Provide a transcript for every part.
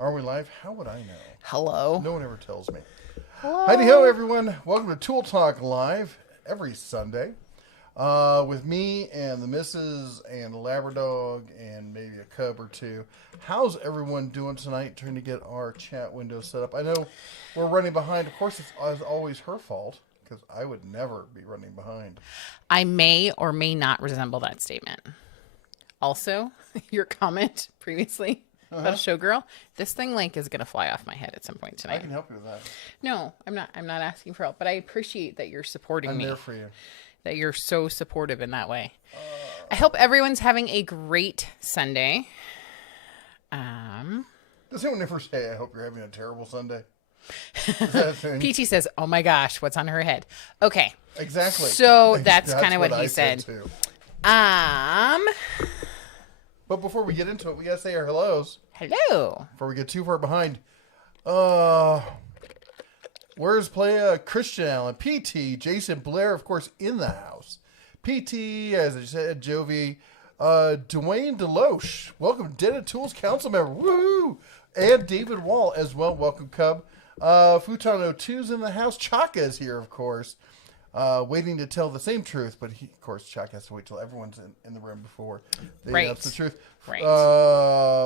Are we live? How would I know? Hello. No one ever tells me. Hello. Heidi ho, everyone. Welcome to Tool Talk Live every Sunday. With me and the missus and the Labradog and maybe a cub or two. How's everyone doing tonight? Trying to get our chat window set up. I know we're running behind. Of course, it's always her fault because I would never be running behind. I may or may not resemble that statement. Also, your comment previously about a showgirl, this thing is going to fly off my head at some point tonight. I can help you with that. No, I'm not asking for help, but I appreciate that you're supporting me. I'm there for you. That you're so supportive in that way. I hope everyone's having a great Sunday. Does anyone ever say, I hope you're having a terrible Sunday? PT says, oh my gosh, what's on her head? Okay. Exactly. So that's kind of what he said. Too. But before we get into it, we got to say our hellos. Hello. Before we get too far behind. Where's Christian Allen? PT, Jason Blair, of course, in the house. PT, as I said, Jovi. Dwayne Deloche. Welcome, Dented Tools Council member. Woohoo! And David Wall as well. Welcome, Cub. Futon 02's in the house. Chaka is here, of course. Waiting to tell the same truth, but of course, Chuck has to wait till everyone's in the room before they announce the truth. Right.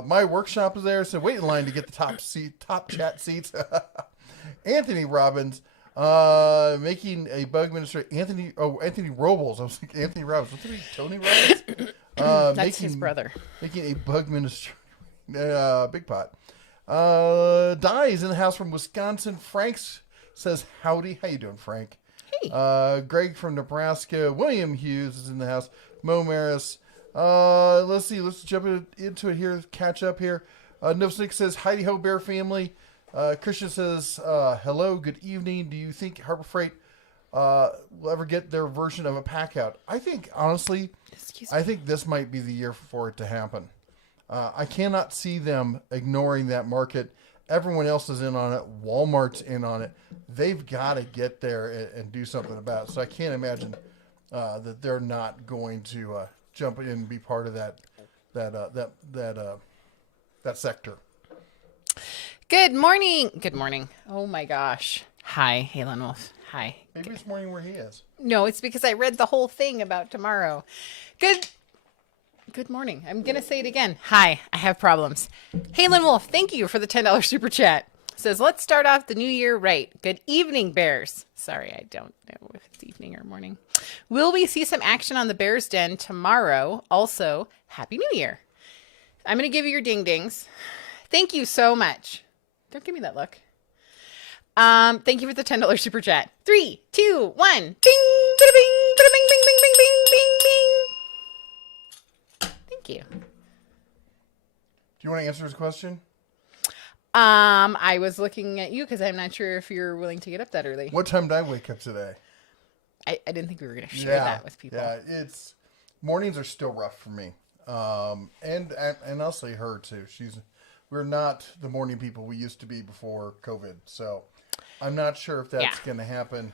My workshop is there, so wait in line to get the top chat seats. Anthony Robbins, making a bug minister. Anthony Robles. I was thinking Anthony Robbins. What's his name? Tony Robbins. That's his brother. Making a bug minister. Big pot. Dies in the house from Wisconsin. Frank says howdy. How you doing, Frank? Hey. Greg from Nebraska. William Hughes is in the house. Mo Maris. Let's see. Let's jump into it here. Catch up here. Novsnik says, Heidi Ho Bear family. Christian says, hello, good evening. Do you think Harbor Freight will ever get their version of a Packout? I think, honestly, I think this might be the year for it to happen. I cannot see them ignoring that market. Everyone else is in on it. Walmart's in on it. They've got to get there and do something about it. So I can't imagine that they're not going to jump in and be part of that sector. Good morning. Good morning. Oh my gosh. Hi, Halen Wolf. Hi. Maybe it's morning where he is. No, it's because I read the whole thing about tomorrow. Good morning. I'm going to say it again. Hi, I have problems. Halen Wolf, thank you for the $10 super chat. Says, let's start off the new year right. Good evening, Bears. Sorry, I don't know if it's evening or morning. Will we see some action on the Bears Den tomorrow? Also, Happy New Year. I'm going to give you your ding-dings. Thank you so much. Don't give me that look. Thank you for the $10 super chat. 3, 2, 1. Bing, bada bing, bada bing, bing, bing, bing, bing, bing, bing. Thank you. Do you want to answer his question? I was looking at you because I'm not sure if you're willing to get up that early. What time did I wake up today? I didn't think we were going to share that with people. Yeah, mornings are still rough for me. And I'll say her too. We're not the morning people we used to be before COVID. So I'm not sure if that's going to happen.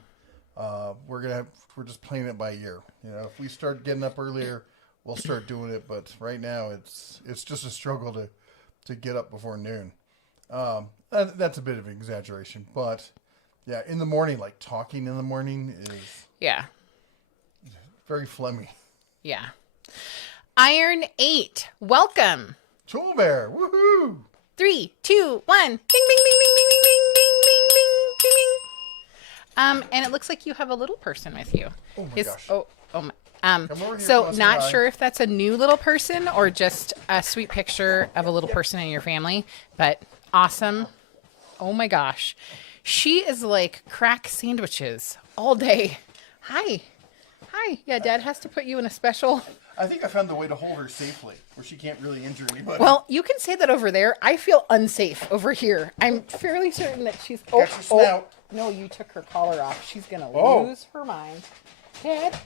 We're just playing it by ear. You know, if we start getting up earlier, we'll start doing it. But right now it's just a struggle to get up before noon. That's a bit of an exaggeration, but yeah, in the morning, like talking in the morning is very phlegmy. Yeah. Iron 8, welcome. Tool Bear, woohoo! 3, 2, 1. Bing, bing, bing, bing, bing, bing, bing, bing, bing, bing, bing. And it looks like you have a little person with you. Oh my gosh. Oh my. So not sure if that's a new little person or just a sweet picture of a little person in your family, but awesome. Oh my gosh. She is like crack sandwiches all day. Hi. Yeah, Dad has to put you in a special. I think I found the way to hold her safely where she can't really injure anybody. Well, you can say that over there. I feel unsafe over here. I'm fairly certain that she's... Got your snout. No, you took her collar off. She's going to lose her mind. Dad.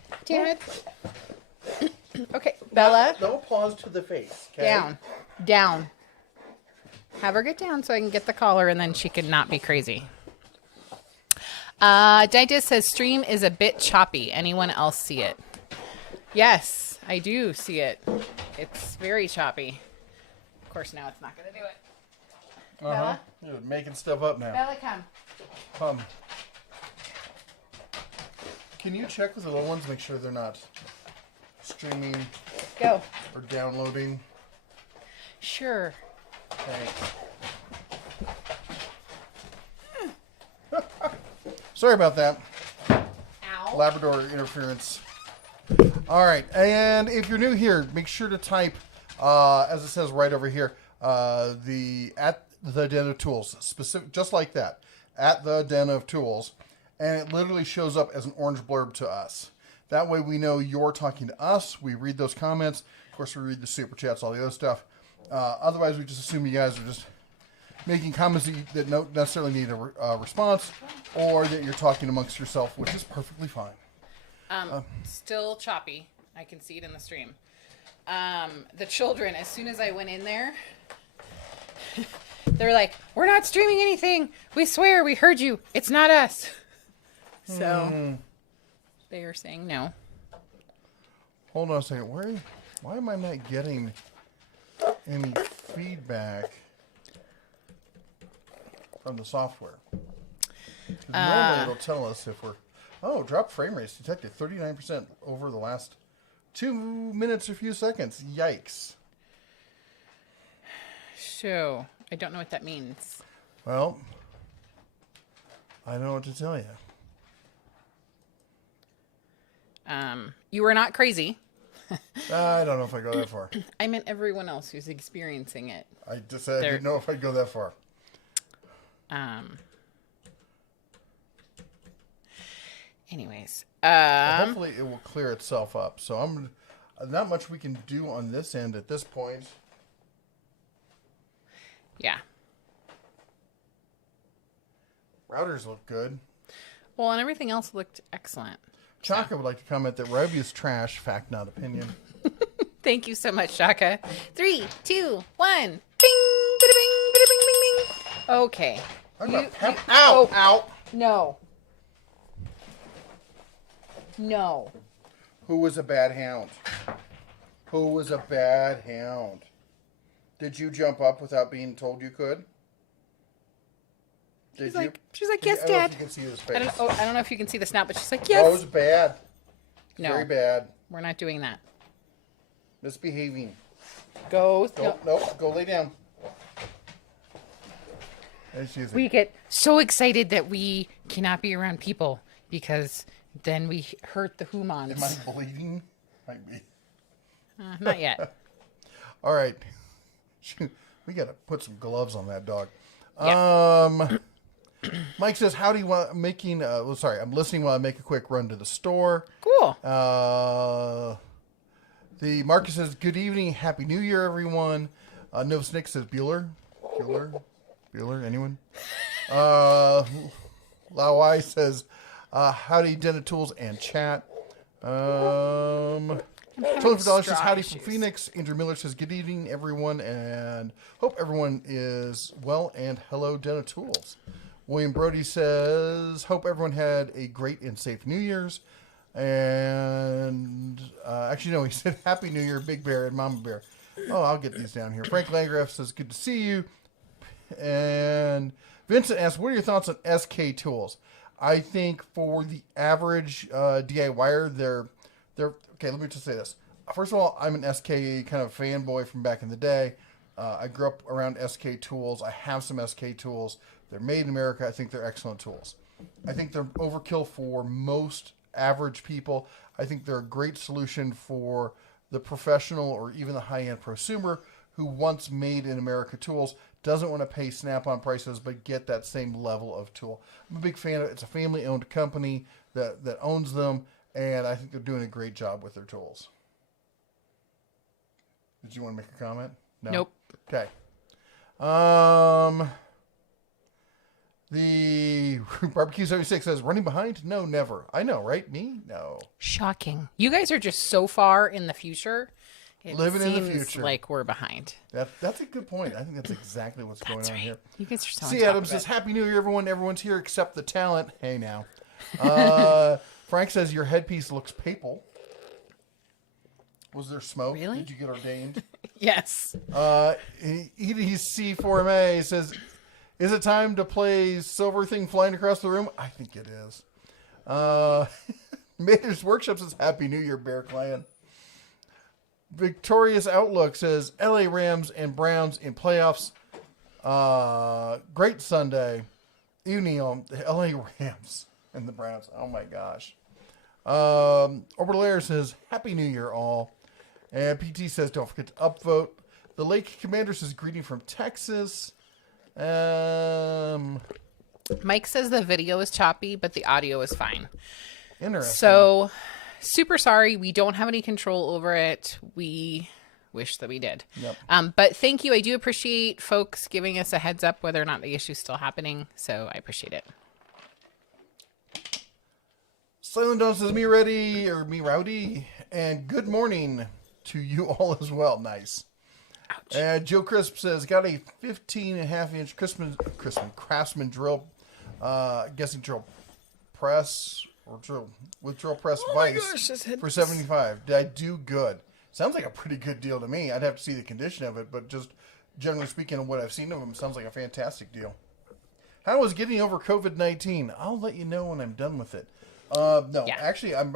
Okay, Bella. No paws to the face. Okay? Down. Have her get down so I can get the collar and then she can not be crazy. Digest says stream is a bit choppy. Anyone else see it? Yes, I do see it. It's very choppy. Of course, now it's not going to do it. Bella? You're making stuff up now. Bella, come. Can you check with the little ones, make sure they're not streaming Go. or downloading? Sure. Thanks. Sorry about that. Ow. Labrador interference. All right, and if you're new here, make sure to type, as it says right over here, at the Den of Tools, specific, just like that, at the Den of Tools, and it literally shows up as an orange blurb to us. That way we know you're talking to us. We read those comments. Of course, we read the super chats, all the other stuff. Otherwise, we just assume you guys are just making comments that don't necessarily need a response, or that you're talking amongst yourself, which is perfectly fine. Still choppy. I can see it in the stream. The children, as soon as I went in there, they're like, "We're not streaming anything. We swear we heard you. It's not us." So they are saying no. Hold on a second. Why am I not getting any feedback from the software? 'Cause normally it'll tell us if we're... Oh, drop frame rates detected 39% over the last 2 minutes or few seconds. Yikes. So, I don't know what that means. Well, I don't know what to tell you. You were not crazy. I don't know if I go that far. I meant everyone else who's experiencing it. I just said I didn't know if I'd go that far. Anyways, Hopefully it will clear itself up. So not much we can do on this end at this point. yeah. Routers look good. Well, and everything else looked excellent. Chaka would like to comment that Revy is trash, fact, not opinion. Thank you so much, Shaka. 3, 2, 1. Bing, bada bing, bada bing, bing, bing. Okay. Ow! Ow! No. No. Who was a bad hound? Who was a bad hound? Did you jump up without being told you could? Did you? She's like, yes, I don't know Dad. if you can see his face. I don't know if you can see the snout, but she's like, Oh, it yes. was bad. No. Very bad. We're not doing that. Misbehaving. Go. Nope. Go lay down. And she's We get so excited that we cannot be around people because then we hurt the humans. Am I bleeding? Might be. Not yet. All right. We got to put some gloves on that dog. Yeah. Mike says, howdy, I'm listening while I make a quick run to the store. Cool. The Marcus says, good evening. Happy New Year, everyone. Nova Snick says, Bueller, anyone? Lawai says, howdy, Den of Tools and chat. $24 says, howdy from Phoenix. Andrew Miller says, good evening, everyone, and hope everyone is well, and hello, Den of Tools. William Brody says, hope everyone had a great and safe New Year's. And actually, no, he said, Happy New Year, Big Bear and Mama Bear. Oh, I'll get these down here. Frank Landgraf says, good to see you. And Vincent asks, what are your thoughts on SK tools? I think for the average DIYer, they're okay, let me just say this. First of all, I'm an SK kind of fanboy from back in the day. I grew up around SK tools. I have some SK tools. They're made in America. I think they're excellent tools. I think they're overkill for most average people. I think they're a great solution for the professional or even the high-end prosumer who wants made in America tools, doesn't want to pay Snap-on prices, but get that same level of tool. I'm a big fan of it. It's a family-owned company that owns them, and I think they're doing a great job with their tools. Did you want to make a comment? No? Nope. Okay. The Barbecue 76 says, running behind? No, never. I know, right? Me? No. Shocking. You guys are just so far in the future. It Living in the seems future. like we're behind. That's a good point. I think that's exactly what's going on here. You guys are so C. on top Adams of says, it. Happy New Year, everyone. Everyone's here except the talent. Hey, now. Frank says, your headpiece looks papal. Was there smoke? Really? Did you get ordained? Yes. EDC4MA says, Is it time to play Silver Thing Flying Across the Room? I think it is. Mater's Workshop says, Happy New Year, Bear Clan. Victorious Outlook says, LA Rams and Browns in playoffs. Great Sunday. Evening on the LA Rams and the Browns. Oh my gosh. Orbital Air says, Happy New Year, all. And PT says, don't forget to upvote. The Lake Commander says, greeting from Texas. Mike says the video is choppy, but the audio is fine. Interesting. So, super sorry. We don't have any control over it. We wish that we did. Yep. But thank you. I do appreciate folks giving us a heads up whether or not the issue is still happening. So I appreciate it. Silent Dawn says, me ready, or me rowdy, and good morning to you all as well. Nice. Ouch. And Joe Crisp says, got a 15.5-inch Craftsman drill, guessing drill press, or drill press vise for $75. Did I do good? Sounds like a pretty good deal to me. I'd have to see the condition of it, but just generally speaking of what I've seen of them, sounds like a fantastic deal. How is getting over COVID-19? I'll let you know when I'm done with it. No, Yeah. actually, I would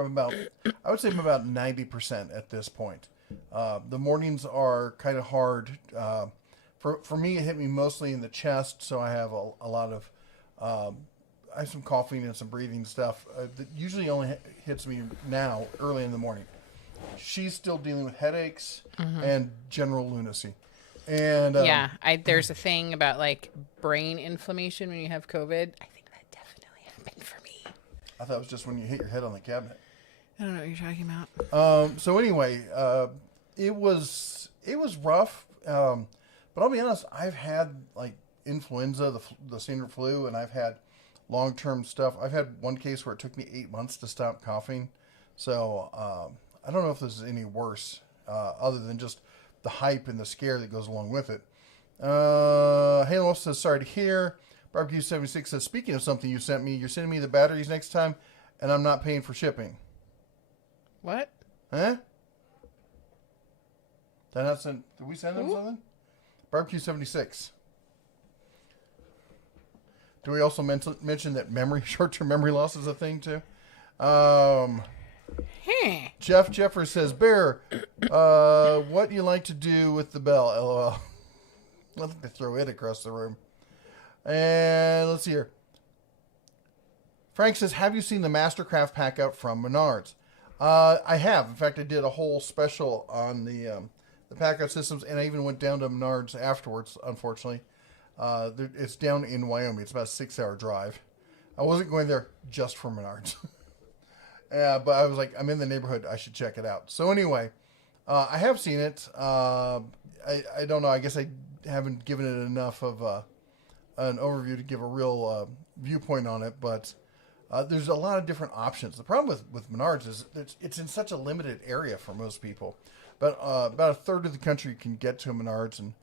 say I'm about 90% at this point. The mornings are kind of hard. For me, it hit me mostly in the chest, so I have a lot of, I have some coughing and some breathing stuff that usually only hits me now, early in the morning. She's still dealing with headaches and general lunacy. And there's a thing about like brain inflammation when you have COVID. I think that definitely happened for me. I thought it was just when you hit your head on the cabinet. I don't know what you're talking about. So anyway, it was rough. But I'll be honest, I've had like influenza, the standard flu, and I've had long-term stuff. I've had one case where it took me 8 months to stop coughing. So I don't know if this is any worse, other than just the hype and the scare that goes along with it. Halo says, sorry to hear. Barbecue 76 says, speaking of something you sent me, you're sending me the batteries next time, and I'm not paying for shipping. What? Huh? Did we send them something? Barbecue 76. Do we also mention that short-term memory loss is a thing too? Jeff Jeffers says, Bear, what do you like to do with the bell? LOL. I'd like to throw it across the room. And let's see here. Frank says, have you seen the Mastercraft Packout from Menards? I have. In fact, I did a whole special on the Packout systems, and I even went down to Menards afterwards, unfortunately. It's down in Wyoming. It's about a 6-hour drive. I wasn't going there just for Menards. But I was like, I'm in the neighborhood. I should check it out. So anyway, I have seen it. I don't know. I guess I haven't given it enough of an overview to give a real viewpoint on it. But there's a lot of different options. The problem with Menards is it's in such a limited area for most people. But about a third of the country can get to Menards, and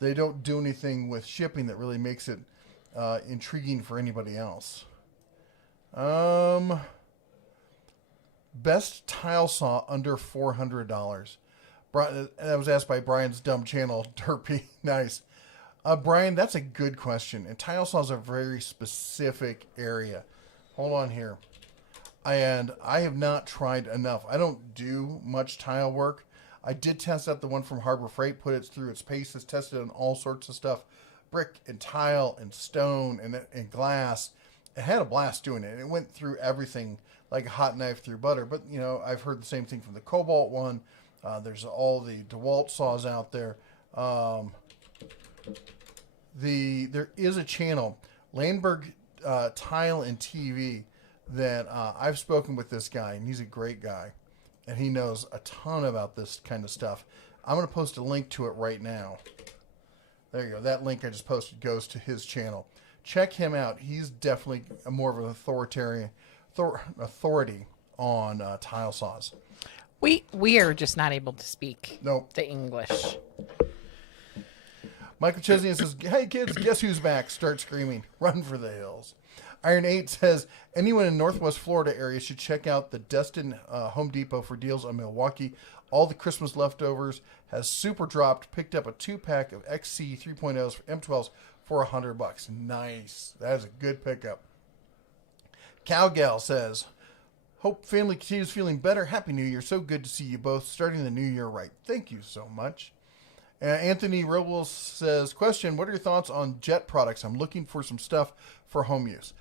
they don't do anything with shipping that really makes it intriguing for anybody else. Best tile saw under $400. That was asked by Brian's dumb channel, Derpy. Nice. Brian, that's a good question. And tile saws are a very specific area. Hold on here. And I have not tried enough. I don't do much tile work. I did test out the one from Harbor Freight, put it through its paces, tested on all sorts of stuff. Brick and tile and stone and glass. It had a blast doing it. It went through everything like a hot knife through butter. But, you know, I've heard the same thing from the Cobalt one. There's all the DeWalt saws out there. There is a channel, Landberg Tile and TV, that I've spoken with this guy, and he's a great guy. And he knows a ton about this kind of stuff. I'm going to post a link to it right now. There you go. That link I just posted goes to his channel. Check him out. He's definitely more of an authority on tile saws. We are just not able to speak the English. Michael Chesney says, hey kids, guess who's back? Start screaming. Run for the hills. Iron 8 says, anyone in Northwest Florida area should check out the Destin Home Depot for deals on Milwaukee. All the Christmas leftovers has super dropped. Picked up a 2-pack of XC 3.0s for M12s for $100. Nice. That is a good pickup. Cowgal says, hope family continues feeling better. Happy New Year. So good to see you both starting the new year right. Thank you so much. Anthony Robles says, question, what are your thoughts on Jet products? I'm looking for some stuff for home use.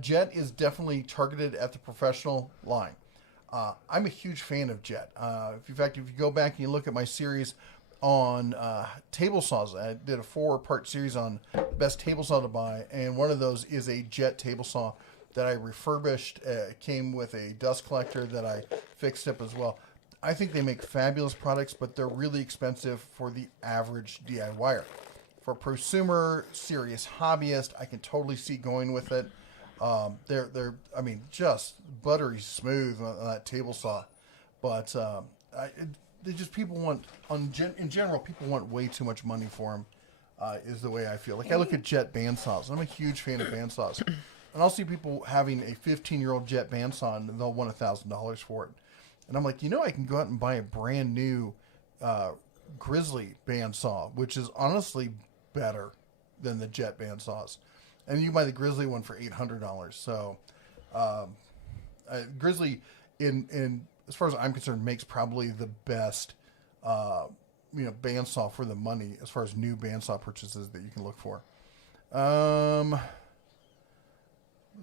Jet is definitely targeted at the professional line. I'm a huge fan of Jet. In fact, if you go back and you look at my series on table saws, I did a 4-part series on best table saw to buy, and one of those is a Jet table saw that I refurbished. It came with a dust collector that I fixed up as well. I think they make fabulous products, but they're really expensive for the average DIYer. For a prosumer, serious hobbyist, I can totally see going with it. They're just buttery smooth on that table saw. But people want, in general, people want way too much money for them, is the way I feel. Like, I look at Jet bandsaws. I'm a huge fan of bandsaws. And I'll see people having a 15-year-old Jet bandsaw, and they'll want $1,000 for it. And I'm like, I can go out and buy a brand new Grizzly bandsaw, which is honestly better than the Jet bandsaws. And you can buy the Grizzly one for $800. So Grizzly, in as far as I'm concerned, makes probably the best bandsaw for the money as far as new bandsaw purchases that you can look for.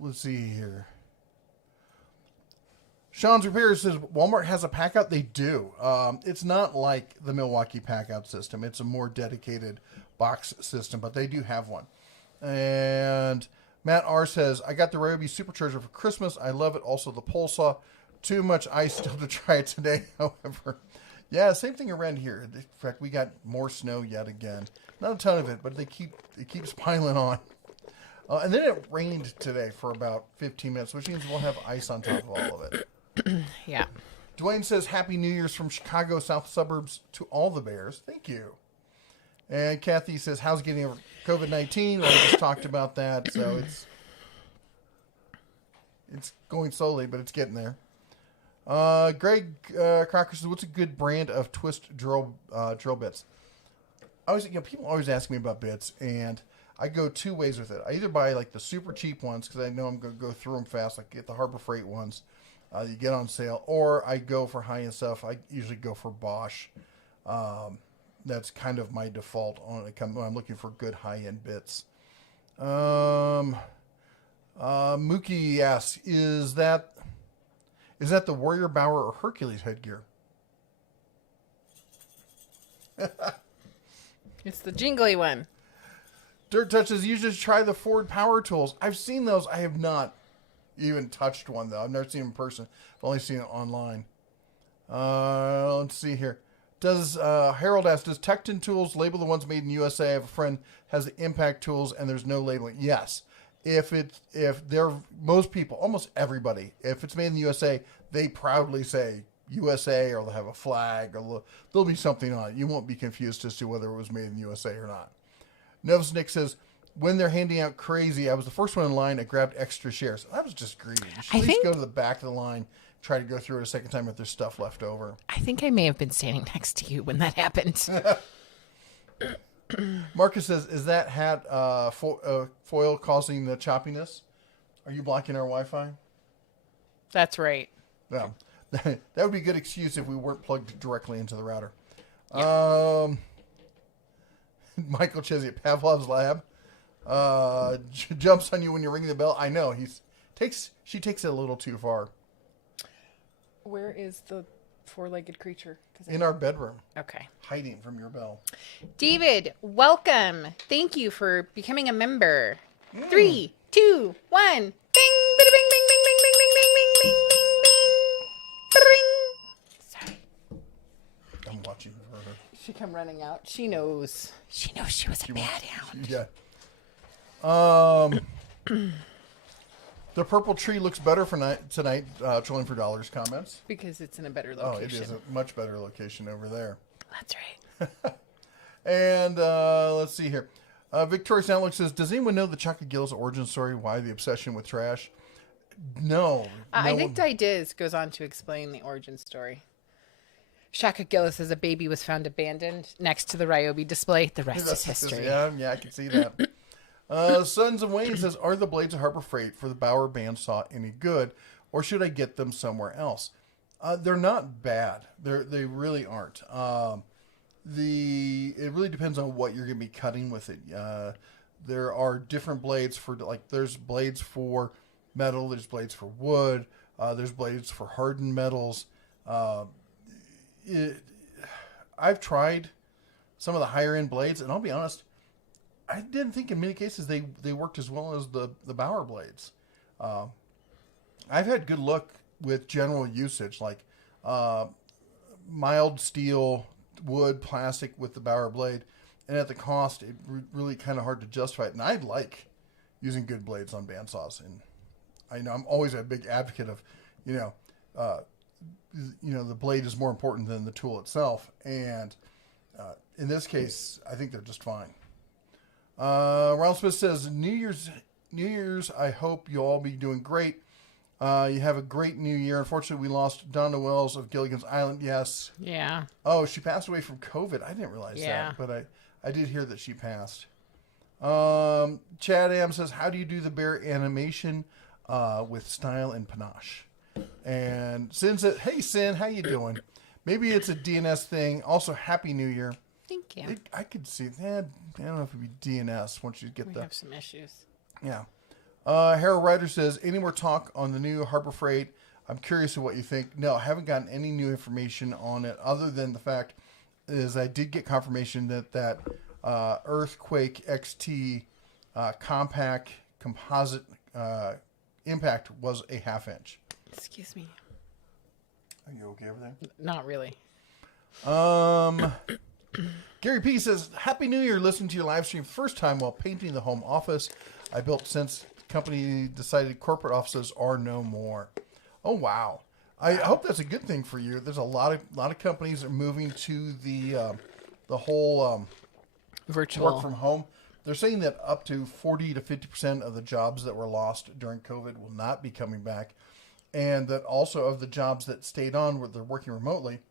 Let's see here. Sean's Repair says, Walmart has a Packout. They do. It's not like the Milwaukee Packout system. It's a more dedicated box system, but they do have one. And Matt R says, I got the Ryobi Supercharger for Christmas. I love it. Also the pole saw. Too much ice still to try it today, however. Yeah, same thing around here. In fact, we got more snow yet again. Not a ton of it, but it keeps piling on. And then it rained today for about 15 minutes, which means we'll have ice on top of all of it. Yeah. Dwayne says, Happy New Year's from Chicago South Suburbs to all the Bears. Thank you. And Kathy says, how's getting over COVID-19? Well, we just talked about that, so it's going slowly, but it's getting there. Greg Crocker says, what's a good brand of twist drill bits? People always ask me about bits, and I go two ways with it. I either buy like the super cheap ones because I know I'm going to go through them fast, like get the Harbor Freight ones you get on sale, or I go for high-end stuff. I usually go for Bosch. That's kind of my default when I'm looking for good high-end bits. Mookie asks, is that the Warrior Bauer or Hercules headgear? It's the jingly one. Dirt Touches, you just try the Ford Power Tools. I've seen those. I have not even touched one, though. I've never seen them in person. I've only seen it online. Let's see here. Harold asks, does Tecton Tools label the ones made in USA? I have a friend has the Impact Tools and there's no labeling. Yes. If they're, most people, almost everybody, if it's made in the USA, they proudly say USA, or they'll have a flag, or there'll be something on it. You won't be confused as to whether it was made in the USA or not. Novsnick says, when they're handing out crazy, I was the first one in line. I grabbed extra shares. That was just greedy. You should at least go to the back of the line, try to go through it a second time if there's stuff left over. I think I may have been standing next to you when that happened. Marcus says, is that hat foil causing the choppiness? Are you blocking our Wi-Fi? That's right. Yeah. That would be a good excuse if we weren't plugged directly into the router. Yep. Michael Chesney at Pavlov's lab jumps on you when you're ringing the bell. I know. She takes it a little too far. Where is the four-legged creature? In our bedroom. Okay. Hiding from your bell. David, welcome. Thank you for becoming a member. 3, 2, 1. Bing, bing, bing, bing, bing, bing, bing, bing, bing, bing, bing, bing, bing. Sorry. I'm watching for her. She come running out. She knows. She knows she was a bad hound. Yeah. The purple tree looks better for tonight. Trolling for Dollars comments. Because it's in a better location. Oh, it is a much better location over there. That's right. And let's see here. Victoria's Outlook says, does anyone know the Chaka Gill's origin story? Why the obsession with trash? No. I think Didiz goes on to explain the origin story. Shaka Gillis as a baby was found abandoned next to the Ryobi display. The rest is history. Yeah, I can see that. Sons of Wayne says, are the blades of Harbor Freight for the Bauer bandsaw any good, or should I get them somewhere else? They're not bad. They really aren't. It really depends on what you're going to be cutting with it. There are different blades for, like, there's blades for metal, there's blades for wood, there's blades for hardened metals. I've tried some of the higher end blades, and I'll be honest, I didn't think in many cases they worked as well as the Bauer blades. I've had good luck with general usage, like mild steel, wood, plastic with the Bauer blade, and at the cost, it really kind of hard to justify it. And I like using good blades on bandsaws, and I know I'm always a big advocate of, the blade is more important than the tool itself, and in this case, I think they're just fine. Ronald Smith says, New Year's, I hope you'll all be doing great. You have a great new year. Unfortunately, we lost Donna Wells of Gilligan's Island. Yes. Yeah. Oh, she passed away from COVID. I didn't realize that, but I did hear that she passed. Chad Am says, how do you do the bear animation with style and panache? And Sin says, hey, Sin, how you doing? Maybe it's a DNS thing. Also, Happy New Year. Thank you. I could see that. I don't know if it'd be DNS once you get we have some issues. Yeah. Harold Ryder says, any more talk on the new Harbor Freight? I'm curious of what you think. No, I haven't gotten any new information on it other than the fact is I did get confirmation that Earthquake XT compact composite impact was a 1/2 inch. Excuse me. Are you okay over there? Not really. Gary P says, Happy New Year, listening to your live stream first time while painting the home office I built since the company decided corporate offices are no more. Oh, wow. I hope that's a good thing for you. There's a lot of companies are moving to the whole virtual work from home. They're saying that up to 40 to 50% of the jobs that were lost during COVID will not be coming back. And that also of the jobs that stayed on where they're working remotely,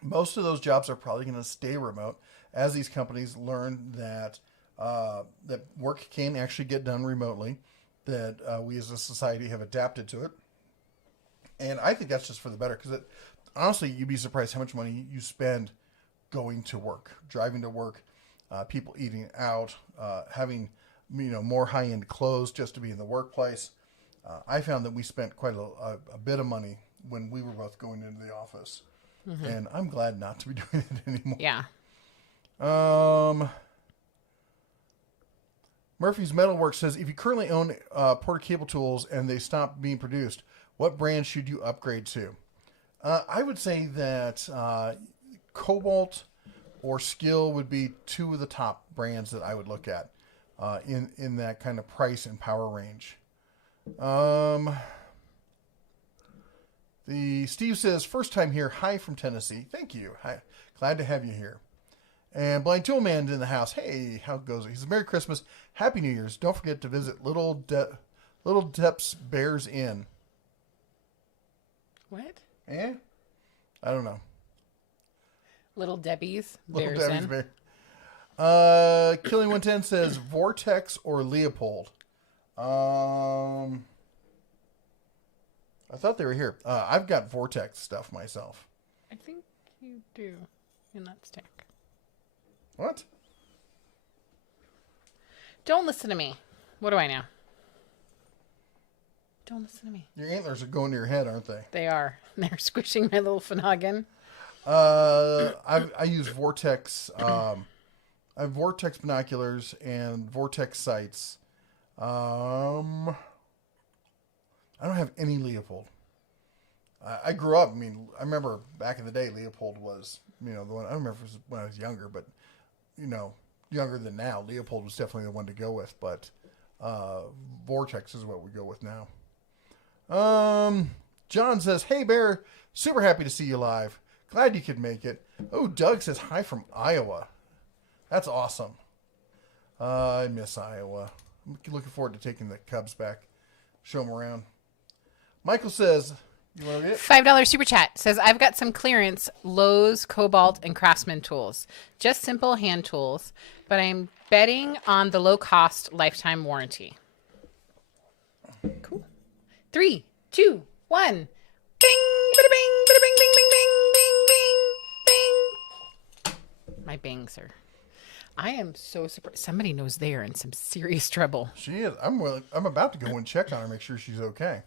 most of those jobs are probably going to stay remote as these companies learn that that work can actually get done remotely, that we as a society have adapted to it. And I think that's just for the better, because honestly, you'd be surprised how much money you spend going to work, driving to work, people eating out, having more high-end clothes just to be in the workplace. I found that we spent quite a bit of money when we were both going into the office. Mm-hmm. And I'm glad not to be doing it anymore. Yeah. Murphy's Metalworks says, if you currently own Porter Cable Tools and they stop being produced, what brand should you upgrade to? I would say that Cobalt or Skill would be two of the top brands that I would look at in that kind of price and power range. The Steve says, first time here. Hi from Tennessee. Thank you. Hi. Glad to have you here. And Blind Toolman in the house. Hey, how goes it? He says, Merry Christmas. Happy New Year's. Don't forget to visit Little Depp's Bears Inn. What? Eh? I don't know. Little Debbie's Little Bears Debbie's Inn. Bear. Killing 110 says, Vortex or Leopold? I thought they were here. I've got Vortex stuff myself. I think you do in that stack. What? Don't listen to me. What do I know? Don't listen to me. Your antlers are going to your head, aren't they? They are. They're squishing my little noggin. I use Vortex. I have Vortex binoculars and Vortex sights. I don't have any Leopold. I grew up. I remember back in the day, Leopold was, the one. I don't remember if it was when I was younger, but younger than now. Leopold was definitely the one to go with, but Vortex is what we go with now. John says, "Hey Bear, super happy to see you live. Glad you could make it." Oh, Doug says hi from Iowa. That's awesome. I miss Iowa. I'm looking forward to taking the Cubs back. Show them around. Michael says, You want to read it? $5 super chat says, I've got some clearance Lowe's, Cobalt, and Craftsman tools. Just simple hand tools, but I'm betting on the low cost lifetime warranty. Cool. 3, 2, 1. Bing, bada bing, bada bing, bing, bing, bing, bing, bing, bing. My bangs are. I am so surprised. Somebody knows they are in some serious trouble. She is. I'm about to go and check on her, make sure she's okay.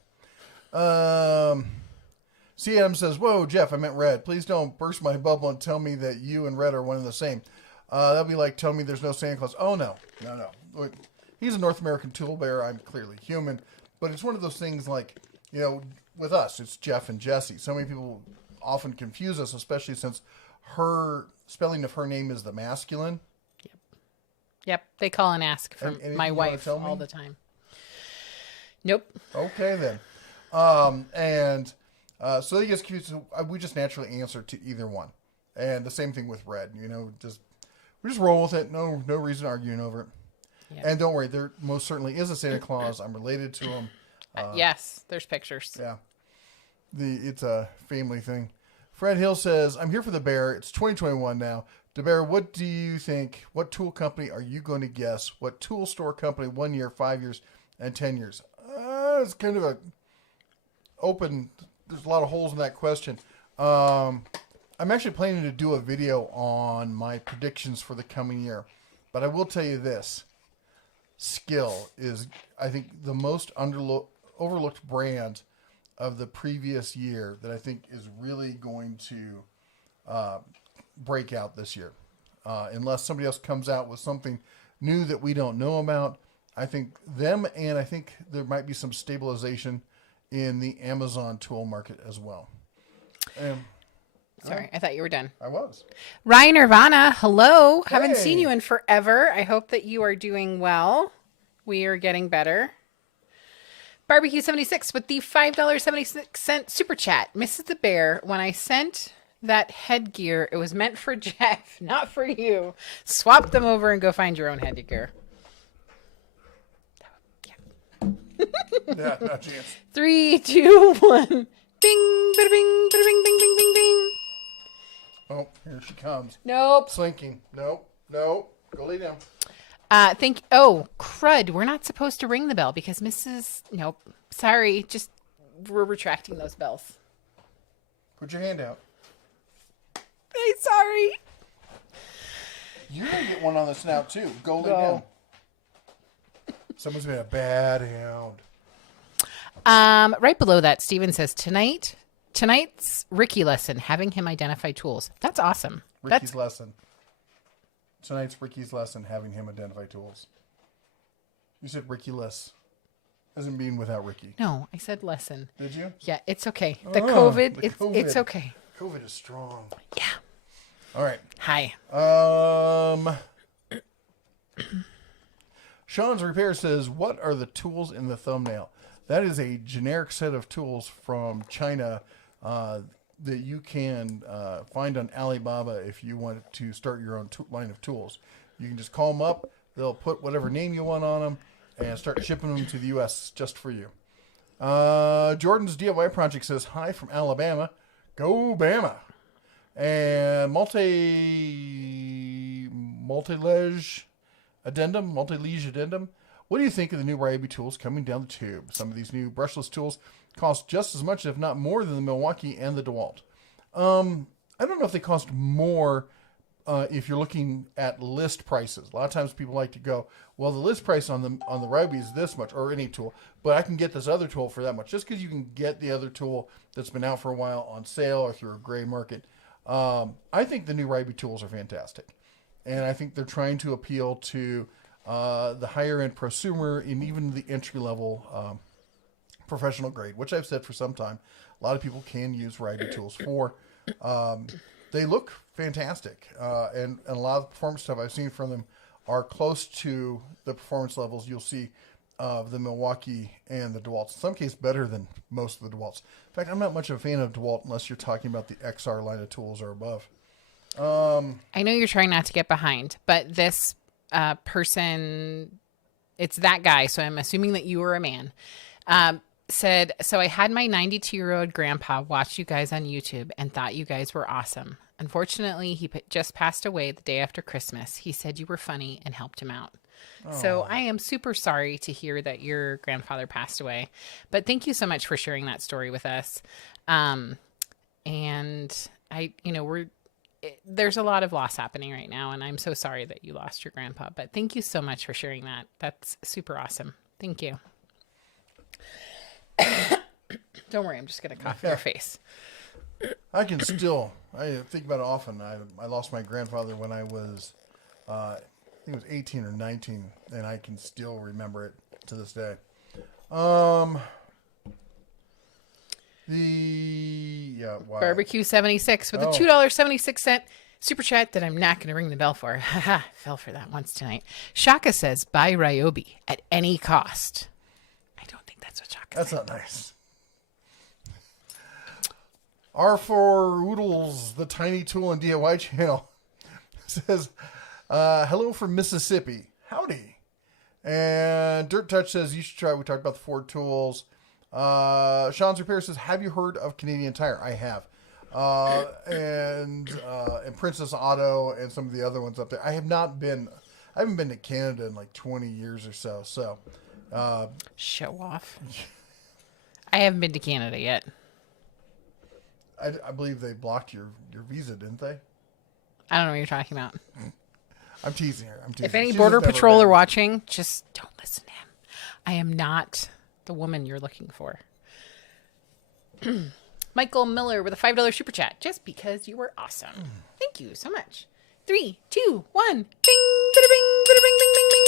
C. Adam says, "Whoa, Jeff, I meant Red. Please don't burst my bubble and tell me that you and Red are one and the same. That'd be like telling me there's no Santa Claus. Oh, no. Look, he's a North American tool bearer. I'm clearly human. But it's one of those things like, with us, it's Jeff and Jesse. So many people often confuse us, especially since her spelling of her name is the masculine. Yep. They call and ask for my wife all the time. Nope. Okay, then. So they get confused. So we just naturally answer to either one. And the same thing with Red. We just roll with it. No reason arguing over it. Yeah. And don't worry, there most certainly is a Santa Claus. I'm related to him. Yes, there's pictures. Yeah. It's a family thing. Fred Hill says, I'm here for the bear. It's 2021 now. DeBear, what do you think? What tool company are you going to guess? What tool store company 1 year, 5 years, and 10 years? It's kind of a open. There's a lot of holes in that question. I'm actually planning to do a video on my predictions for the coming year. But I will tell you this. Skill is, I think, the most overlooked brand of the previous year that I think is really going to break out this year. Unless somebody else comes out with something new that we don't know about. I think them, and I think there might be some stabilization in the Amazon tool market as well. Sorry, I thought you were done. I was. Ryan Nirvana, hello. Hey. Haven't seen you in forever. I hope that you are doing well. We are getting better. Barbecue 76 with the $5.76 super chat. Mrs. the Bear, when I sent that headgear, it was meant for Jeff, not for you. Swap them over and go find your own headgear. Yeah, not chance. 3, 2, 1. Bing, bada bing, bada bing, bing, bing, bing, bing. Oh, here she comes. Nope. Slinking. Nope. Go lay down. Oh, crud. We're not supposed to ring the bell because Nope. Sorry. We're retracting those bells. Put your hand out. Hey, sorry. You're going to get one on the snout, too. Go lay down. Someone's been a bad hound. Right below that, Steven says, tonight's Ricky lesson, having him identify tools. That's awesome. Ricky's lesson. Tonight's Ricky's lesson, having him identify tools. You said Ricky-less. Doesn't mean without Ricky. No, I said lesson. Did you? Yeah, it's okay. The COVID. It's okay. COVID is strong. Yeah. All right. Hi. Sean's Repair says, what are the tools in the thumbnail? That is a generic set of tools from China that you can find on Alibaba if you want to start your own line of tools. You can just call them up. They'll put whatever name you want on them and start shipping them to the U.S. just for you. Jordan's DIY project says, hi from Alabama. Go Bama. And multi-liege addendum. What do you think of the new Ryobi tools coming down the tube? Some of these new brushless tools cost just as much, if not more, than the Milwaukee and the DeWalt. I don't know if they cost more if you're looking at list prices. A lot of times people like to go, well, the list price on the Ryobi is this much, or any tool, but I can get this other tool for that much. Just because you can get the other tool that's been out for a while on sale or through a gray market. I think the new Ryobi tools are fantastic. And I think they're trying to appeal to the higher-end prosumer and even the entry-level professional grade, which I've said for some time. A lot of people can use Ryobi tools for. They look fantastic. And a lot of the performance stuff I've seen from them are close to the performance levels you'll see of the Milwaukee and the DeWalt. In some cases, better than most of the DeWalts. In fact, I'm not much of a fan of DeWalt unless you're talking about the XR line of tools or above. I know you're trying not to get behind, but this person, it's that guy, so I'm assuming that you were a man, said, so I had my 92-year-old grandpa watch you guys on YouTube and thought you guys were awesome. Unfortunately, he just passed away the day after Christmas. He said you were funny and helped him out. So I am super sorry to hear that your grandfather passed away. But thank you so much for sharing that story with us. And there's a lot of loss happening right now, and I'm so sorry that you lost your grandpa. But thank you so much for sharing that. That's super awesome. Thank you. Don't worry, I'm just going to cough in your face. I think about it often. I lost my grandfather when I was, I think it was 18 or 19, and I can still remember it to this day. Barbecue 76 with a $2.76 super chat that I'm not going to ring the bell for. Haha, fell for that once tonight. Shaka says, buy Ryobi at any cost. I don't think that's what Shaka That's said. not nice. R4 Oodles, the Tiny Tool and DIY channel, says, hello from Mississippi. Howdy. And Dirt Touch says, you should try. We talked about the Ford tools. Sean's Repair says, have you heard of Canadian Tire? I have. And Princess Auto and some of the other ones up there. I haven't been to Canada in like 20 years or so. So, show off. I haven't been to Canada yet. I believe they blocked your visa, didn't they? I don't know what you're talking about. I'm teasing her. If any Border Patrol are watching, just don't listen to him. I am not the woman you're looking for. Michael Miller with a $5 super chat. Just because you were awesome. Thank you so much. 3, 2, 1. Bing, bada bing, bada bing, bing, bing, bing,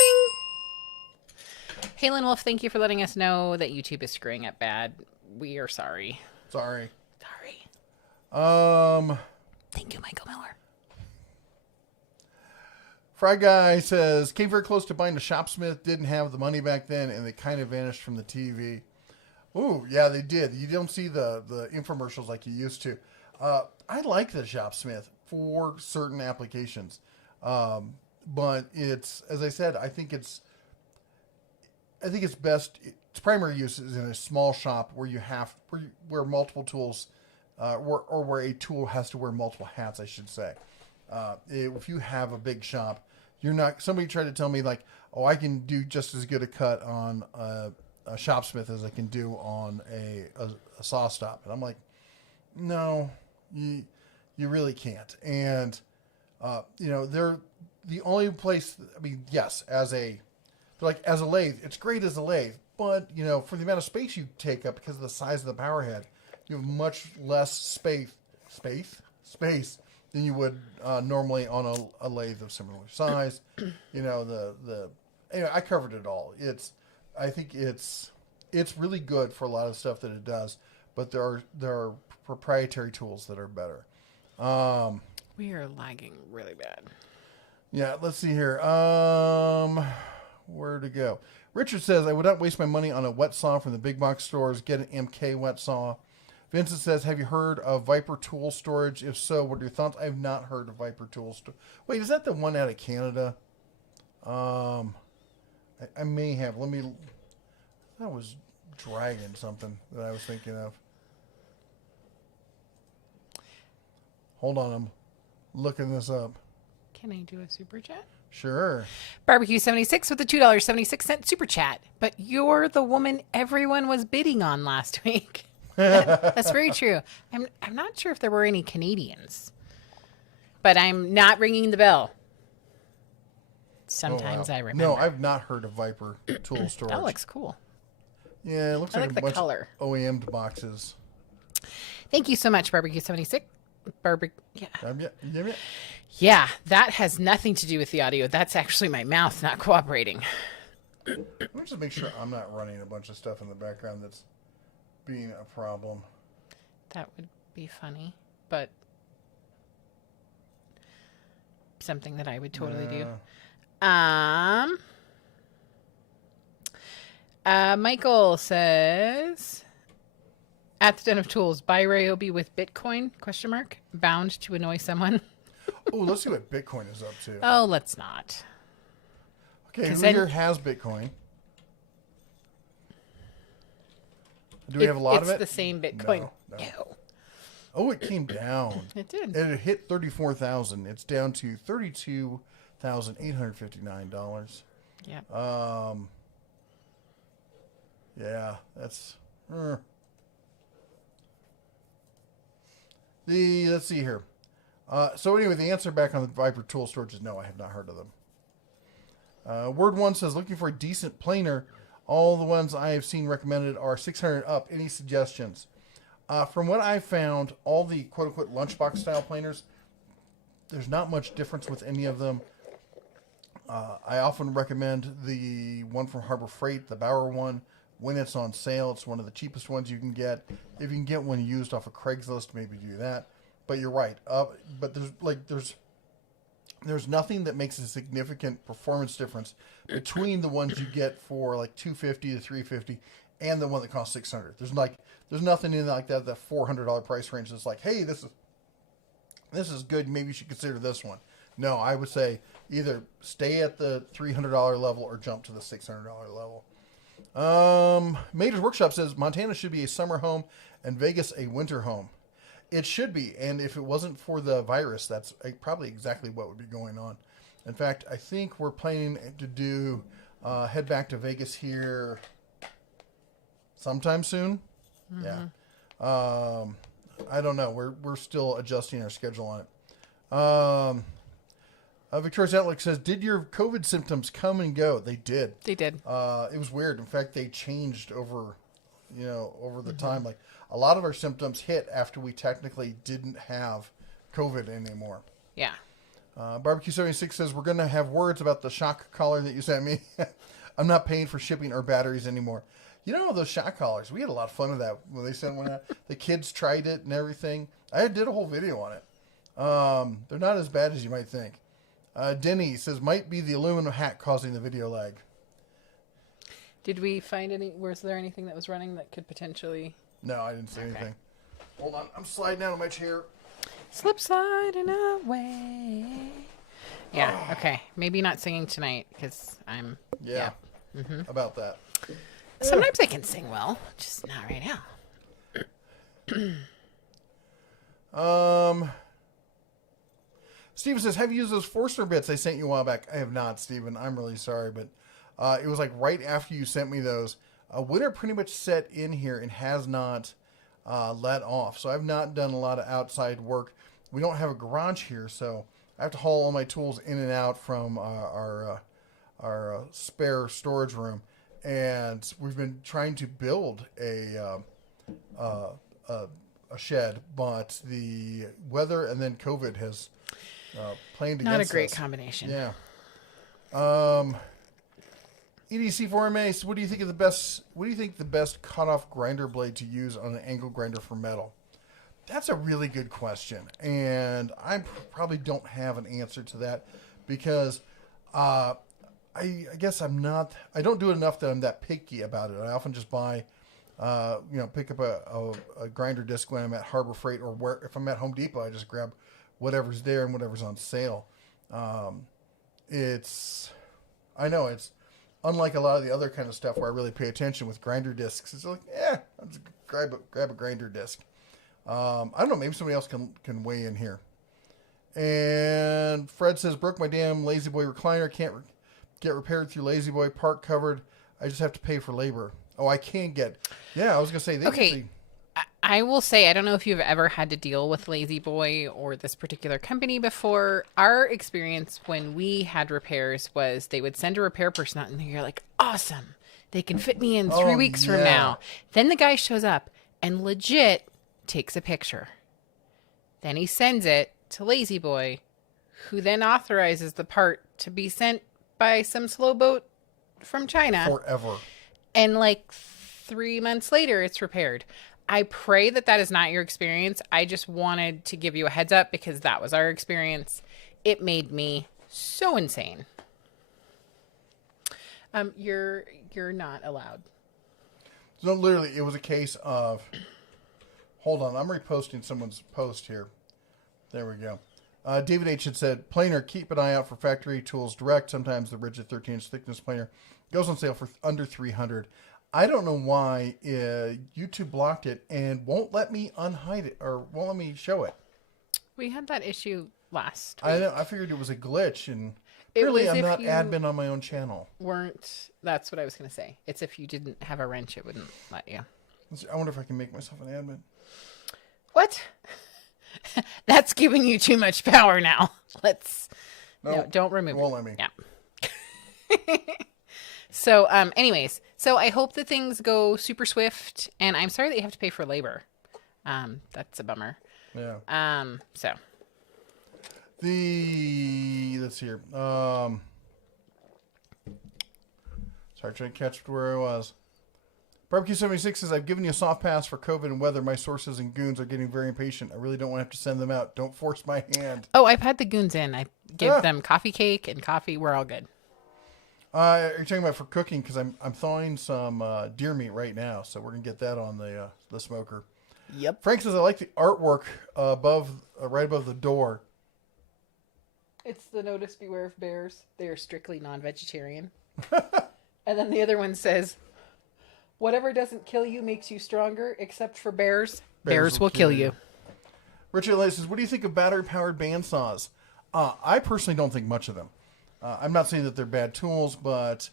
bing. Halen Wolf, thank you for letting us know that YouTube is screwing up bad. We are sorry. Sorry. Thank you, Michael Miller. Fry Guy says, came very close to buying a Shopsmith, didn't have the money back then, and they kind of vanished from the TV. Ooh, yeah, they did. You don't see the infomercials like you used to. I like the Shopsmith for certain applications. But it's, as I said, I think it's best, its primary use is in a small shop where where multiple tools, or where a tool has to wear multiple hats, I should say. If you have a big shop, somebody tried to tell me like, oh, I can do just as good a cut on a Shopsmith as I can do on a saw stop. And I'm like, no, you really can't. And, they're the only place, I mean, yes, as a lathe, it's great as a lathe, but, for the amount of space you take up because of the size of the power head, you have much less space than you would normally on a lathe of similar size. Anyway, I covered it all. I think it's really good for a lot of stuff that it does, but there are proprietary tools that are better. We are lagging really bad. Yeah, let's see here. Where to go? Richard says, I would not waste my money on a wet saw from the big box stores. Get an MK wet saw. Vincent says, have you heard of Viper Tool Storage? If so, what are your thoughts? I have not heard of Viper Tool Storage. Wait, is that the one out of Canada? I may have. That was Dragon something that I was thinking of. Hold on, I'm looking this up. Can I do a super chat? Sure. Barbecue 76 with the $2.76 super chat. But you're the woman everyone was bidding on last week. That's very true. I'm not sure if there were any Canadians, but I'm not ringing the bell. Sometimes I remember. No, I've not heard of Viper Tool Storage. That looks cool. Yeah, it looks I like like a the bunch color. of OEM boxes. Thank you so much, Barbecue 76. Yeah. Yeah, that has nothing to do with the audio. That's actually my mouth not cooperating. Let me just make sure I'm not running a bunch of stuff in the background that's being a problem. That would be funny, but something that I would totally do. Michael says, at the Den of Tools, buy Ryobi with Bitcoin, ? Bound to annoy someone. Oh, let's see what Bitcoin is up to. Oh, let's not. Okay, who here has Bitcoin? Do we have a lot of it? It's the same Bitcoin. No. Oh, it came down. It did. And it hit 34,000. It's down to $32,859. Yeah. Yeah, that's let's see here. So anyway, the answer back on the Viper tool storage is no, I have not heard of them. Word one says, looking for a decent planer. All the ones I have seen recommended are 600 up. Any suggestions? From what I found, all the quote-unquote lunchbox style planers, there's not much difference with any of them. I often recommend the one from Harbor Freight, the Bauer one, when it's on sale. It's one of the cheapest ones you can get. If you can get one used off of Craigslist, maybe do that. But you're right. But there's nothing that makes a significant performance difference between the ones you get for like $250 to $350 and the one that costs $600. There's nothing in like that $400 price range that's like, hey, this is good. Maybe you should consider this one. No, I would say either stay at the $300 level or jump to the $600 level. Major's Workshop says Montana should be a summer home and Vegas a winter home. It should be, and if it wasn't for the virus, that's probably exactly what would be going on. In fact, I think we're planning to head back to Vegas here sometime soon. Mm-hmm. Yeah. I don't know. We're still adjusting our schedule on it. Victoria's Outlook says, did your COVID symptoms come and go? They did. They did. It was weird. In fact, they changed over the time. Like a lot of our symptoms hit after we technically didn't have COVID anymore. Yeah. Barbecue 76 says, we're going to have words about the shock collar that you sent me. I'm not paying for shipping or batteries anymore. You know, those shock collars, we had a lot of fun with that when they sent one out. The kids tried it and everything. I did a whole video on it. They're not as bad as you might think. Denny says, might be the aluminum hat causing the video lag. Did we find was there anything that was running that could potentially... No, I didn't see anything. Hold on, I'm sliding out of my chair. Slip sliding away. Yeah, okay. Maybe not singing tonight because I'm... Yeah, about that. Sometimes I can sing well, just not right now. Steven says, have you used those Forster bits I sent you a while back? I have not, Steven. I'm really sorry, but it was like right after you sent me those. Winter pretty much set in here and has not let off. So I've not done a lot of outside work. We don't have a garage here, so I have to haul all my tools in and out from our spare storage room. And we've been trying to build a shed, but the weather and then COVID has played against us. Not a great combination. Yeah. EDC4MA, so what do you think the best cutoff grinder blade to use on an angle grinder for metal? That's a really good question, and I probably don't have an answer to that because I guess I don't do it enough that I'm that picky about it. I often just buy, pick up a grinder disc when I'm at Harbor Freight, or if I'm at Home Depot, I just grab whatever's there and whatever's on sale. It's unlike a lot of the other kind of stuff where I really pay attention with grinder discs. It's like, I'll just grab a grinder disc. I don't know, maybe somebody else can weigh in here. And Fred says, broke my damn Lazy Boy recliner, can't get repaired through Lazy Boy, part covered. I just have to pay for labor. Oh, I can get. Yeah, I was gonna say. I will say, I don't know if you've ever had to deal with Lazy Boy or this particular company before. Our experience when we had repairs was they would send a repair person out, and you're like, awesome, they can fit me in 3 weeks from now. Then the guy shows up and legit takes a picture. Then he sends it to Lazy Boy, who then authorizes the part to be sent by some slow boat from China. Forever. And like 3 months later, it's repaired. I pray that is not your experience. I just wanted to give you a heads up because that was our experience. It made me so insane. You're not allowed. So literally, it was a case of... Hold on, I'm reposting someone's post here. There we go. David H. had said, planer, keep an eye out for Factory Tools Direct. Sometimes the rigid 13-inch thickness planer goes on sale for under $300. I don't know why YouTube blocked it and won't let me unhide it or won't let me show it. We had that issue last week. I figured it was a glitch, and It really was I'm if not you admin on my own channel. That's what I was going to say. It's if you didn't have a wrench, it wouldn't let you. I wonder if I can make myself an admin. What? That's giving you too much power now. No, don't remove it. Won't let me. Yeah. So, anyways, I hope that things go super swift, and I'm sorry that you have to pay for labor. That's a bummer. Yeah. So. Let's see here. Sorry, trying to catch up to where I was. Barbecue 76 says, I've given you a soft pass for COVID and weather. My sources and goons are getting very impatient. I really don't want to have to send them out. Don't force my hand. Oh, I've had the goons in. I give them coffee cake and coffee. We're all good. You're talking about for cooking, because I'm thawing some deer meat right now, so we're gonna get that on the smoker. Yep. Frank says, I like the artwork right above the door. It's the notice beware of bears. They are strictly non-vegetarian. And then the other one says, whatever doesn't kill you makes you stronger, except for bears. Bears will kill you. Richard Lay says, what do you think of battery-powered bandsaws? I personally don't think much of them. I'm not saying that they're bad tools, but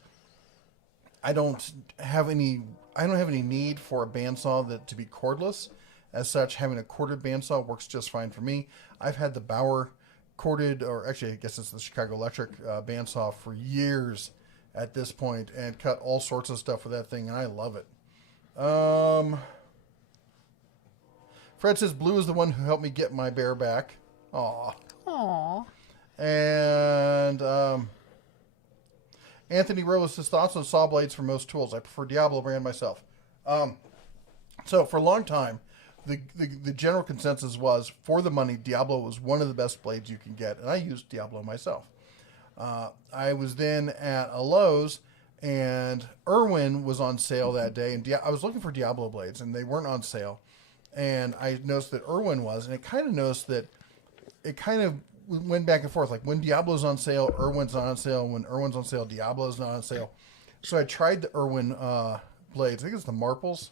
I don't have any need for a bandsaw to be cordless. As such, having a corded bandsaw works just fine for me. I've had the Bauer corded, or actually I guess it's the Chicago Electric bandsaw for years at this point, and cut all sorts of stuff with that thing, and I love it. Fred says, Blue is the one who helped me get my bear back. Aww. And Anthony Rose says, thoughts on saw blades for most tools. I prefer Diablo brand myself. So for a long time, the general consensus was, for the money, Diablo was one of the best blades you can get, and I used Diablo myself. I was then at a Lowe's, and Irwin was on sale that day, and I was looking for Diablo blades, and they weren't on sale. And I noticed that Irwin was, and I kind of noticed that it kind of went back and forth. Like when Diablo's on sale, Irwin's not on sale. When Irwin's on sale, Diablo's not on sale. So I tried the Irwin blades. I think it's the Marples.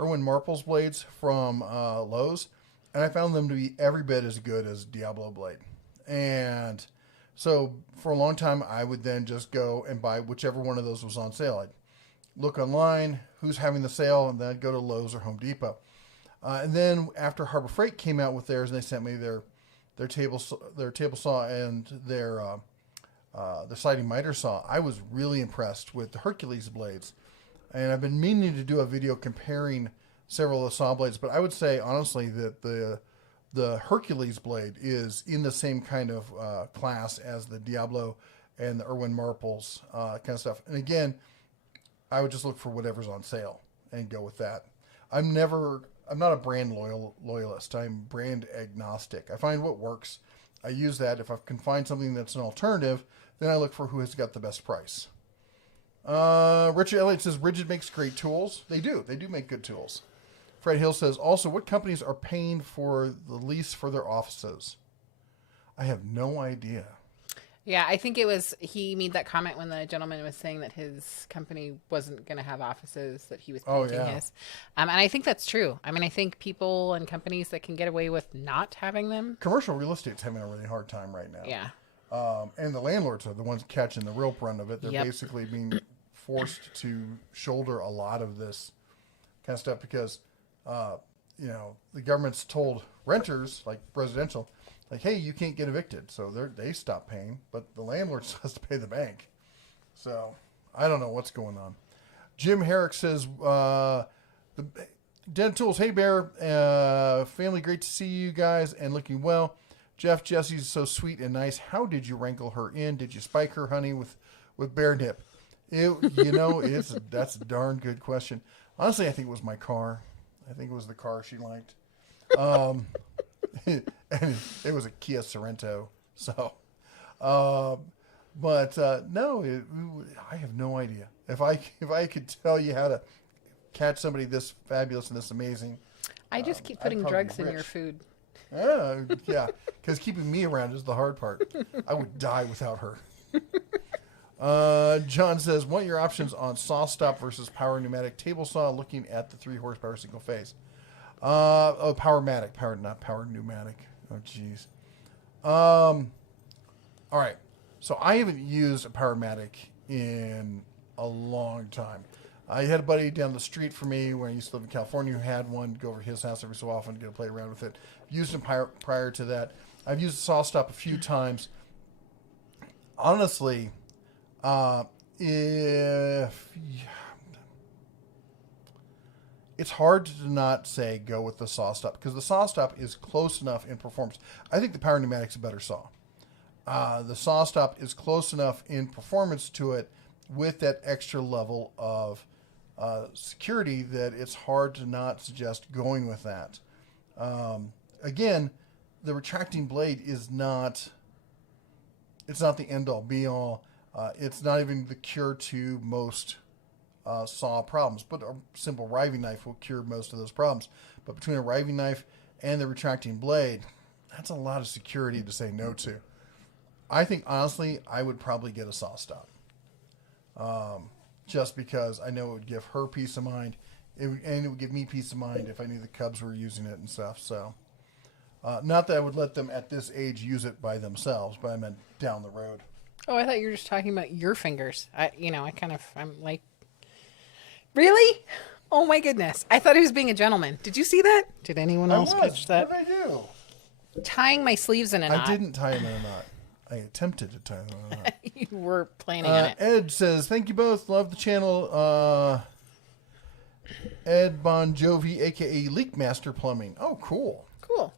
Irwin Marples blades from Lowe's. And I found them to be every bit as good as Diablo blade. And so for a long time, I would then just go and buy whichever one of those was on sale. I'd look online, who's having the sale, and then I'd go to Lowe's or Home Depot. And then after Harbor Freight came out with theirs, and they sent me their table saw and their sliding miter saw, I was really impressed with the Hercules blades. And I've been meaning to do a video comparing several of the saw blades, but I would say honestly that the Hercules blade is in the same kind of class as the Diablo and the Irwin Marples kind of stuff. And again, I would just look for whatever's on sale and go with that. I'm not a brand loyalist. I'm brand agnostic. I find what works. I use that. If I can find something that's an alternative, then I look for who has got the best price. Richard Elliott says, Rigid makes great tools. They do. They do make good tools. Fred Hill says, also, what companies are paying for the lease for their offices? I have no idea. Yeah, I think he made that comment when the gentleman was saying that his company wasn't going to have offices, that he was painting his. And I think that's true. I mean, I think people and companies that can get away with not having them. Commercial real estate's having a really hard time right now. Yeah. And the landlords are the ones catching the real brunt of it. They're basically being forced to shoulder a lot of this kind of stuff because, the government's told renters, like residential, like, hey, you can't get evicted. So they stop paying, but the landlord still has to pay the bank. So I don't know what's going on. Jim Herrick says, the Den Tools, hey Bear, family, great to see you guys and looking well. Jeff, Jesse's so sweet and nice. How did you wrangle her in? Did you spike her, honey, with bear nip? That's a darn good question. Honestly, I think it was my car. I think it was the car she liked. And it was a Kia Sorento. So, no, I have no idea. If I could tell you how to catch somebody this fabulous and this amazing, I just keep putting drugs in your food. Yeah, because keeping me around is the hard part. I would die without her. John says, what are your options on saw stop versus power pneumatic table saw looking at the 3 horsepower single phase? Powermatic. Not power pneumatic. Oh, jeez. All right. So I haven't used a Powermatic in a long time. I had a buddy down the street from me when I used to live in California who had one. Go over to his house every so often, get to play around with it. Used them prior to that. I've used a saw stop a few times. Honestly, if it's hard to not say go with the saw stop because the saw stop is close enough in performance. I think the power pneumatic's a better saw. The saw stop is close enough in performance to it with that extra level of security that it's hard to not suggest going with that. Again, the retracting blade is not, it's not the end all be all. It's not even the cure to most saw problems, but a simple riving knife will cure most of those problems. But between a riving knife and the retracting blade, that's a lot of security to say no to. I think, honestly, I would probably get a saw stop. Just because I know it would give her peace of mind, and it would give me peace of mind if I knew the Cubs were using it and stuff. So, not that I would let them at this age use it by themselves, but I meant down the road. Oh, I thought you were just talking about your fingers. I'm like, really? Oh my goodness. I thought he was being a gentleman. Did you see that? Did anyone else catch that? What did I do? Tying my sleeves in a knot. I didn't tie them in a knot. I attempted to tie them in a knot. You were planning on it. Ed says, thank you both. Love the channel. Ed Bon Jovi, a.k.a. Leak Master Plumbing. Oh, cool. Cool.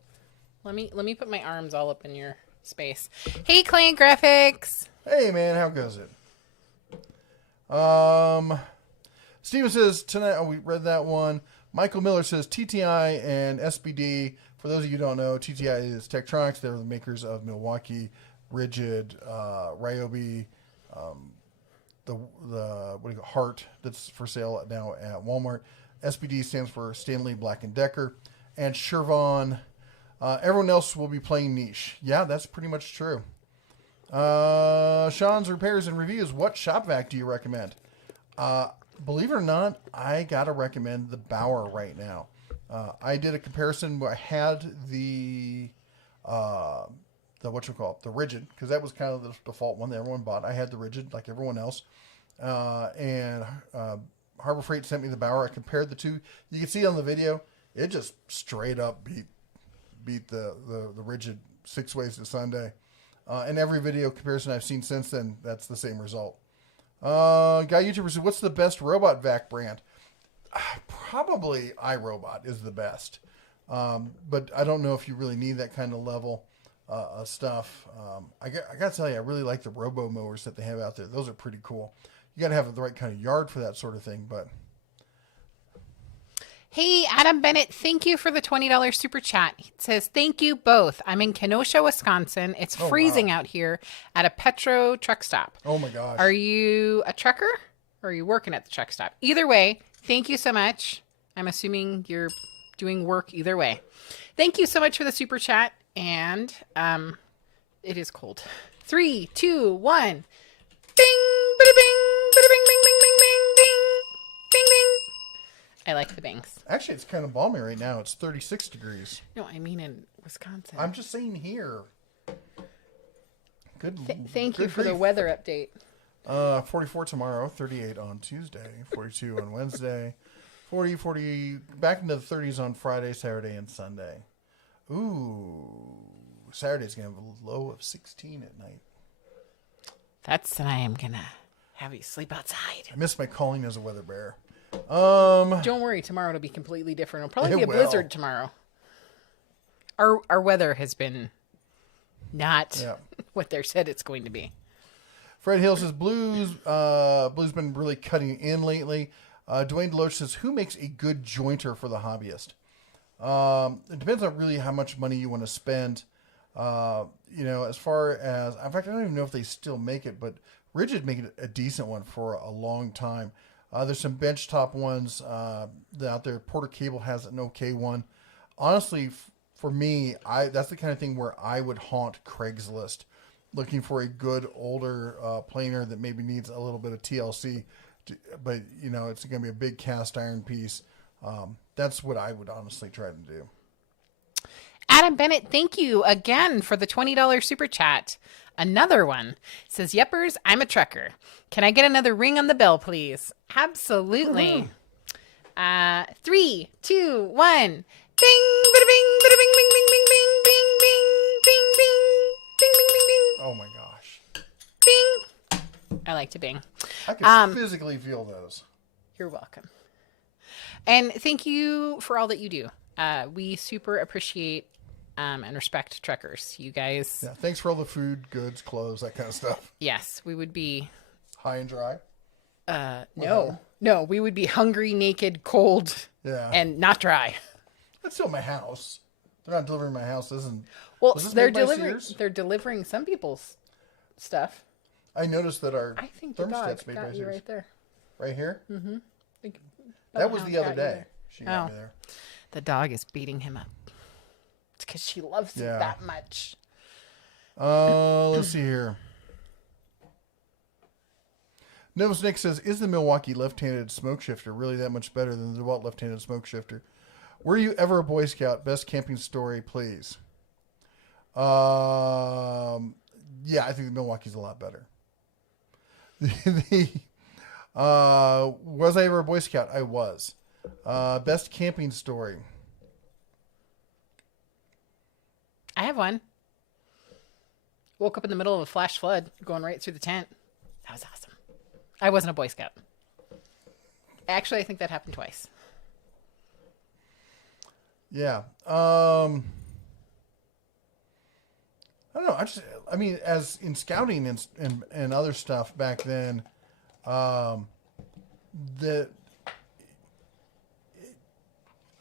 Let me put my arms all up in your space. Hey, Client Graphics. Hey, man. How goes it? Steven says, tonight, we read that one. Michael Miller says, TTI and SBD. For those of you who don't know, TTI is Tektronix. They're the makers of Milwaukee, Rigid, Ryobi, the Hart that's for sale now at Walmart. SBD stands for Stanley Black & Decker. And Shervon. Everyone else will be playing niche. Yeah, that's pretty much true. Sean's Repairs and Reviews. What shop vac do you recommend? Believe it or not, I gotta recommend the Bauer right now. I did a comparison where I had the the Rigid, because that was kind of the default one that everyone bought. I had the Rigid like everyone else. And Harbor Freight sent me the Bauer. I compared the two. You can see on the video, it just straight up beat the Rigid 6 ways to Sunday. And every video comparison I've seen since then, that's the same result. Guy YouTuber said, what's the best robot vac brand? Probably iRobot is the best. But I don't know if you really need that kind of level of stuff. I got to tell you, I really like the robo mowers that they have out there. Those are pretty cool. You got to have the right kind of yard for that sort of thing. But hey, Adam Bennett, thank you for the $20 super chat. It says, thank you both. I'm in Kenosha, Wisconsin. It's freezing out here at a Petro truck stop. Oh, my gosh. Are you a trucker or are you working at the truck stop? Either way, thank you so much. I'm assuming you're doing work either way. Thank you so much for the super chat. And it is cold. 3, 2, 1. Bing, bada bing, bada bing, bing, bing, bing, bing, bing, bing, bing. I like the bangs. Actually, it's kind of balmy right now. It's 36 degrees. No, I mean in Wisconsin. I'm just saying here. Good. Thank you for the weather update. 44 tomorrow, 38 on Tuesday, 42 on Wednesday, 40, back into the 30s on Friday, Saturday, and Sunday. Ooh, Saturday's going to have a low of 16 at night. That's when I am going to have you sleep outside. I miss my calling as a weather bear. Don't worry, tomorrow it'll be completely different. It'll probably be a blizzard tomorrow. Our weather has been not what they said it's going to be. Fred Hill says blues been really cutting in lately. Dwayne Deloach says, who makes a good jointer for the hobbyist? It depends on really how much money you want to spend. As far as, in fact, I don't even know if they still make it, but Rigid made a decent one for a long time. There's some benchtop ones out there. Porter Cable has an okay one. Honestly, for me, that's the kind of thing where I would haunt Craigslist looking for a good older planer that maybe needs a little bit of TLC, but it's going to be a big cast iron piece. That's what I would honestly try to do. Adam Bennett, thank you again for the $20 super chat. Another one says, "Yeppers, I'm a trucker. Can I get another ring on the bell, please?" Absolutely. 3, 2, 1. Bing, bada bing, bada bing, bing, bing, bing, bing, bing, bing, bing, bing, bing, bing, bing, bing. Oh my gosh. Bing. I like to bing. I can physically feel those. You're welcome. And thank you for all that you do. We super appreciate and respect truckers. You guys. Yeah, thanks for all the food, goods, clothes, that kind of stuff. Yes, we would be. High and dry? No, we would be hungry, naked, cold, and not dry. That's still my house. They're not delivering my house. Well, they're delivering some people's stuff. I noticed that our I think the dog got you right there. Right here? Mm-hmm. That was the other day. She got me there. The dog is beating him up. It's because she loves it that much. Let's see here. Novus Nick says, "Is the Milwaukee left-handed smoke shifter really that much better than the DeWalt left-handed smoke shifter? Were you ever a Boy Scout? Best camping story, please." Yeah, I think the Milwaukee's a lot better. Was I ever a Boy Scout? I was. Best camping story. I have one. Woke up in the middle of a flash flood going right through the tent. That was awesome. I wasn't a Boy Scout. Actually, I think that happened twice. Yeah. I don't know. I mean, as in scouting and other stuff back then, I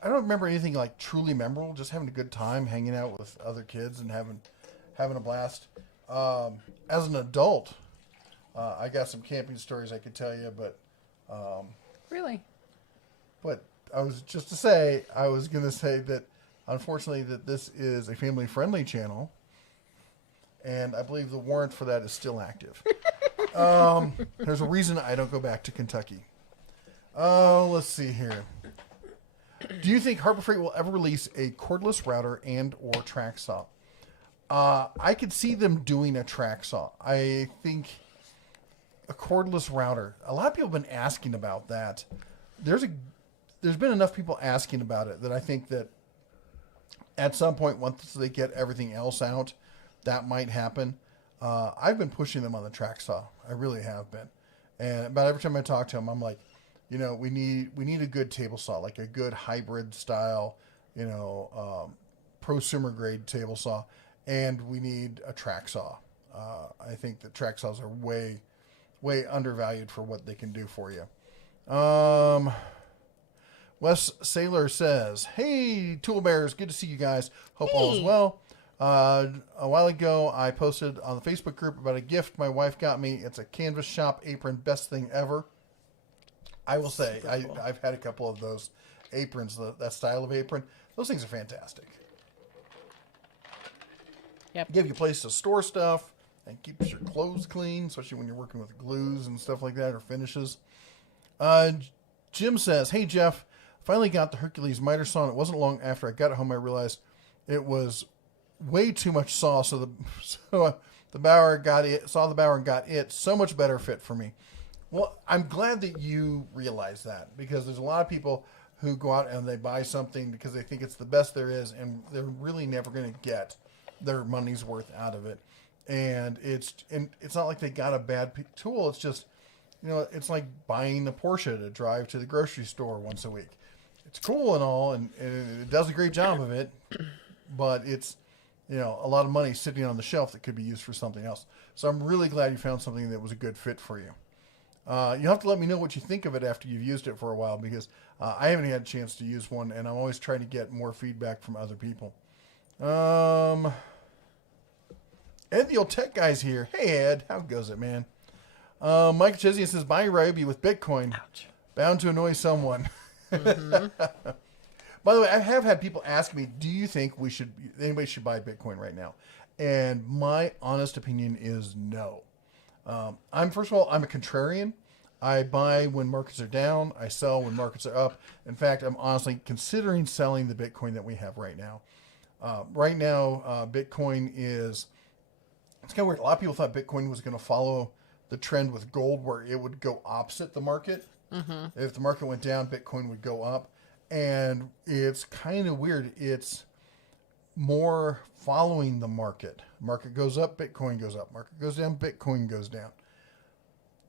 don't remember anything like truly memorable. Just having a good time, hanging out with other kids, and having a blast. As an adult, I got some camping stories I could tell you, but really. But I was going to say that unfortunately that this is a family-friendly channel, and I believe the warrant for that is still active. There's a reason I don't go back to Kentucky. Let's see here. Do you think Harbor Freight will ever release a cordless router and or track saw? I could see them doing a track saw. I think a cordless router. A lot of people have been asking about that. There's been enough people asking about it that I think that at some point, once they get everything else out, that might happen. I've been pushing them on the track saw. I really have been. And about every time I talk to them, I'm like, we need a good table saw, like a good hybrid style, prosumer grade table saw, and we need a track saw. I think that track saws are way, way undervalued for what they can do for you. Wes Saylor says, "Hey, Tool Bears, good to see you guys. Hope all is well. A while ago, I posted on the Facebook group about a gift my wife got me. It's a canvas shop apron, best thing ever. I will say, cool. I've had a couple of those aprons, that style of apron. Those things are fantastic. Yep. Give you a place to store stuff and keeps your clothes clean, especially when you're working with glues and stuff like that or finishes. Jim says, "Hey, Jeff, finally got the Hercules miter saw, and it wasn't long after I got it home I realized it was way too much saw, so the Bauer got it, saw the Bauer and got it. So much better fit for me." Well, I'm glad that you realize that, because there's a lot of people who go out and they buy something because they think it's the best there is, and they're really never going to get their money's worth out of it. And it's not like they got a bad tool. It's just, it's like buying a Porsche to drive to the grocery store once a week. It's cool and all, and it does a great job of it, but it's, a lot of money sitting on the shelf that could be used for something else. So I'm really glad you found something that was a good fit for you. You have to let me know what you think of it after you've used it for a while, because I haven't had a chance to use one, and I'm always trying to get more feedback from other people. Ed, the old tech guy's here. Hey, Ed. How goes it, man? Mike Chezian says, "Buy Ryobi with Bitcoin. Ouch. Bound to annoy someone." Mm-hmm. By the way, I have had people ask me, do you think anybody should buy Bitcoin right now? And my honest opinion is no. First of all, I'm a contrarian. I buy when markets are down. I sell when markets are up. In fact, I'm honestly considering selling the Bitcoin that we have right now. Bitcoin is, it's kind of weird. A lot of people thought Bitcoin was going to follow the trend with gold where it would go opposite the market. Mm-hmm. If the market went down, Bitcoin would go up. And it's kind of weird. It's more following the market. Market goes up, Bitcoin goes up. Market goes down, Bitcoin goes down.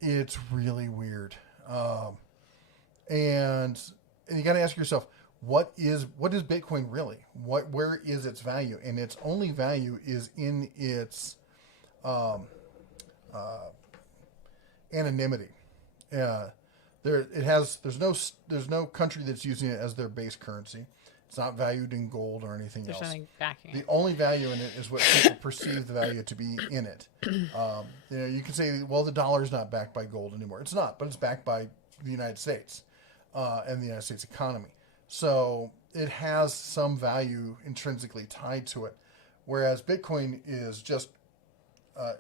It's really weird. And you got to ask yourself, what is Bitcoin really? Where is its value? And its only value is in its anonymity. There's no country that's using it as their base currency. It's not valued in gold or anything else. There's nothing backing it. The only value in it is what people perceive the value to be in it. You can say, well, the dollar is not backed by gold anymore. It's not, but it's backed by the United States and the United States economy. So it has some value intrinsically tied to it, whereas Bitcoin is just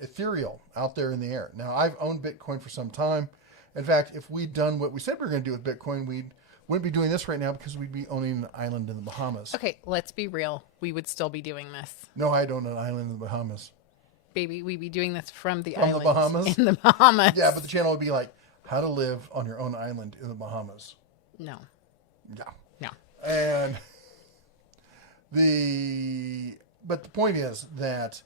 ethereal out there in the air. Now, I've owned Bitcoin for some time. In fact, if we'd done what we said we were going to do with Bitcoin, we wouldn't be doing this right now because we'd be owning an island in the Bahamas. Okay, let's be real. We would still be doing this. No, I don't own an island in the Bahamas. Baby, we'd be doing this from the Bahamas? In the Bahamas. Yeah, but the channel would be like, how to live on your own island in the Bahamas. No. Yeah. No. And but the point is that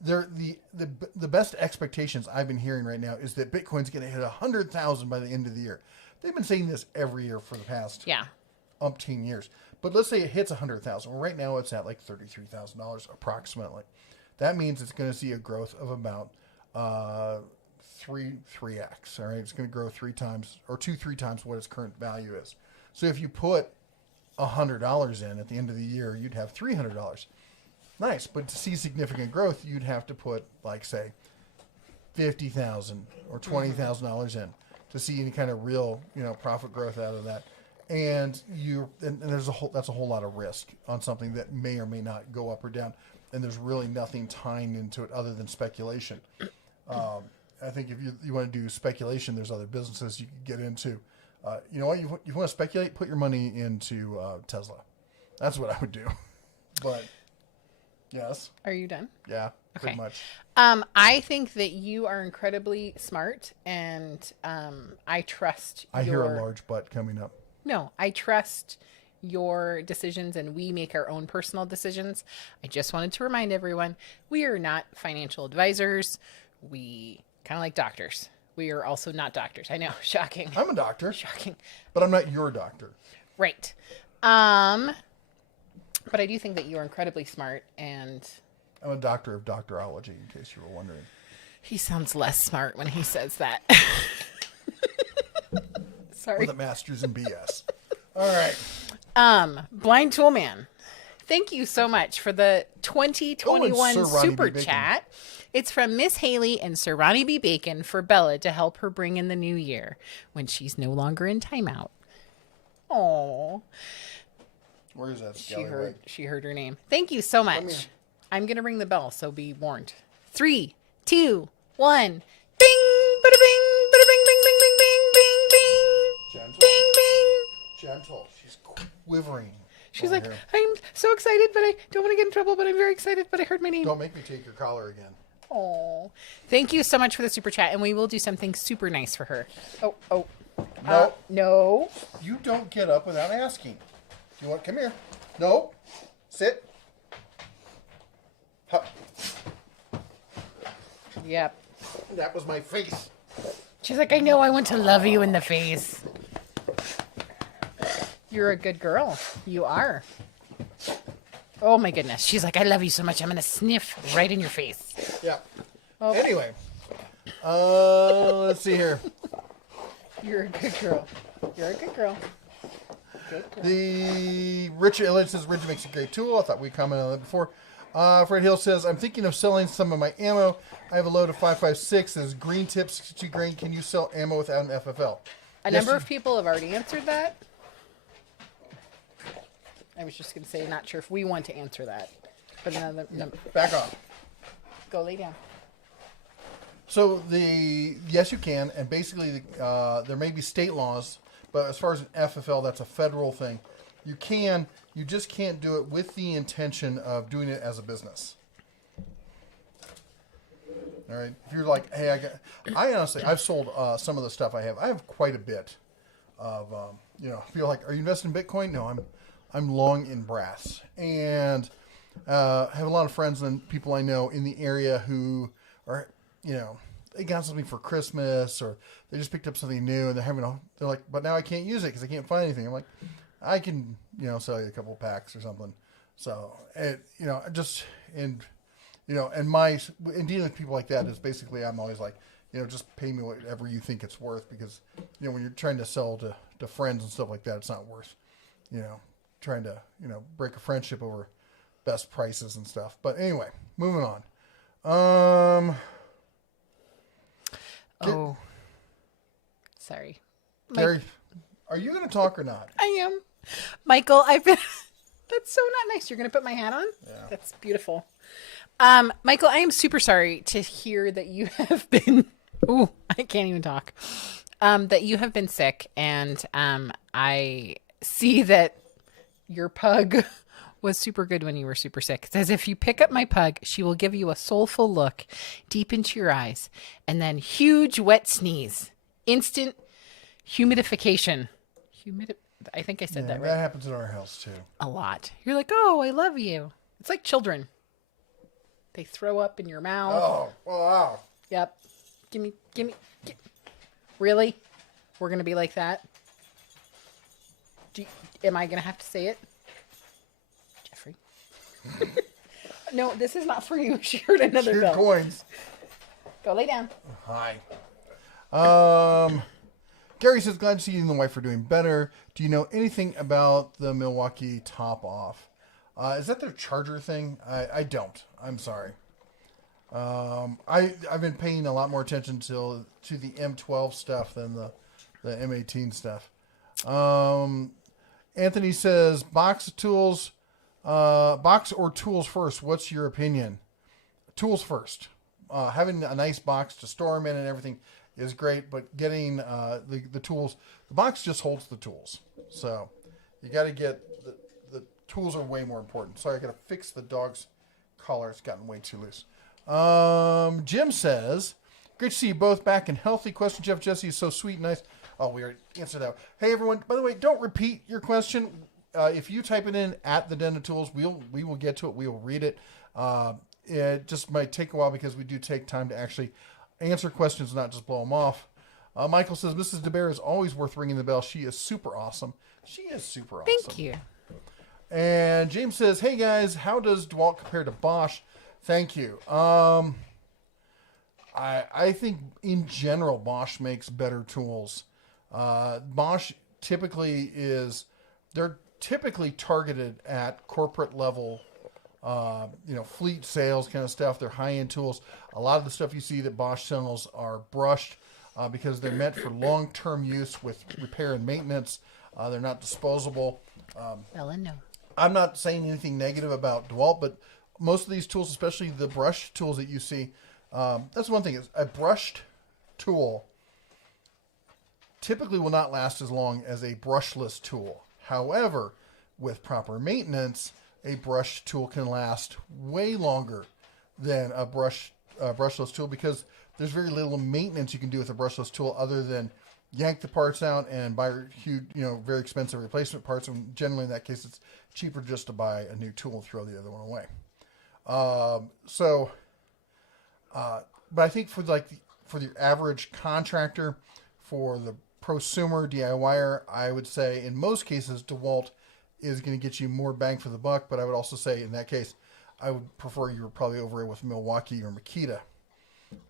the best expectations I've been hearing right now is that Bitcoin's going to hit 100,000 by the end of the year. They've been saying this every year for the past umpteen years. But let's say it hits 100,000. Well, right now it's at like $33,000 approximately. That means it's going to see a growth of about 3x. All right, it's going to grow 3 times or 2-3 times what its current value is. So if you put $100 in at the end of the year, you'd have $300. Nice, but to see significant growth, you'd have to put like say $50,000 or $20,000 in to see any kind of real profit growth out of that. And that's a whole lot of risk on something that may or may not go up or down. And there's really nothing tying into it other than speculation. I think if you want to do speculation, there's other businesses you could get into. You know what? You want to speculate? Put your money into Tesla. That's what I would do. But yes. Are you done? Yeah, okay. Pretty much. I think that you are incredibly smart, and I trust. I hear a large butt coming up. No, I trust your decisions, and we make our own personal decisions. I just wanted to remind everyone, we are not financial advisors. We kind of like doctors. We are also not doctors. I know, shocking. I'm a doctor. Shocking. But I'm not your doctor. Right. But I do think that you are incredibly smart, and I'm a doctor of doctorology, in case you were wondering. He sounds less smart when he says that. Sorry. With a master's in BS. All right. Blind Tool Man, thank you so much for the 2021 super chat. It's from Miss Haley and Sir Ronnie B. Bacon for Bella to help her bring in the new year when she's no longer in timeout. Aww. Where is that? She heard her name. Thank you so much. I'm going to ring the bell, so be warned. 3, 2, 1. Bing! Bada bing! Bada bing! Bing! Bing! Bing! Bing! Bing! Bing! Gentle. Bing! Bing! Gentle. She's quivering. She's like, I'm so excited, but I don't want to get in trouble, but I'm very excited, but I heard my name. Don't make me take your collar again. Oh, thank you so much for the super chat, and we will do something super nice for her. Oh. No. No. You don't get up without asking. You want? Come here. No. Sit. Hup. Yep. That was my face. She's like, I know I want to love you in the face. You're a good girl. You are. Oh my goodness. She's like, I love you so much. I'm going to sniff right in your face. Yeah. Oh. Anyway. Let's see here. You're a good girl. You're a good girl. The Richard says Richard makes a great tool. I thought we commented on that before. Fred Hill says, I'm thinking of selling some of my ammo. I have a load of 5.56. There's green tips, 62 grain. Can you sell ammo without an FFL? A number of people have already answered that. I was just going to say, not sure if we want to answer that. But another, no, Back off. go lay down. So yes, you can, and basically there may be state laws, but as far as an FFL, that's a federal thing. You just can't do it with the intention of doing it as a business. All right. If you're like, hey, I honestly, I've sold some of the stuff I have. I have quite a bit of, if you're like, are you investing in Bitcoin? No, I'm long in brass, and have a lot of friends and people I know in the area who are, they got something for Christmas, or they just picked up something new, and they're like, but now I can't use it because I can't find anything. I'm like, I can, sell you a couple packs or something. So, and in dealing with people like that is basically, I'm always like, just pay me whatever you think it's worth, because, when you're trying to sell to friends and stuff like that, it's not worth, trying to, break a friendship over best prices and stuff. But anyway, moving on. Sorry. Gary, are you going to talk or not? I am. Michael, I've been... That's so not nice. You're going to put my hat on? Yeah. That's beautiful. Michael, I am super sorry to hear that you have been... Ooh, I can't even talk. That you have been sick, and I see that your pug was super good when you were super sick. It says, if you pick up my pug, she will give you a soulful look deep into your eyes, and then huge wet sneeze. Instant humidification. I think I said that right. That happens in our house too. A lot. You're like, oh, I love you. It's like children. They throw up in your mouth. Oh, wow. Yep. Gimme. Really? We're going to be like that? Am I going to have to say it? Jeffrey. No, this is not for you. She heard another Shoot bell. coins. Go lay down. Hi. Gary says, glad to see you and the wife are doing better. Do you know anything about the Milwaukee top off? Is that their charger thing? I don't. I'm sorry. I've been paying a lot more attention to the M12 stuff than the M18 stuff. Anthony says, box or tools first. What's your opinion? Tools first. Having a nice box to store them in and everything is great, but getting the tools, the box just holds the tools. So you got to get the tools are way more important. Sorry, I got to fix the dog's collar. It's gotten way too loose. Jim says, great to see you both back and healthy. Question, Jeff Jesse is so sweet and nice. Oh, we already answered that. Hey, everyone, by the way, don't repeat your question. If you type it in at the Den of Tools, we will get to it. We will read it. It just might take a while because we do take time to actually answer questions, not just blow them off. Michael says, Mrs. DeBear is always worth ringing the bell. She is super awesome. She is super awesome. Thank you. And James says, hey guys, how does DeWalt compare to Bosch? Thank you. I think in general, Bosch makes better tools. Bosch typically they're typically targeted at corporate level, fleet sales kind of stuff. They're high-end tools. A lot of the stuff you see that Bosch sells are brushed because they're meant for long-term use with repair and maintenance. They're not disposable. No. I'm not saying anything negative about DeWalt, but most of these tools, especially the brush tools that you see, that's one thing. Is a brushed tool typically will not last as long as a brushless tool. However, with proper maintenance, a brushed tool can last way longer than a brushless tool because there's very little maintenance you can do with a brushless tool other than yank the parts out and buy huge, very expensive replacement parts. And generally, in that case, it's cheaper just to buy a new tool and throw the other one away. But I think for the average contractor, for the prosumer DIYer, I would say in most cases DeWalt is going to get you more bang for the buck. But I would also say in that case, I would prefer you were probably over with Milwaukee or Makita.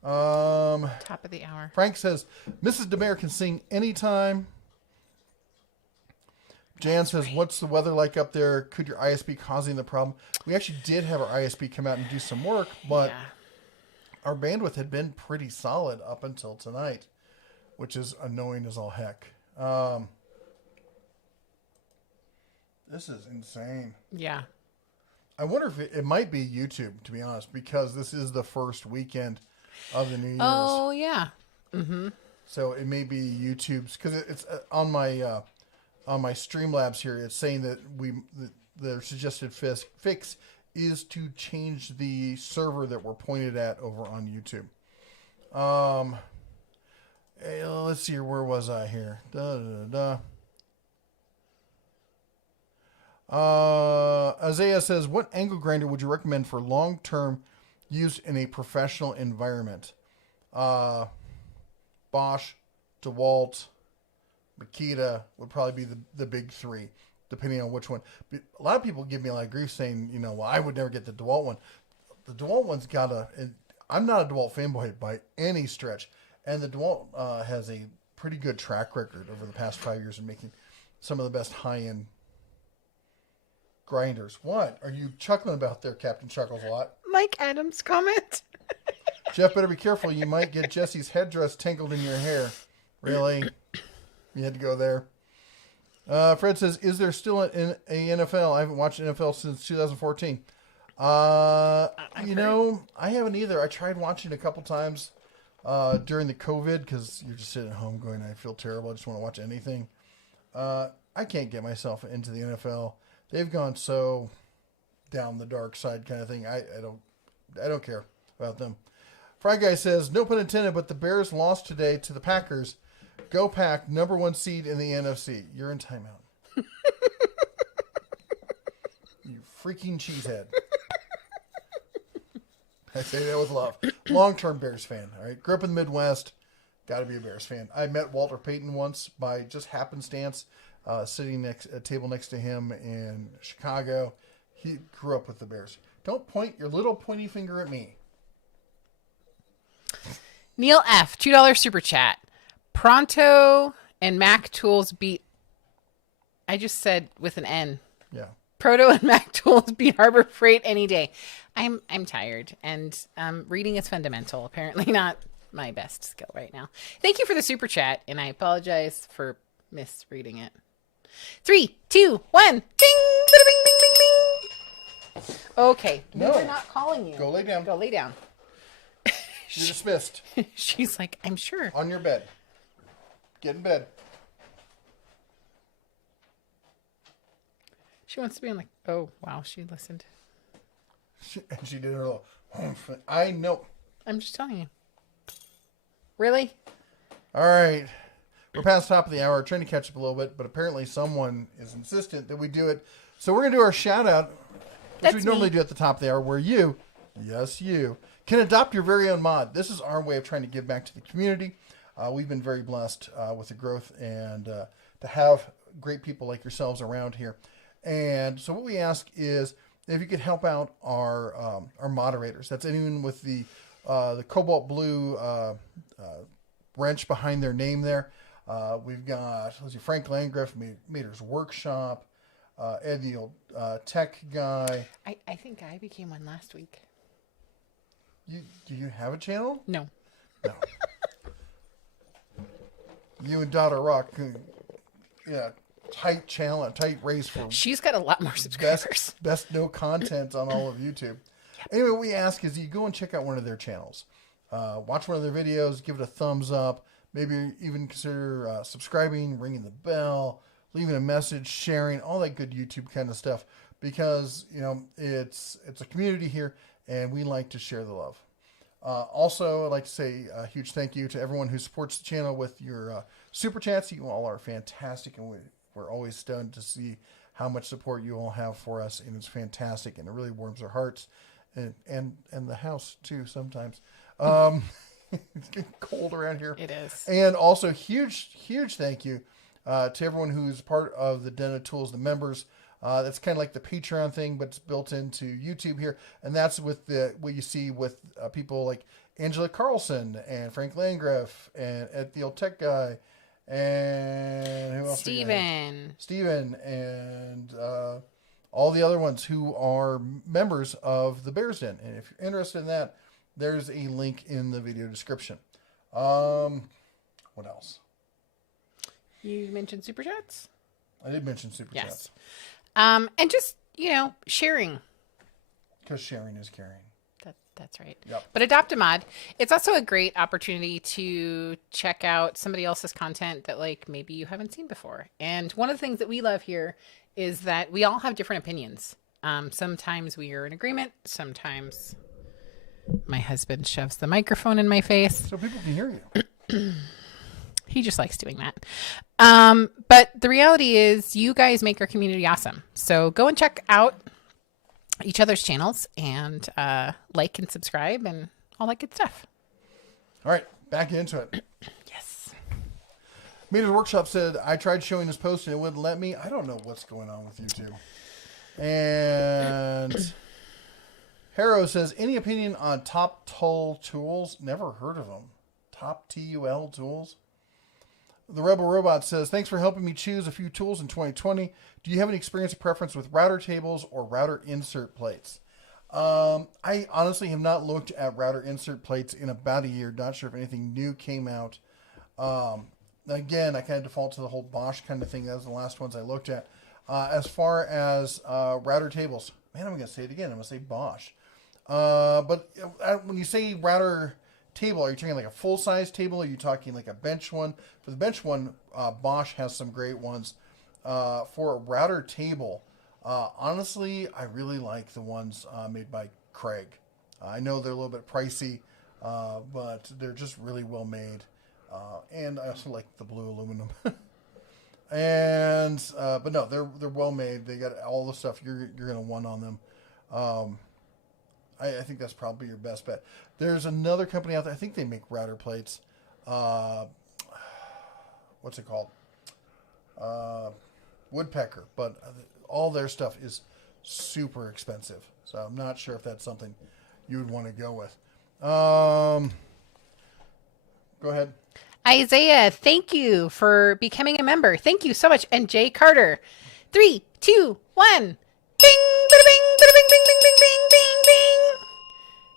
Top of the hour. Frank says Mrs. DeMare can sing anytime. Jan says, what's the weather like up there? Could your ISP causing the problem? We actually did have our ISP come out and do some work, but our bandwidth had been pretty solid up until tonight, which is annoying as all heck. This is insane. Yeah. I wonder if it might be YouTube, to be honest, because this is the first weekend of the New Year's. Oh, yeah. Mm-hmm. So it may be YouTube's, because it's on my Streamlabs here. It's saying that their suggested fix is to change the server that we're pointed at over on YouTube. Let's see here. Where was I here? Isaiah says, what angle grinder would you recommend for long-term use in a professional environment? Bosch, DeWalt, Makita would probably be the big three, depending on which one. But a lot of people give me a lot of grief saying, well, I would never get the DeWalt one. The DeWalt one's I'm not a DeWalt fanboy by any stretch. And the DeWalt has a pretty good track record over the past 5 years of making some of the best high-end grinders. What are you chuckling about there, Captain Chuckles a lot? Mike Adams' comment. Jeff, better be careful. You might get Jesse's headdress tangled in your hair. Really? You had to go there. Fred says, is there still a NFL? I haven't watched NFL since 2014. I haven't either. I tried watching a couple times during the COVID because you're just sitting at home going, I feel terrible. I just want to watch anything. I can't get myself into the NFL. They've gone so down the dark side kind of thing. I don't care about them. Fry Guy says, no pun intended, but the Bears lost today to the Packers. Go Pack, number 1 seed in the NFC. You're in timeout. You freaking cheesehead. I say that with love. Long-term Bears fan, all right? Grew up in the Midwest. Got to be a Bears fan. I met Walter Payton once by just happenstance, sitting at a table next to him in Chicago. He grew up with the Bears. Don't point your little pointy finger at me. Neil F., $2 super chat. Pronto and Mac Tools beat... I just said with an N. Yeah. Proto and Mac Tools beat Harbor Freight any day. I'm tired, and reading is fundamental. Apparently not my best skill right now. Thank you for the super chat, and I apologize for misreading it. 3, 2, 1. Ding! Bada bing, bing, bing, bing. Okay. No. We're not calling you. Go lay down. Go lay down. You're dismissed. She's like, I'm sure. On your bed. Get in bed. She wants to be on oh, wow, she listened. And she did her little, I know. I'm just telling you. Really? All right. We're past the top of the hour, trying to catch up a little bit, but apparently someone is insistent that we do it. So we're going to do our shout out, which we normally do at the top of the hour, where you, yes, you, can adopt your very own mod. This is our way of trying to give back to the community. We've been very blessed with the growth and to have great people like yourselves around here. And so what we ask is if you could help out our moderators. That's anyone with the cobalt blue wrench behind their name there. We've got, let's see, Frank Landgraf, Mater's Workshop, Ed the old tech guy. I think I became one last week. Do you have a channel? No. No. You and Dada Rock, tight channel, tight race for. She's got a lot more subscribers. Best no content on all of YouTube. Anyway, what we ask is you go and check out one of their channels. Watch one of their videos, give it a thumbs up, maybe even consider subscribing, ringing the bell, leaving a message, sharing, all that good YouTube kind of stuff. Because, it's a community here, and we like to share the love. Also, I'd like to say a huge thank you to everyone who supports the channel with your super chats. You all are fantastic, and we're always stunned to see how much support you all have for us, and it's fantastic, and it really warms our hearts, and the house too sometimes. It's getting cold around here. It is. And also huge thank you to everyone who's part of the Den of Tools, the members. That's kind of like the Patreon thing, but it's built into YouTube here. And that's with what you see with people like Angela Carlson and Frank Landgraf and Ed the old tech guy and who else? Steven and all the other ones who are members of the Bears Den. And if you're interested in that, there's a link in the video description. What else? You mentioned super chats? I did mention super chats. And just, sharing. Because sharing is caring. That's right. Yep. But Adopt-A-Mod, it's also a great opportunity to check out somebody else's content that like maybe you haven't seen before. And one of the things that we love here is that we all have different opinions. Sometimes we are in agreement. Sometimes my husband shoves the microphone in my face. So people can hear you. He just likes doing that. But the reality is you guys make our community awesome. So go and check out each other's channels and like and subscribe and all that good stuff. All right, back into it. Yes. Meter's Workshop said, I tried showing this post and it wouldn't let me. I don't know what's going on with you two. And Harrow says, any opinion on Top Tool tools? Never heard of them. Top TUL tools? The Rebel Robot says, thanks for helping me choose a few tools in 2020. Do you have any experience or preference with router tables or router insert plates? I honestly have not looked at router insert plates in about a year. Not sure if anything new came out. Again, I kind of default to the whole Bosch kind of thing. That was the last ones I looked at. As far as router tables, man, I'm going to say it again. I'm going to say Bosch. But when you say router table, are you talking like a full-size table? Are you talking like a bench one? For the bench one, Bosch has some great ones. For a router table, honestly, I really like the ones made by Craig. I know they're a little bit pricey, but they're just really well made. And I also like the blue aluminum. And but no, they're well made. They got all the stuff you're gonna want on them. I think that's probably your best bet. There's another company out there. I think they make router plates. What's it called? Woodpecker. But all their stuff is super expensive. So I'm not sure if that's something you would want to go with. Go ahead. Isaiah, thank you for becoming a member. Thank you so much. And Jay Carter. 3, 2, 1. Bing, bada bing, bada bing, bing, bing, bing, bing, bing, bing.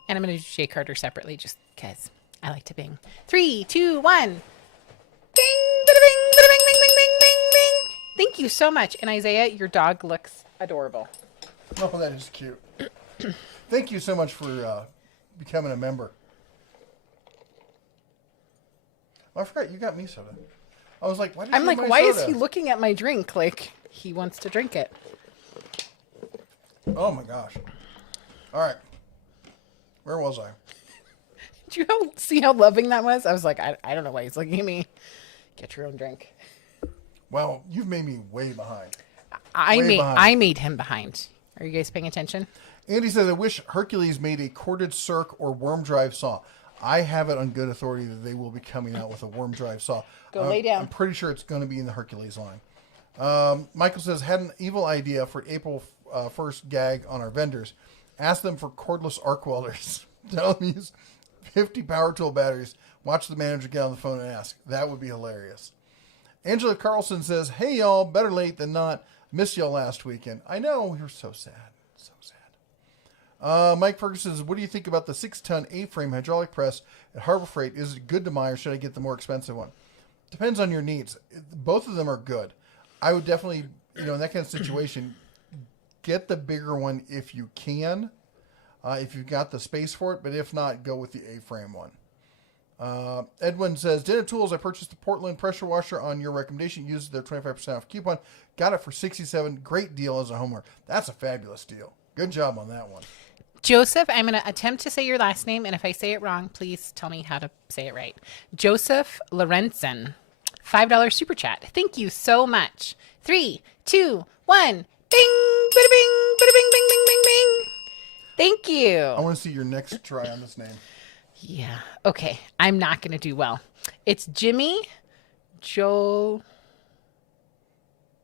And I'm going to do Jay Carter separately just because I like to bing. 3, 2, 1. Bing, bada bing, bada bing, bing, bing, bing, bing, bing. Thank you so much. And Isaiah, your dog looks adorable. Oh, that is cute. Thank you so much for becoming a member. Oh, I forgot you got me soda. I was like, why did I'm you like, get my why soda? is he looking at my drink like he wants to drink it? Oh my gosh. All right. Where was I? Did you see how loving that was? I was like, I don't know why he's looking at me. Get your own drink. Well, you've made me way behind. I behind. made him behind. Are you guys paying attention? Andy says, I wish Hercules made a corded circ or worm drive saw. I have it on good authority that they will be coming out with a worm drive saw. Go lay down. I'm pretty sure it's going to be in the Hercules line. Michael says, had an evil idea for April 1st gag on our vendors. Ask them for cordless arc welders. Tell them use 50 power tool batteries. Watch the manager get on the phone and ask. That would be hilarious. Angela Carlson says, hey, y'all, better late than not. Missed y'all last weekend. I know, we were so sad. So sad. Mike Ferguson says, what do you think about the 6-ton A-frame hydraulic press at Harbor Freight? Is it good to buy or should I get the more expensive one? Depends on your needs. Both of them are good. I would definitely, in that kind of situation, get the bigger one if you can, if you've got the space for it. But if not, go with the A-frame one. Edwin says, Dental Tools, I purchased the Portland pressure washer on your recommendation. Used their 25% off coupon. Got it for $67. Great deal as a homeowner. That's a fabulous deal. Good job on that one. Joseph, I'm going to attempt to say your last name, and if I say it wrong, please tell me how to say it right. Joseph Lorenzen, $5 super chat. Thank you so much. 3, 2, 1. Bing, bada bing, bada bing, bing, bing, bing, bing. Thank you. I want to see your next try on this name. Yeah. Okay. I'm not going to do well. It's Jimmy Joe.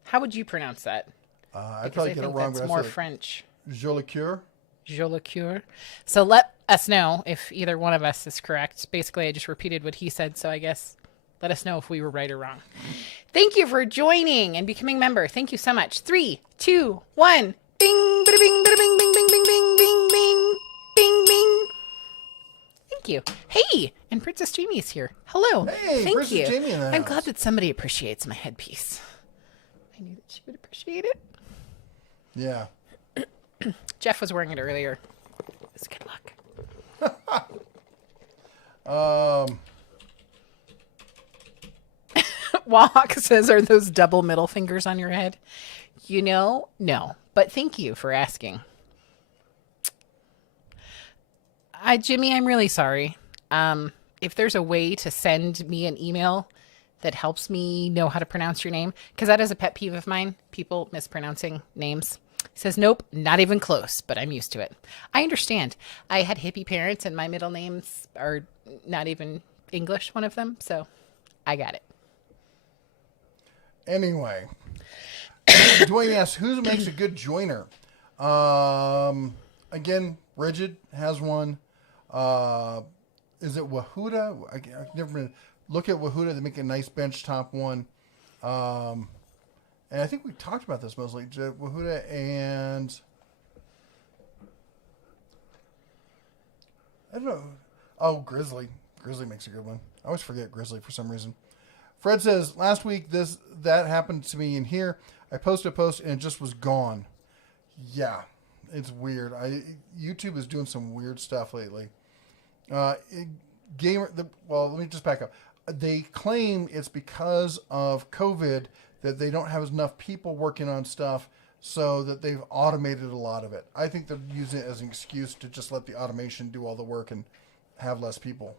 How would you pronounce that? I'd probably get it wrong, but but it's more I say French. Jolicoeur. Jolicoeur. So let us know if either one of us is correct. Basically, I just repeated what he said, so I guess let us know if we were right or wrong. Thank you for joining and becoming a member. Thank you so much. 3, 2, 1. Bing, bada bing, bada bing, bing, bing, bing, bing, bing, bing, bing, bing. Thank you. Hey, and Princess Jamie's here. Hello. Hey, Thank Princess you. Jamie in the I'm house. glad that somebody appreciates my headpiece. I knew that she would appreciate it. Yeah. Jeff was wearing it earlier. is good luck. Walk says, are those double middle fingers on your head? No. But thank you for asking. Jimmy, I'm really sorry. If there's a way to send me an email that helps me know how to pronounce your name, because that is a pet peeve of mine, people mispronouncing names. He says, nope, not even close, but I'm used to it. I understand. I had hippie parents and my middle names are not even English, one of them, so I got it. Anyway, Dwayne asks, who makes a good joiner? Again, Rigid has one. Is it Wahuda? I've never been. Look at Wahuda. They make a nice bench top one. And I think we talked about this mostly. Wahuda and I don't know. Oh, Grizzly. Grizzly makes a good one. I always forget Grizzly for some reason. Fred says, last week that happened to me in here. I posted a post and it just was gone. Yeah, it's weird. YouTube is doing some weird stuff lately. Let me just back up. They claim it's because of COVID that they don't have enough people working on stuff, so that they've automated a lot of it. I think they're using it as an excuse to just let the automation do all the work and have less people.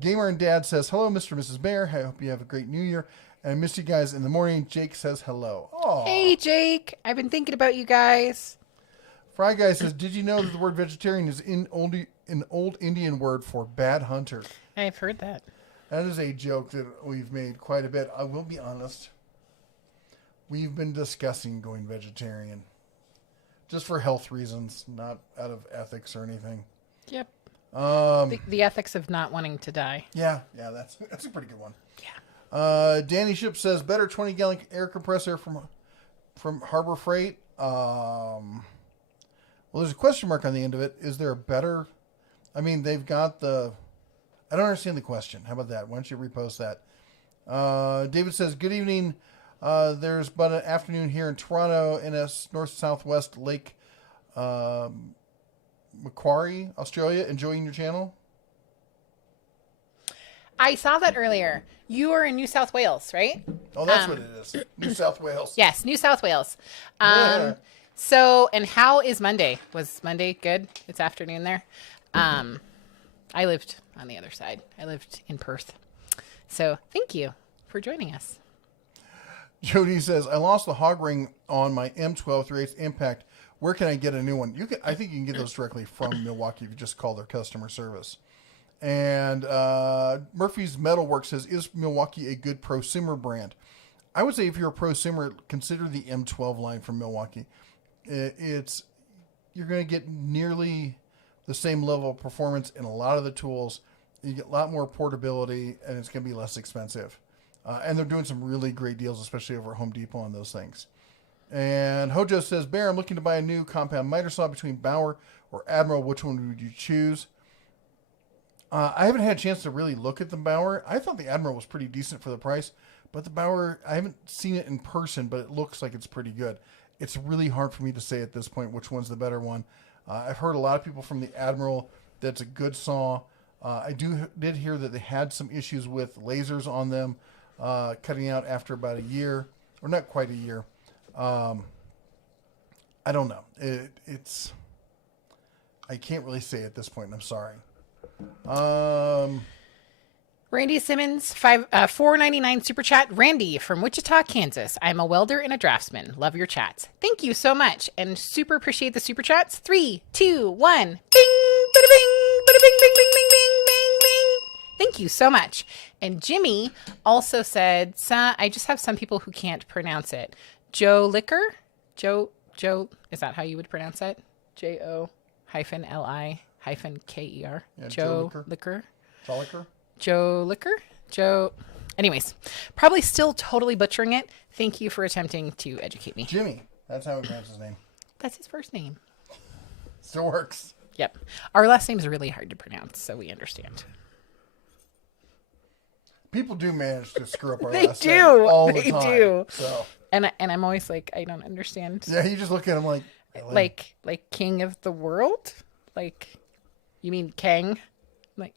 Gamer and Dad says, hello, Mr. and Mrs. Bear. I hope you have a great New Year. And I miss you guys in the morning. Jake says hello. Aww. Hey, Jake. I've been thinking about you guys. Fry Guy says, did you know that the word vegetarian is an old Indian word for bad hunter? I've heard that. That is a joke that we've made quite a bit. I will be honest. We've been discussing going vegetarian. Just for health reasons, not out of ethics or anything. Yep. The ethics of not wanting to die. Yeah, that's a pretty good one. Yeah. Danny Ship says, better 20-gallon air compressor from Harbor Freight. Well, there's a question mark on the end of it. Is there a better... I mean, they've got the... I don't understand the question. How about that? Why don't you repost that? David says, good evening. There's about an afternoon here in Toronto, NS North-Southwest Lake Macquarie, Australia. Enjoying your channel? I saw that earlier. You are in New South Wales, right? Oh, that's what it is. New South Wales. Yes, New South Wales. Yeah. So, and how is Monday? Was Monday good? It's afternoon there. I lived on the other side. I lived in Perth. So thank you for joining us. Jody says, I lost the hog ring on my M12 3/8 Impact. Where can I get a new one? I think you can get those directly from Milwaukee if you just call their customer service. And Murphy's Metalwork says, is Milwaukee a good prosumer brand? I would say if you're a prosumer, consider the M12 line from Milwaukee. You're going to get nearly the same level of performance in a lot of the tools. You get a lot more portability, and it's going to be less expensive. And they're doing some really great deals, especially over at Home Depot on those things. And Hojo says, Bear, I'm looking to buy a new compound miter saw between Bauer or Admiral. Which one would you choose? I haven't had a chance to really look at the Bauer. I thought the Admiral was pretty decent for the price, but the Bauer, I haven't seen it in person, but it looks like it's pretty good. It's really hard for me to say at this point which one's the better one. I've heard a lot of people from the Admiral that's a good saw. I did hear that they had some issues with lasers on them, cutting out after about a year, or not quite a year. I don't know. I can't really say at this point. I'm sorry. Randy Simmons, $4.99 super chat. Randy from Wichita, Kansas. I'm a welder and a draftsman. Love your chats. Thank you so much, and super appreciate the super chats. 3, 2, 1. Bing, bada bing, bada bing, bing, bing, bing, bing, bing, bing. Thank you so much. And Jimmy also said, I just have some people who can't pronounce it. Joe Liquor? Joe, is that how you would pronounce it? JO-LI-KER. Yeah, Joe Liquor. Liquor. Joe Liquor? Joe. Anyways, probably still totally butchering it. Thank you for attempting to educate me. Jimmy. That's how he pronounces his name. That's his first name. Still works. Yep. Our last name is really hard to pronounce, so we understand. People do manage to screw up our They last do. name all the They time. do. So. And I'm always like, I don't understand. Yeah, you just look at him like Like King of the World? Like, you mean Kang? Like,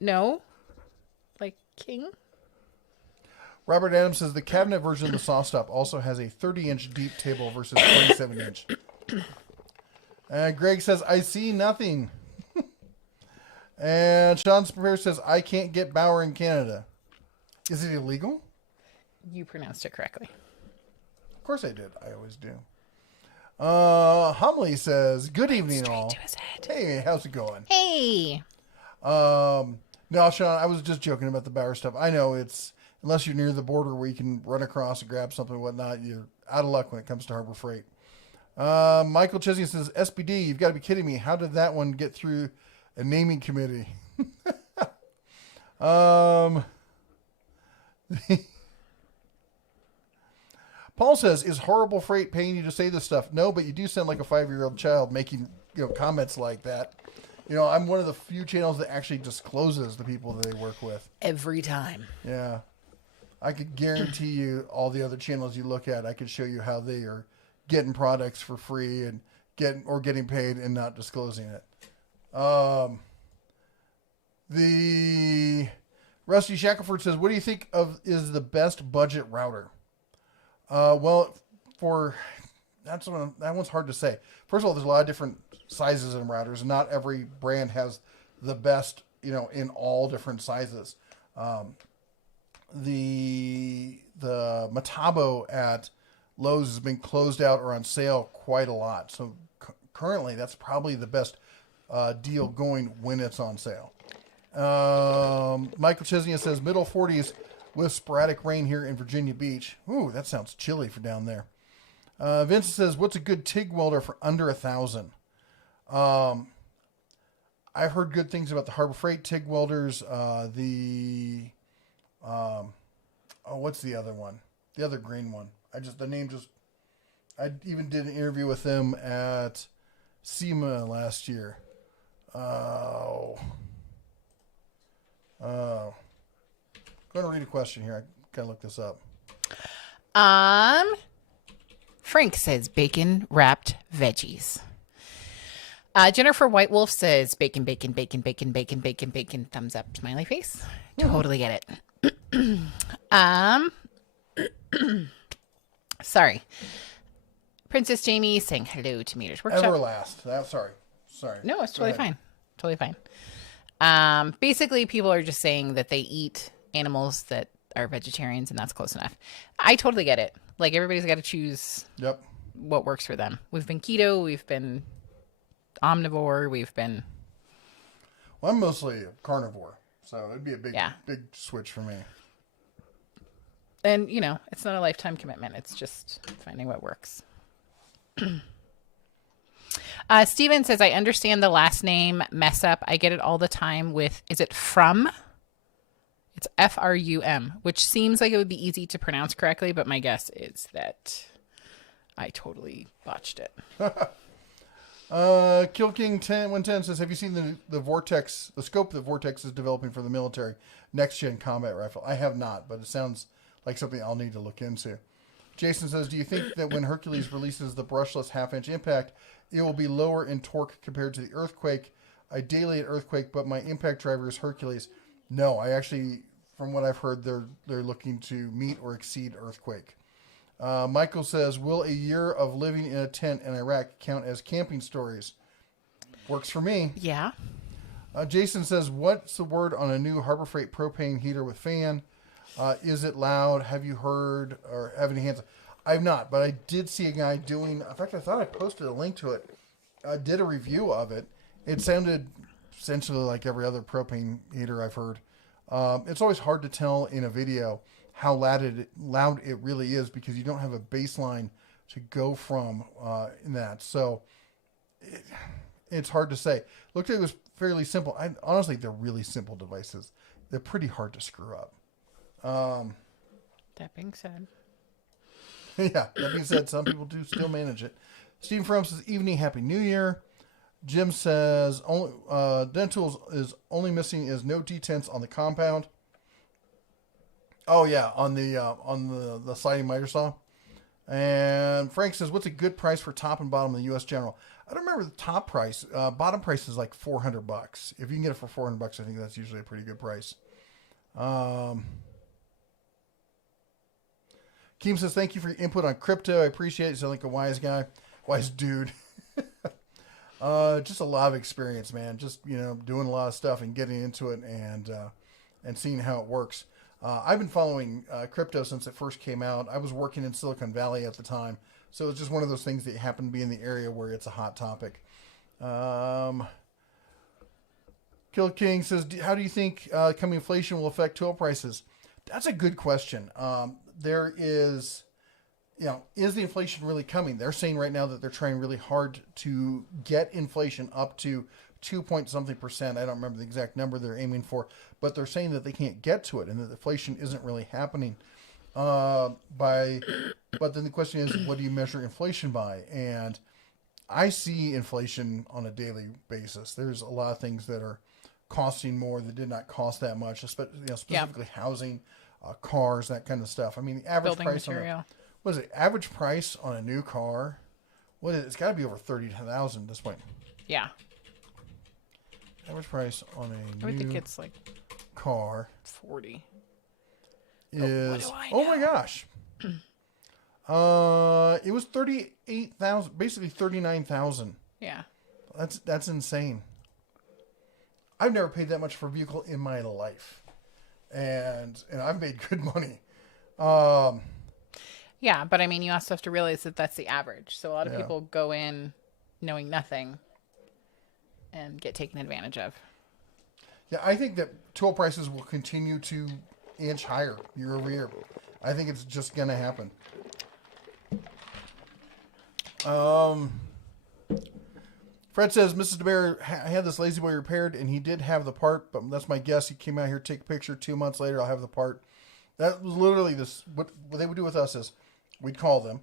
no. Like King? Robert Adams says the cabinet version of the SawStop also has a 30-inch deep table versus 27-inch. And Greg says, I see nothing. And Sean Prepare says, I can't get Bauer in Canada. Is it illegal? You pronounced it correctly. Of course I did. I always do. Humley says, good evening, Straight all. to his head. Hey, how's it going? Hey. No, Sean, I was just joking about the Bauer stuff. I know it's, unless you're near the border where you can run across and grab something and whatnot, you're out of luck when it comes to Harbor Freight. Michael Chesney says, SBD, you've got to be kidding me. How did that one get through a naming committee? Paul says, is Horrible Freight paying you to say this stuff? No, but you do sound like a 5-year-old child making, comments like that. I'm one of the few channels that actually discloses the people that they work with. Every time. Yeah. I could guarantee you all the other channels you look at, I could show you how they are getting products for free and getting paid and not disclosing it. The Rusty Shackelford says, what do you think is the best budget router? That one's hard to say. First of all, there's a lot of different sizes in routers, and not every brand has the best, in all different sizes. The Metabo at Lowe's has been closed out or on sale quite a lot. So currently, that's probably the best deal going when it's on sale. Michael Chesney says middle 40s with sporadic rain here in Virginia Beach. Ooh, that sounds chilly for down there. Vincent says, what's a good TIG welder for under 1,000? I've heard good things about the Harbor Freight TIG welders. What's the other one? The other green one. I even did an interview with them at SEMA last year. Going to read a question here. I gotta look this up. Frank says bacon wrapped veggies. Jennifer White Wolf says bacon, bacon, bacon, bacon, bacon, bacon, bacon. Thumbs up, smiley face. Totally get it. Sorry. Princess Jamie saying hello to Meters Workshop. Everlast. Sorry. No, it's totally fine. Totally fine. Basically, people are just saying that they eat animals that are vegetarians, and that's close enough. I totally get it. Like, everybody's got to choose what works for them. We've been keto. We've been omnivore. Well, I'm mostly a carnivore, so it'd be a big switch for me. And, it's not a lifetime commitment. It's just finding what works. Steven says, I understand the last name mess up. I get it all the time with, is it from? It's F-R-U-M, which seems like it would be easy to pronounce correctly, but my guess is that I totally botched it. Kill King 110 says, have you seen the Vortex, the scope that Vortex is developing for the military next-gen combat rifle? I have not, but it sounds like something I'll need to look into. Jason says, do you think that when Hercules releases the brushless half-inch impact, it will be lower in torque compared to the Earthquake? Ideally an Earthquake, but my impact driver is Hercules. No, I actually, from what I've heard, they're looking to meet or exceed Earthquake. Michael says, will a year of living in a tent in Iraq count as camping stories? Works for me. Yeah. Jason says, what's the word on a new Harbor Freight propane heater with fan? Is it loud? Have you heard or have any hands? I've not, but I did see a guy doing, in fact, I thought I posted a link to it. I did a review of it. It sounded essentially like every other propane heater I've heard. It's always hard to tell in a video how loud it really is because you don't have a baseline to go from in that. So it's hard to say. Looked like it was fairly simple. Honestly, they're really simple devices. They're pretty hard to screw up. That being said. Yeah, that being said, some people do still manage it. Stephen From says, evening, happy new year. Jim says, Dentools is only missing is no detents on the compound. Oh yeah, on the sliding miter saw. And Frank says, what's a good price for top and bottom of the U.S. General? I don't remember the top price. Bottom price is like $400. If you can get it for $400, I think that's usually a pretty good price. Keem says, thank you for your input on crypto. I appreciate it. You sound like a wise guy. Wise dude. Just a lot of experience, man. Just, doing a lot of stuff and getting into it and seeing how it works. I've been following crypto since it first came out. I was working in Silicon Valley at the time. So it's just one of those things that happen to be in the area where it's a hot topic. Kill King says, how do you think coming inflation will affect tool prices? That's a good question. There is, is the inflation really coming? They're saying right now that they're trying really hard to get inflation up to 2-point-something%. I don't remember the exact number they're aiming for, but they're saying that they can't get to it and that inflation isn't really happening. But then the question is, what do you measure inflation by? And I see inflation on a daily basis. There's a lot of things that are costing more that did not cost that much, specifically housing, cars, that kind of stuff. I mean, the average Building price material. what is it? Average price on a new car? What is it? It's got to be over $30,000 at this point. Yeah. Average price on a I would new think it's like car 40. is what do I oh my know? gosh. It was 38,000, basically 39,000. Yeah. That's insane. I've never paid that much for a vehicle in my life, and I've made good money. Yeah, but I mean, you also have to realize that that's the average. So a lot of Yeah. people go in knowing nothing and get taken advantage of. Yeah, I think that tool prices will continue to inch higher year over year. I think it's just going to happen. Fred says, Mrs. DeBear had this Lazy Boy repaired, and he did have the part, but that's my guess. He came out here to take a picture. 2 months later, I'll have the part. That was literally this. What they would do with us is we'd call them.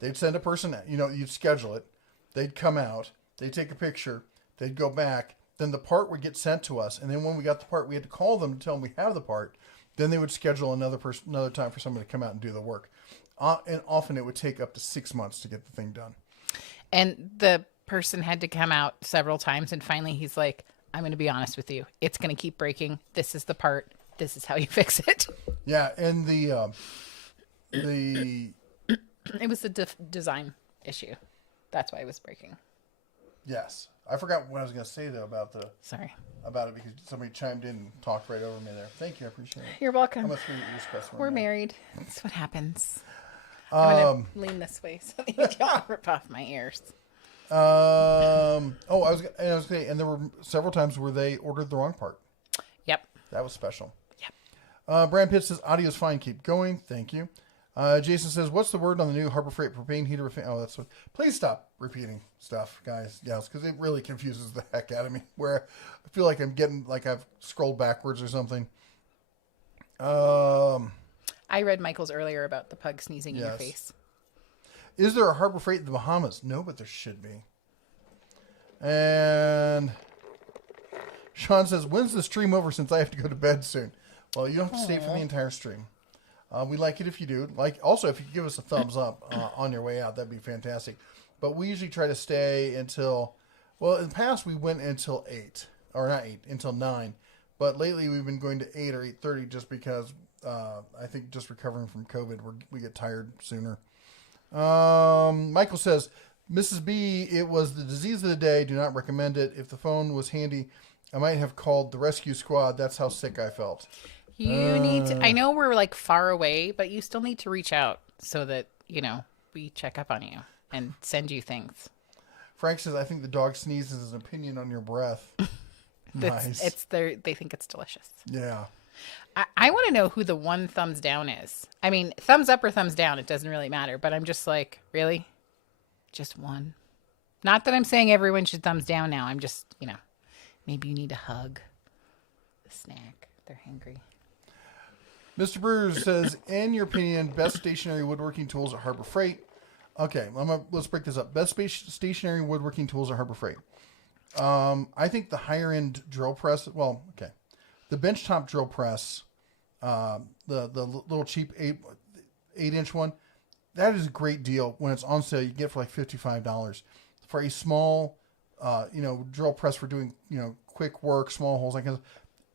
They'd send a person, you'd schedule it. They'd come out. They'd take a picture. They'd go back. Then the part would get sent to us. And then when we got the part, we had to call them to tell them we have the part. Then they would schedule another time for somebody to come out and do the work. And often it would take up to 6 months to get the thing done. And the person had to come out several times. And finally, he's like, I'm going to be honest with you. It's going to keep breaking. This is the part. This is how you fix it. Yeah. And the It was a design issue. That's why it was breaking. yes. I forgot what I was going to say, though, about it because somebody chimed in and talked right over me there. Thank you. I appreciate it. You're welcome. I'm a 3-year customer. We're married. That's what happens. I'm going to lean this way so that you don't rip off my ears. I was going to say, and there were several times where they ordered the wrong part. Yep. That was special. Yep. Brand Pitt says, audio's fine. Keep going. Thank you. Jason says, what's the word on the new Harbor Freight propane heater? Oh, that's what. Please stop repeating stuff, guys. Yes, because it really confuses the heck out of me. Where I feel like I'm getting, like I've scrolled backwards or something. I read Michael's earlier about the pug sneezing in your face. Is there a Harbor Freight in the Bahamas? No, but there should be. And Sean says, when's the stream over since I have to go to bed soon? Well, you don't have to stay for the entire stream. We like it if you do. Also, if you give us a thumbs up on your way out, that'd be fantastic. But we usually try to stay until, well, in the past we went until 8, or not 8, until 9. But lately we've been going to 8 or 8:30 just because I think just recovering from COVID, we get tired sooner. Michael says, Mrs. B, it was the disease of the day. Do not recommend it. If the phone was handy, I might have called the rescue squad. That's how sick I felt. You need to, I know we're like far away, but you still need to reach out so that, we check up on you and send you things. Frank says, I think the dog sneezes is an opinion on your breath. Nice. They think it's delicious. Yeah. I want to know who the one thumbs down is. I mean, thumbs up or thumbs down, it doesn't really matter, but I'm just like, really? Just one? Not that I'm saying everyone should thumbs down now. I'm just, maybe you need a hug, a snack. They're hungry. Mr. Brewer says, in your opinion, best stationary woodworking tools at Harbor Freight. Okay, let's break this up. Best stationary woodworking tools at Harbor Freight. I think the higher end drill press, the benchtop drill press, the little cheap 8-inch one, that is a great deal. When it's on sale, you get it for like $55. for a small, drill press for doing, quick work, small holes.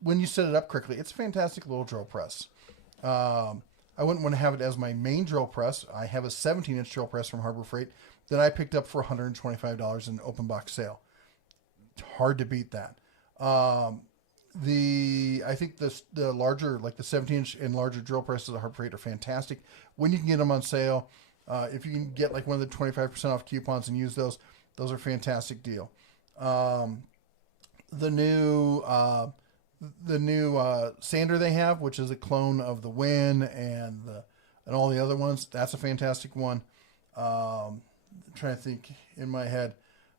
When you set it up correctly, it's a fantastic little drill press. I wouldn't want to have it as my main drill press. I have a 17-inch drill press from Harbor Freight that I picked up for $125 in an open box sale. It's hard to beat that. I think the larger, like the 17-inch and larger drill presses at Harbor Freight are fantastic when you can get them on sale. If you can get like one of the 25% off coupons and use those are a fantastic deal. The new sander they have, which is a clone of the Win and all the other ones, that's a fantastic one. I'm trying to think in my head.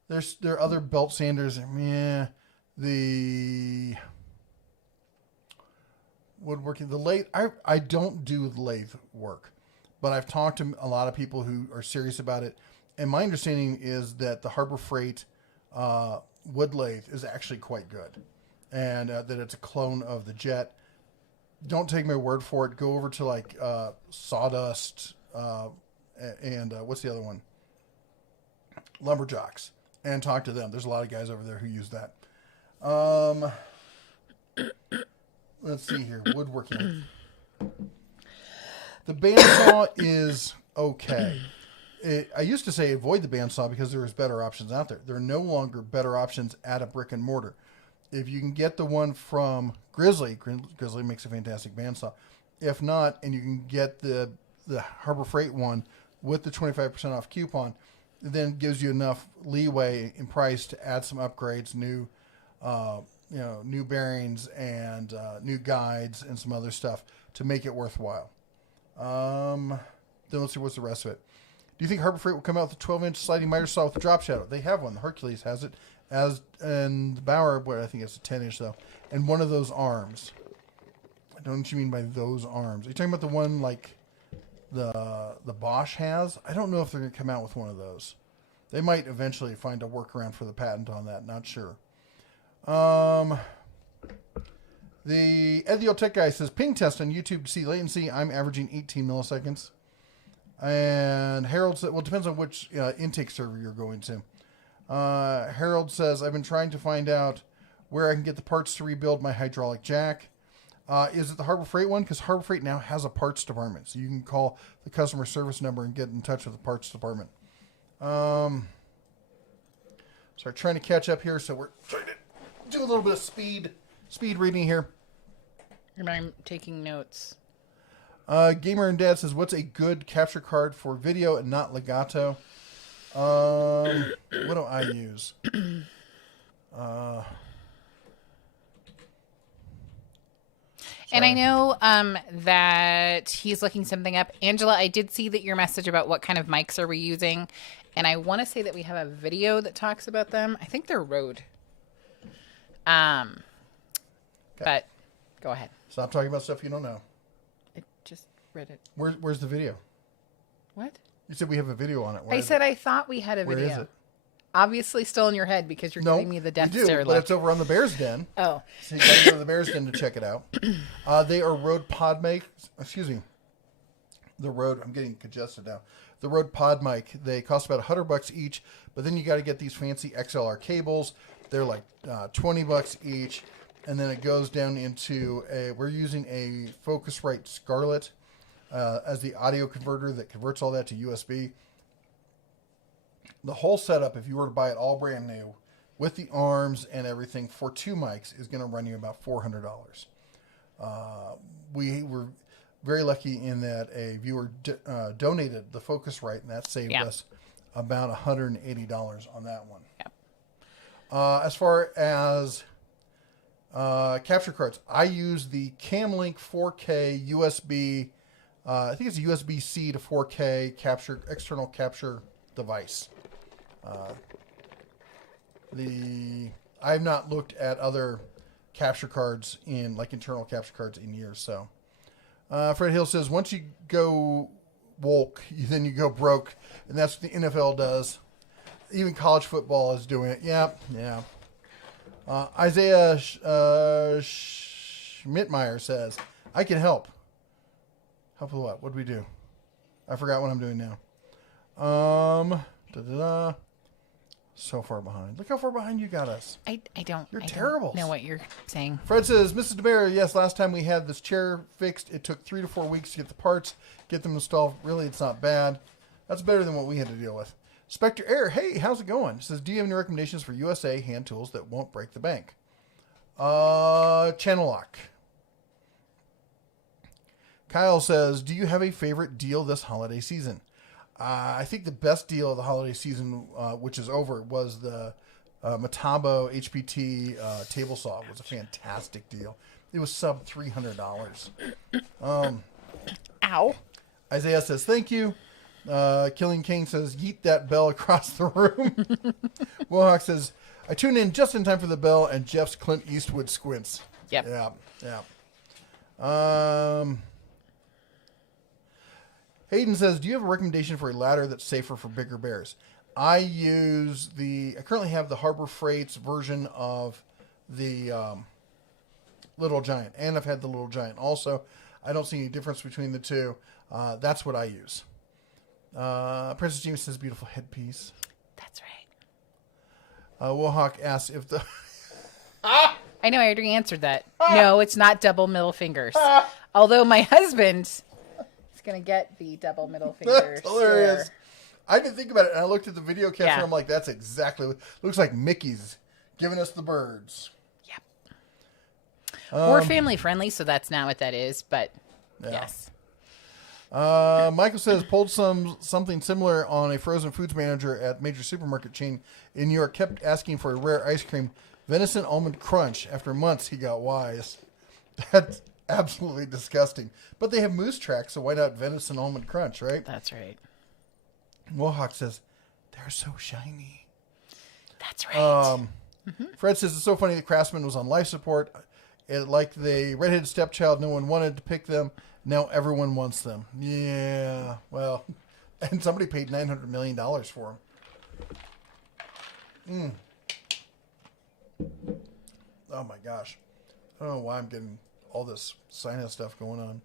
There are other belt sanders. The woodworking, the lathe. I don't do the lathe work, but I've talked to a lot of people who are serious about it, and my understanding is that the Harbor Freight wood lathe is actually quite good, and that it's a clone of the Jet. Don't take my word for it. Go over to like Sawdust and what's the other one? Lumberjacks, and talk to them. There's a lot of guys over there who use that. Let's see here. Woodworking. The bandsaw is okay. I used to say avoid the bandsaw because there was better options out there. There are no longer better options at a brick and mortar. If you can get the one from Grizzly makes a fantastic bandsaw. If not, and you can get the Harbor Freight one with the 25% off coupon, it then gives you enough leeway in price to add some upgrades, new bearings and new guides and some other stuff to make it worthwhile. Then let's see what's the rest of it. Do you think Harbor Freight will come out with a 12-inch sliding miter saw with a drop shadow? They have one. The Hercules has it, and the Bauer, I think it's a 10-inch though, and one of those arms. I don't know what you mean by those arms. Are you talking about the one like the Bosch has? I don't know if they're going to come out with one of those. They might eventually find a workaround for the patent on that. Not sure. The Ed the Old Tech Guy says, ping test on YouTube to see latency. I'm averaging 18 milliseconds. And Harold said, well, it depends on which intake server you're going to. Harold says, I've been trying to find out where I can get the parts to rebuild my hydraulic jack. Is it the Harbor Freight one? Because Harbor Freight now has a parts department. So you can call the customer service number and get in touch with the parts department. So we're trying to catch up here. So we're trying to do a little bit of speed reading here. I'm taking notes. Gamer and Dad says, what's a good capture card for video and not legato? What do I use? And I know that he's looking something up. Angela, I did see that your message about what kind of mics are we using. And I want to say that we have a video that talks about them. I think they're Rode. Okay. But go ahead. Stop talking about stuff you don't know. I just read it. Where's the video? What? You said we have a video on it. I said I thought we had a video. Where is it? Obviously still in your head because you're giving me the death stare but look. it's over on the Bears Den. Oh. So you got to go to the Bears Den to check it out. They are Rode Pod mic. Excuse me. I'm getting congested now. The Rode Pod mic. They cost about $100 each, but then you got to get these fancy XLR cables. They're like $20 each, and then it goes down into we're using a Focusrite Scarlett as the audio converter that converts all that to USB. The whole setup, if you were to buy it all brand new, with the arms and everything for two mics, is going to run you about $400. We were very lucky in that a viewer donated the Focusrite, and that saved us about $180 on that one. Yep. As far as capture cards, I use the Camlink 4K USB. I think it's a USB-C to 4K external capture device. I have not looked at other capture cards internal capture cards in years. So, Fred Hill says, once you go woke, then you go broke, and that's what the NFL does. Even college football is doing it. Yeah. Isaiah Schmidtmeyer says, I can help. Help with what? What do we do? I forgot what I'm doing now. So far behind. Look how far behind you got us. I don't. You're I terrible. Don't know what you're saying. Fred says, Mrs. DeBear, yes, last time we had this chair fixed, it took 3 to 4 weeks to get the parts, get them installed. Really, it's not bad. That's better than what we had to deal with. Spectre Air, hey, how's it going? It says, do you have any recommendations for USA hand tools that won't break the bank? Channel lock. Kyle says, do you have a favorite deal this holiday season? I think the best deal of the holiday season, which is over, was the Metabo HPT table saw. It was a fantastic deal. It was sub $300. Ow. Isaiah says, thank you. Killing King says, yeet that bell across the room. Mohawk says, I tuned in just in time for the bell and Jeff's Clint Eastwood squints. Yep. Yeah. Hayden says, do you have a recommendation for a ladder that's safer for bigger bears? I currently have the Harbor Freight's version of the Little Giant, and I've had the Little Giant also. I don't see any difference between the two. That's what I use. Princess Jamie says, beautiful headpiece. That's right. Wohawk asks if the... I know, I already answered that. No, it's not double middle fingers. Although my husband is going to get the double middle fingers. That's hilarious. I didn't think about it, and I looked at the video capture, Yeah. I'm like, that's exactly what... Looks like Mickey's giving us the birds. Yep. We're family friendly, so that's not what that is, but yes. Michael says, pulled something similar on a frozen foods manager at major supermarket chain in New York, kept asking for a rare ice cream, venison almond crunch. After months, he got wise. That's absolutely disgusting. But they have moose tracks, so why not venison almond crunch, right? That's right. Mohawk says, they're so shiny. That's right. Fred says, it's so funny the Craftsman was on life support. Like the redheaded stepchild, no one wanted to pick them. Now everyone wants them. Yeah, well, and somebody paid $900 million for them. Oh my gosh. I don't know why I'm getting all this sinus stuff going on.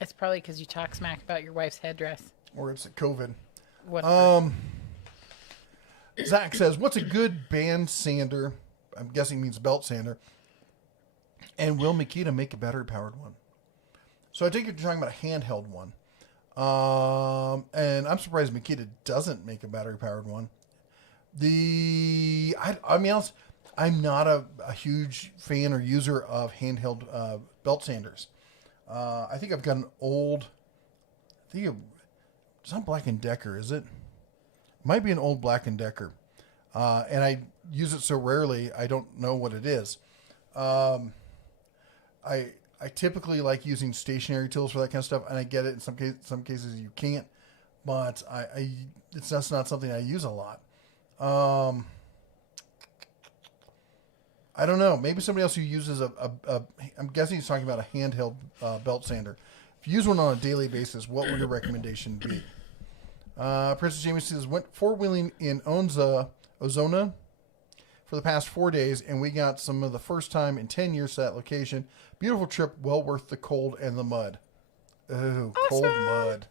It's probably because you talk smack about your wife's headdress. Or it's COVID. Whatever. Zach says, what's a good band sander? I'm guessing means belt sander. And will Makita make a battery-powered one? So I think you're talking about a handheld one. And I'm surprised Makita doesn't make a battery-powered one. I mean, I'm not a huge fan or user of handheld belt sanders. I think I've got an old... it's not Black & Decker, is it? It might be an old Black & Decker. And I use it so rarely, I don't know what it is. I typically like using stationary tools for that kind of stuff, and I get it. In some cases you can't, but it's just not something I use a lot. I don't know. Maybe somebody else who uses I'm guessing he's talking about a handheld belt sander. If you use one on a daily basis, what would your recommendation be? Princess Jamie says, went four-wheeling in Ozona for the past 4 days, and we got some of the first time in 10 years to that location. Beautiful trip, well worth the cold and the mud. Ooh, awesome. Cold mud.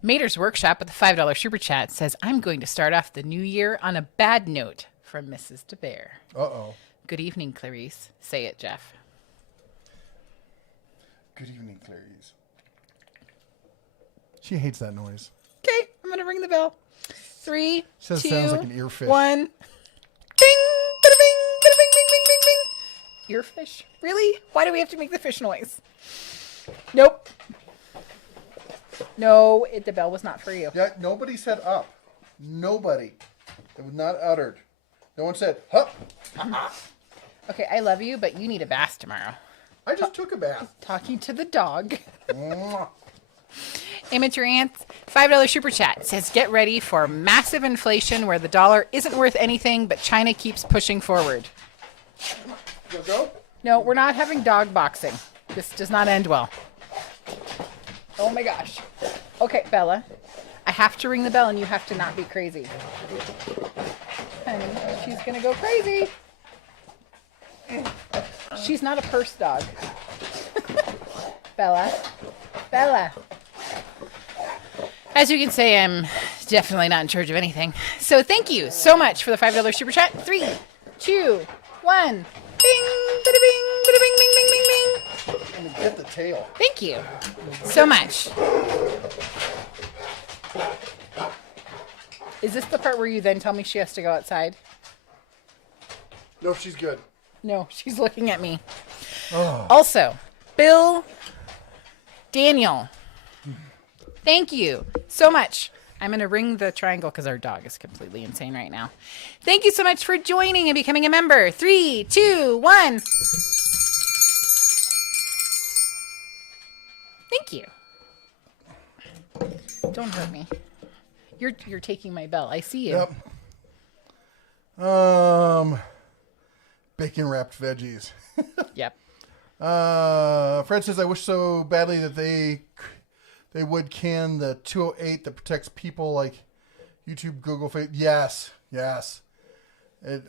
Mater's Workshop with a $5 super chat says, I'm going to start off the new year on a bad note from Mrs. DeBear. Uh-oh. Good evening, Clarice. Say it, Jeff. Good evening, Clarice. She hates that noise. Okay, I'm going to ring the bell. 3, Says 2, sounds like an earfish. 1. Ding! Bada bing! Bada bing! Bing! Bing! Bing! Bing! Earfish? Really? Why do we have to make the fish noise? Nope. No, the bell was not for you. Yeah, nobody said up. Nobody. It was not uttered. No one said, hup. Okay, I love you, but you need a bath tomorrow. I just took a bath. Talking to the dog. Amateur Ants, $5 super chat says, get ready for massive inflation where the dollar isn't worth anything, but China keeps pushing forward. Go? No, we're not having dog boxing. This does not end well. Oh my gosh. Okay, Bella, I have to ring the bell and you have to not be crazy. Honey, she's going to go crazy. She's not a purse dog. Bella. Bella. As you can say, I'm definitely not in charge of anything. So thank you so much for the $5 super chat. 3, 2, 1. Bing, bada bing, bada bing, bing, bing, bing, bing. I'm gonna get the tail. Thank you so much. Is this the part where you then tell me she has to go outside? No, she's good. No, she's looking at me. Oh. Also, Bill, Daniel, thank you so much. I'm going to ring the triangle because our dog is completely insane right now. Thank you so much for joining and becoming a member. 3, 2, 1. Thank you. Don't hurt me. You're taking my bell. I see you. Yep. Bacon wrapped veggies. Yep. Fred says, I wish so badly that they would can the 208 that protects people like YouTube, Google, Facebook. Yes. They're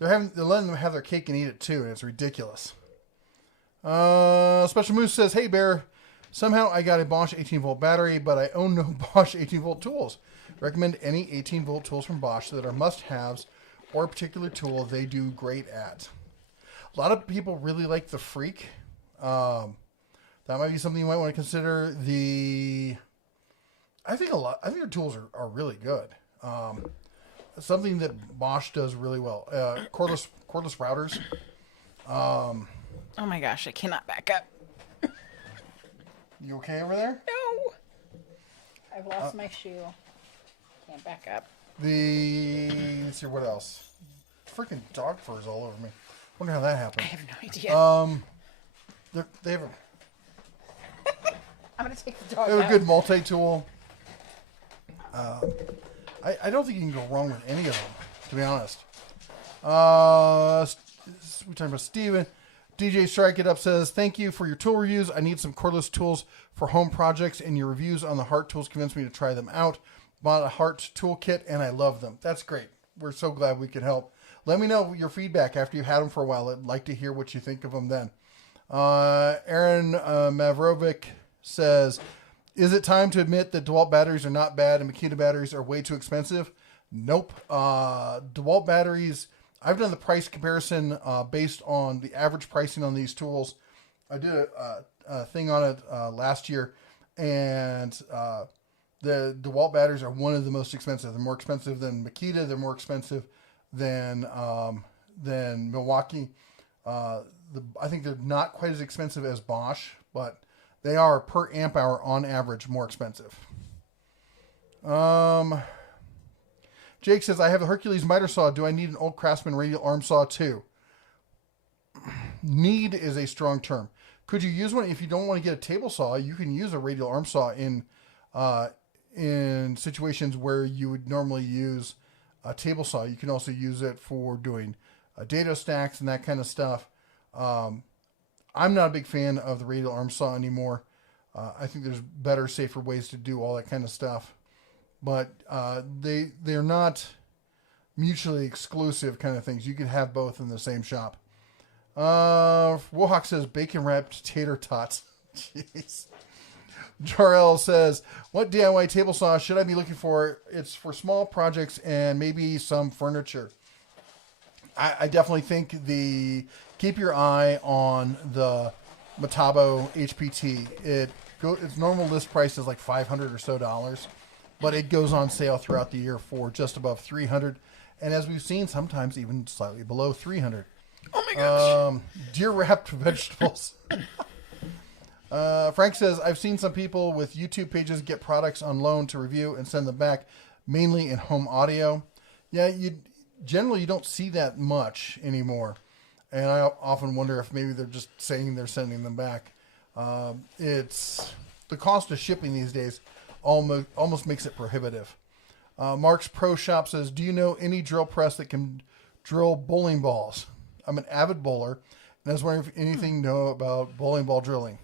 letting them have their cake and eat it too, and it's ridiculous. Special Moose says, hey Bear, somehow I got a Bosch 18-volt battery, but I own no Bosch 18-volt tools. Recommend any 18-volt tools from Bosch that are must-haves or a particular tool they do great at. A lot of people really like the Freak. That might be something you might want to consider. I think their tools are really good. Something that Bosch does really well. Cordless routers. Oh my gosh, I cannot back up. You okay over there? No. I've lost my shoe. Can't back up. Let's see, what else? Freaking dog furs all over me. Wonder how that happened. I have no idea. They have I'm going to take the dog a out. good multi-tool. I don't think you can go wrong with any of them, to be honest. We're talking about Steven. DJ Strike It Up says, thank you for your tool reviews. I need some cordless tools for home projects, and your reviews on the Hart tools convinced me to try them out. Bought a Hart toolkit, and I love them. That's great. We're so glad we could help. Let me know your feedback after you've had them for a while. I'd like to hear what you think of them then. Aaron Mavrovic says, is it time to admit that DeWalt batteries are not bad and Makita batteries are way too expensive? Nope. DeWalt batteries, I've done the price comparison based on the average pricing on these tools. I did a thing on it last year, and the DeWalt batteries are one of the most expensive. They're more expensive than Makita. They're more expensive than Milwaukee. I think they're not quite as expensive as Bosch, but they are per amp hour on average more expensive. Jake says, I have a Hercules miter saw. Do I need an old Craftsman radial arm saw too? Need is a strong term. Could you use one if you don't want to get a table saw? You can use a radial arm saw in situations where you would normally use a table saw. You can also use it for doing dado stacks and that kind of stuff. I'm not a big fan of the radial arm saw anymore. I think there's better, safer ways to do all that kind of stuff. But they're not mutually exclusive kind of things. You can have both in the same shop. Wohawk says bacon wrapped tater tots. Jeez. Jarrell says, what DIY table saw should I be looking for? It's for small projects and maybe some furniture. I definitely think keep your eye on the Metabo HPT. Its normal list price is like $500 or so, but it goes on sale throughout the year for just above $300, and as we've seen, sometimes even slightly below $300. Oh my gosh! Deer wrapped vegetables. Frank says, I've seen some people with YouTube pages get products on loan to review and send them back, mainly in home audio. Yeah, generally you don't see that much anymore. And I often wonder if maybe they're just saying they're sending them back. It's the cost of shipping these days almost makes it prohibitive. Mark's Pro Shop says, do you know any drill press that can drill bowling balls? I'm an avid bowler, and I was wondering if anything know about bowling ball drilling.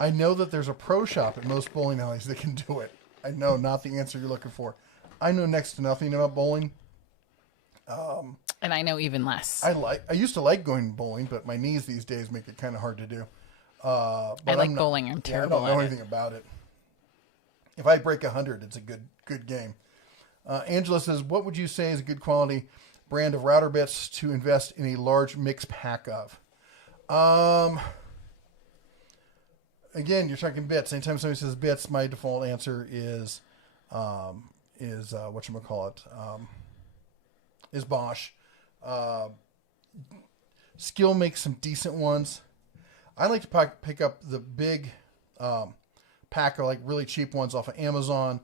I know that there's a pro shop at most bowling alleys that can do it. I know, not the answer you're looking for. I know next to nothing about bowling. And I know even less. I used to like going bowling, but my knees these days make it kind of hard to do. I like bowling. I'm terrible I don't know at anything about it. If I break 100, it's a good game. Angela says, what would you say is a good quality brand of router bits to invest in a large mix pack of? Again, you're talking bits. Anytime somebody says bits, my default answer is whatchamacallit, is Bosch. Skill makes some decent ones. I like to pick up the big pack of like really cheap ones off of Amazon.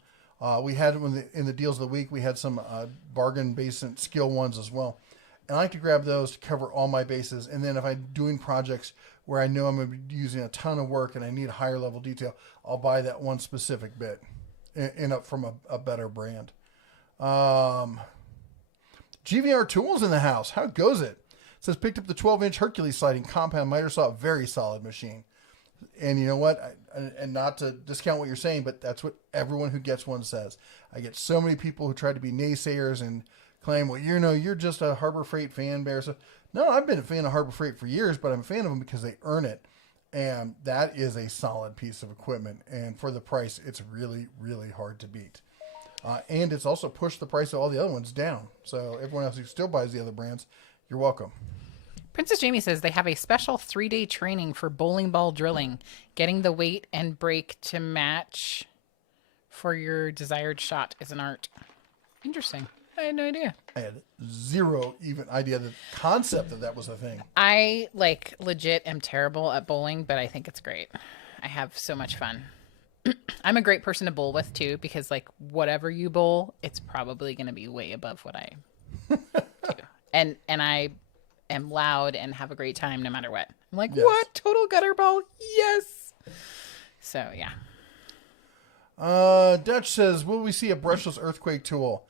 We had in the deals of the week, we had some bargain basement skill ones as well. And I like to grab those to cover all my bases. And then if I'm doing projects where I know I'm going to be using a ton of work and I need higher level detail, I'll buy that one specific bit from a better brand. GVR Tools in the house. How goes it? It says, picked up the 12-inch Hercules sliding compound miter saw. Very solid machine. And you know what? And not to discount what you're saying, but that's what everyone who gets one says. I get so many people who try to be naysayers and claim, well, you're just a Harbor Freight fan bear. So, no, I've been a fan of Harbor Freight for years, but I'm a fan of them because they earn it. And that is a solid piece of equipment. And for the price, it's really, really hard to beat. And it's also pushed the price of all the other ones down. So everyone else who still buys the other brands, you're welcome. Princess Jamie says they have a special 3-day training for bowling ball drilling, getting the weight and break to match for your desired shot is an art. Interesting. I had no idea. I had zero even idea the concept that was a thing. I legit am terrible at bowling, but I think it's great. I have so much fun. I'm a great person to bowl with too, because whatever you bowl, it's probably going to be way above what I do. And I am loud and have a great time no matter what. I'm like, yes. What? Total gutter ball? Yes. So, yeah. Dutch says, will we see a brushless earthquake tool?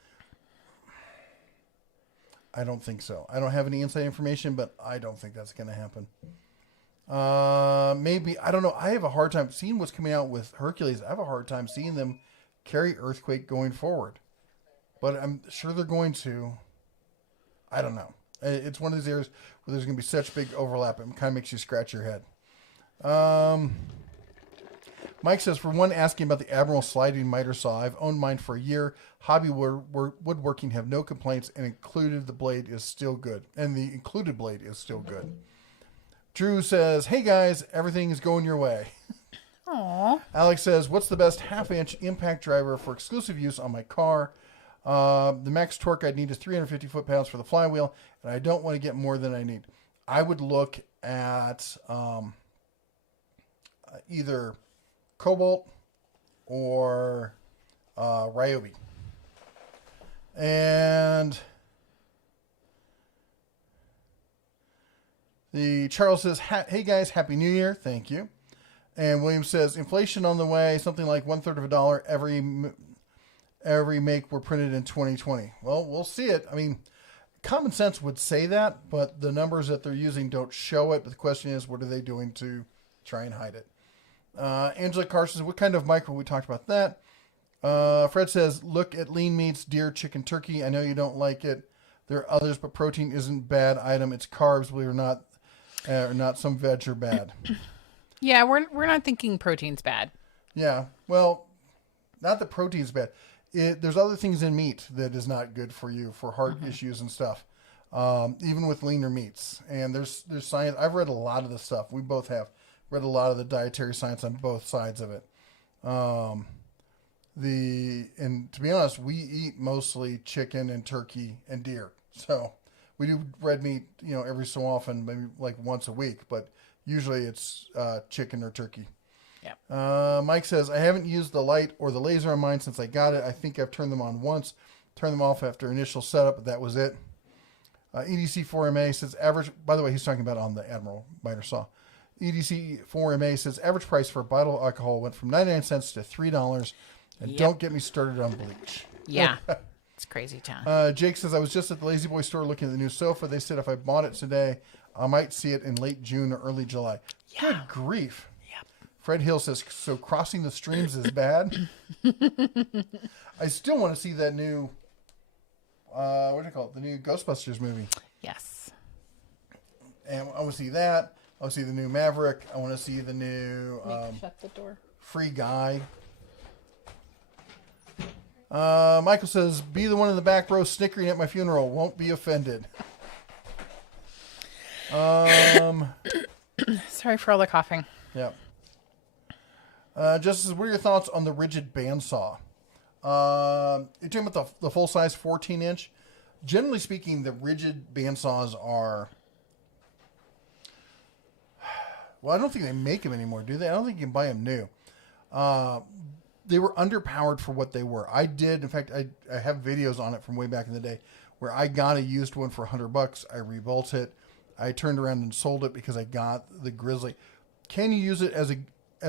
I don't think so. I don't have any inside information, but I don't think that's going to happen. Maybe, I don't know. I have a hard time seeing what's coming out with Hercules. I have a hard time seeing them carry earthquake going forward, but I'm sure they're going to. I don't know. It's one of these areas where there's going to be such big overlap. It kind of makes you scratch your head. Mike says, for one, asking about the Admiral sliding miter saw. I've owned mine for a year. Hobby woodworking have no complaints, and included blade is still good. Drew says, hey guys, everything is going your way. Aww. Alex says, what's the best half-inch impact driver for exclusive use on my car? The max torque I'd need is 350 foot-pounds for the flywheel, and I don't want to get more than I need. I would look at either Cobalt or Ryobi. And the Charles says, hey guys, Happy New Year. Thank you. And William says, inflation on the way, something like $0.33 every make were printed in 2020. Well, we'll see it. I mean, common sense would say that, but the numbers that they're using don't show it. But the question is, what are they doing to try and hide it? Angela Carson says, what kind of micro? We talked about that. Fred says, look at lean meats, deer, chicken, turkey. I know you don't like it. There are others, but protein isn't bad item. It's carbs, believe it or not some veg are bad. Yeah, we're not thinking protein's bad. Yeah, well, not that protein's bad. There's other things in meat that is not good for you for heart issues and stuff. Even with leaner meats. And there's science. I've read a lot of the stuff. We both have read a lot of the dietary science on both sides of it. And to be honest, we eat mostly chicken and turkey and deer. So we do red meat, every so often, maybe like once a week, but usually it's chicken or turkey. Yeah. Mike says, I haven't used the light or the laser on mine since I got it. I think I've turned them on once, turned them off after initial setup, but that was it. EDC4MA says average, by the way, he's talking about on the Admiral miter saw. EDC4MA says average price for a bottle of alcohol went from 99 cents to $3. And don't get me started on bleach. Yeah. It's crazy town. Jake says, I was just at the Lazy Boy store looking at the new sofa. They said if I bought it today, I might see it in late June or early July. Yeah. Good grief. Yep. Fred Hill says, so crossing the streams is bad? I still want to see that new, what do you call it? The new Ghostbusters movie. Yes. And I want to see that. I want to see the new Maverick. I want to see the new shut the door. Free Guy. Michael says, be the one in the back row snickering at my funeral. Won't be offended. Sorry for all the coughing. Yeah. Justice, what are your thoughts on the rigid bandsaw? You're talking about the full-size 14-inch? Generally speaking, the rigid bandsaws are... Well, I don't think they make them anymore, do they? I don't think you can buy them new. They were underpowered for what they were. I did, in fact, I have videos on it from way back in the day where I got a used one for $100. I rebuilt it. I turned around and sold it because I got the Grizzly. Can you use it as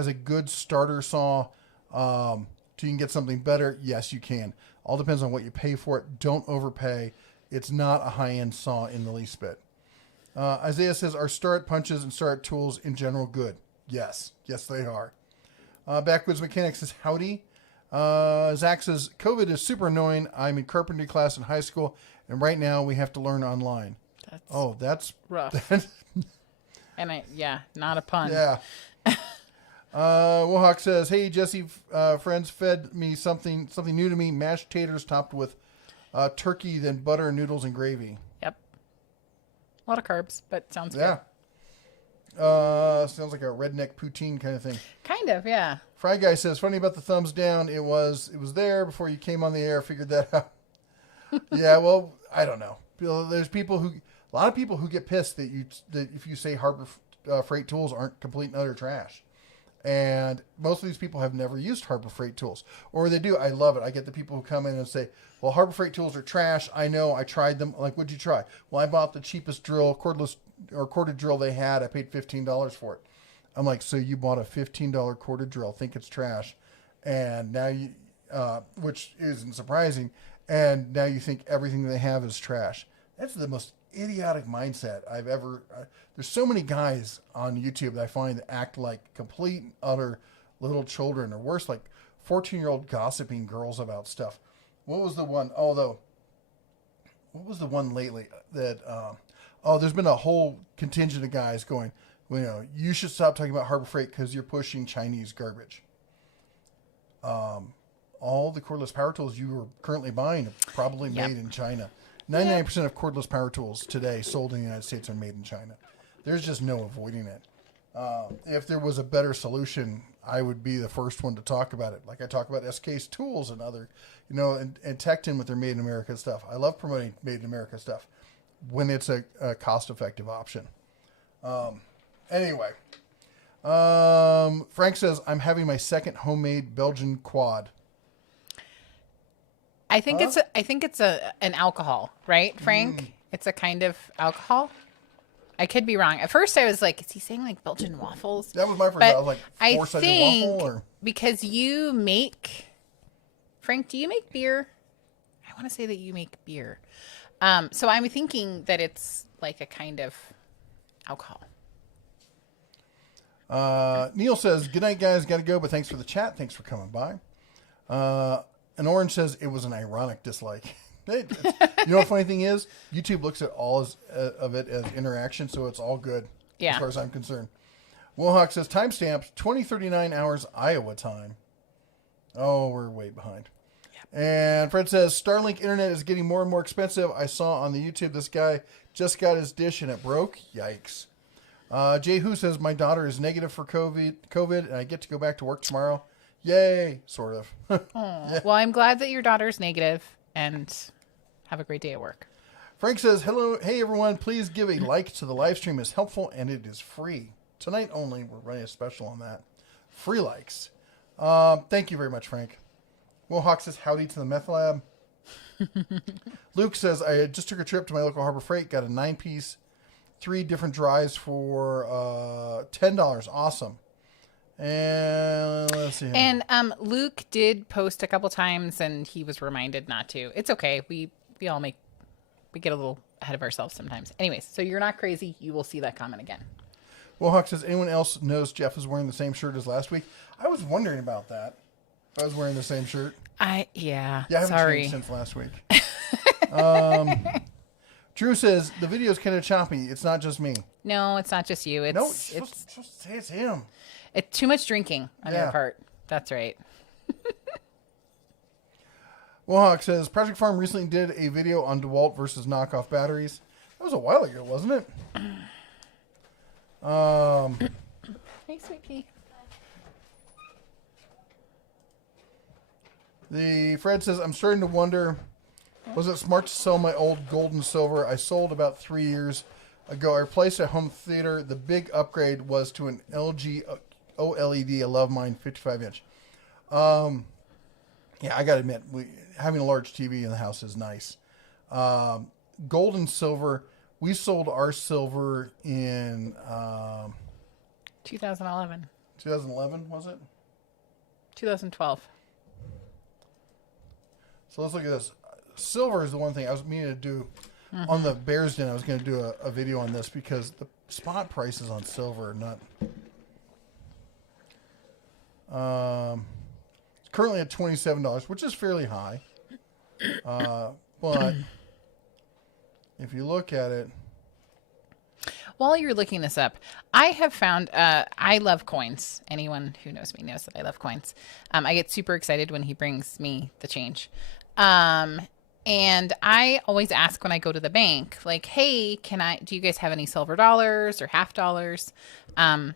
a good starter saw till you can get something better? Yes, you can. All depends on what you pay for it. Don't overpay. It's not a high-end saw in the least bit. Isaiah says, are start punches and start tools in general good? Yes. Yes, they are. Backwoods Mechanic says, howdy. Zach says, COVID is super annoying. I'm in carpentry class in high school, and right now we have to learn online. That's rough. And not a pun. Yeah. Wohawk says, hey, Jesse, friends fed me something new to me, mashed taters topped with turkey, then butter, noodles, and gravy. Yep. A lot of carbs, but sounds good. Yeah. Sounds like a redneck poutine kind of thing. Kind of, yeah. Fry Guy says, funny about the thumbs down. It was there before you came on the air. Figured that out. Yeah, well, I don't know. There's a lot of people who get pissed that if you say Harbor Freight tools aren't complete and utter trash. And most of these people have never used Harbor Freight tools. Or they do. I love it. I get the people who come in and say, well, Harbor Freight tools are trash. I know. I tried them. Like, what'd you try? Well, I bought the cheapest drill, cordless or corded drill they had. I paid $15 for it. I'm like, so you bought a $15 corded drill, think it's trash. And now you, which isn't surprising. And now you think everything they have is trash. That's the most idiotic mindset I've ever. There's so many guys on YouTube that I find that act like complete and utter little children, or worse, like 14-year-old gossiping girls about stuff. What was the one? What was the one lately that? There's been a whole contingent of guys going, well, you should stop talking about Harbor Freight because you're pushing Chinese garbage. All the cordless power tools you are currently buying are probably made in China. 99% of cordless power tools today sold in the United States are made in China. There's just no avoiding it. If there was a better solution, I would be the first one to talk about it. Like I talk about SK's tools and other, and Tecton with their Made in America stuff. I love promoting Made in America stuff when it's a cost-effective option. Anyway, Frank says, I'm having my second homemade Belgian quad. I think it's an alcohol, right, Frank? It's a kind of alcohol. I could be wrong. At first, I was like, "Is he saying like Belgian waffles?" That was my first thought. I was like, I think waffle, or? Because you make, Frank, do you make beer? I want to say that you make beer. So I'm thinking that it's like a kind of alcohol. Neil says, good night, guys. Got to go, but thanks for the chat. Thanks for coming by. And Orange says it was an ironic dislike. You know what the funny thing is? YouTube looks at all of it as interaction, so it's all good as far as I'm concerned. Wohawk says, timestamp, 2039 hours Iowa time. Oh, we're way behind. Yep. And Fred says, Starlink internet is getting more and more expensive. I saw on the YouTube this guy just got his dish and it broke. Yikes. Jay Who says, my daughter is negative for COVID and I get to go back to work tomorrow. Yay, sort of. Yeah. Well, I'm glad that your daughter's negative and have a great day at work. Frank says, hello. Hey, everyone. Please give a like to the live stream. It's helpful and it is free. Tonight only, we're running a special on that. Free likes. Thank you very much, Frank. Wohawk says, howdy to the meth lab. Luke says, I just took a trip to my local Harbor Freight, got a 9-piece, 3 different drives for $10. Awesome. And let's see. And Luke did post a couple times, and he was reminded not to. It's okay. We all get a little ahead of ourselves sometimes. Anyways, so you're not crazy. You will see that comment again. Wohawk says, anyone else knows Jeff is wearing the same shirt as last week? I was wondering about that. I was wearing the same shirt. Yeah, I haven't sorry. changed since last week. Drew says, the video is kind of choppy. It's not just me. No, it's not just you. It's supposed to say it's him. It's too much drinking on your part. That's right. Wohawk says, Project Farm recently did a video on DeWalt versus knockoff batteries. That was a while ago, wasn't it? Hey, sweet pea. The Fred says, I'm starting to wonder, was it smart to sell my old gold and silver I sold about 3 years ago? I replaced a home theater. The big upgrade was to an LG OLED. I love mine, 55-inch. Yeah, I got to admit, having a large TV in the house is nice. Gold and silver, we sold our silver in 2011. 2011, was it? 2012. So let's look at this. Silver is the one thing I was meaning to do on the Bears Den. I was going to do a video on this because the spot prices on silver are not. It's currently at $27, which is fairly high. But if you look at it, While you're looking this up, I have found I love coins. Anyone who knows me knows that I love coins. I get super excited when he brings me the change. And I always ask when I go to the bank, like, hey, do you guys have any silver dollars or half dollars? And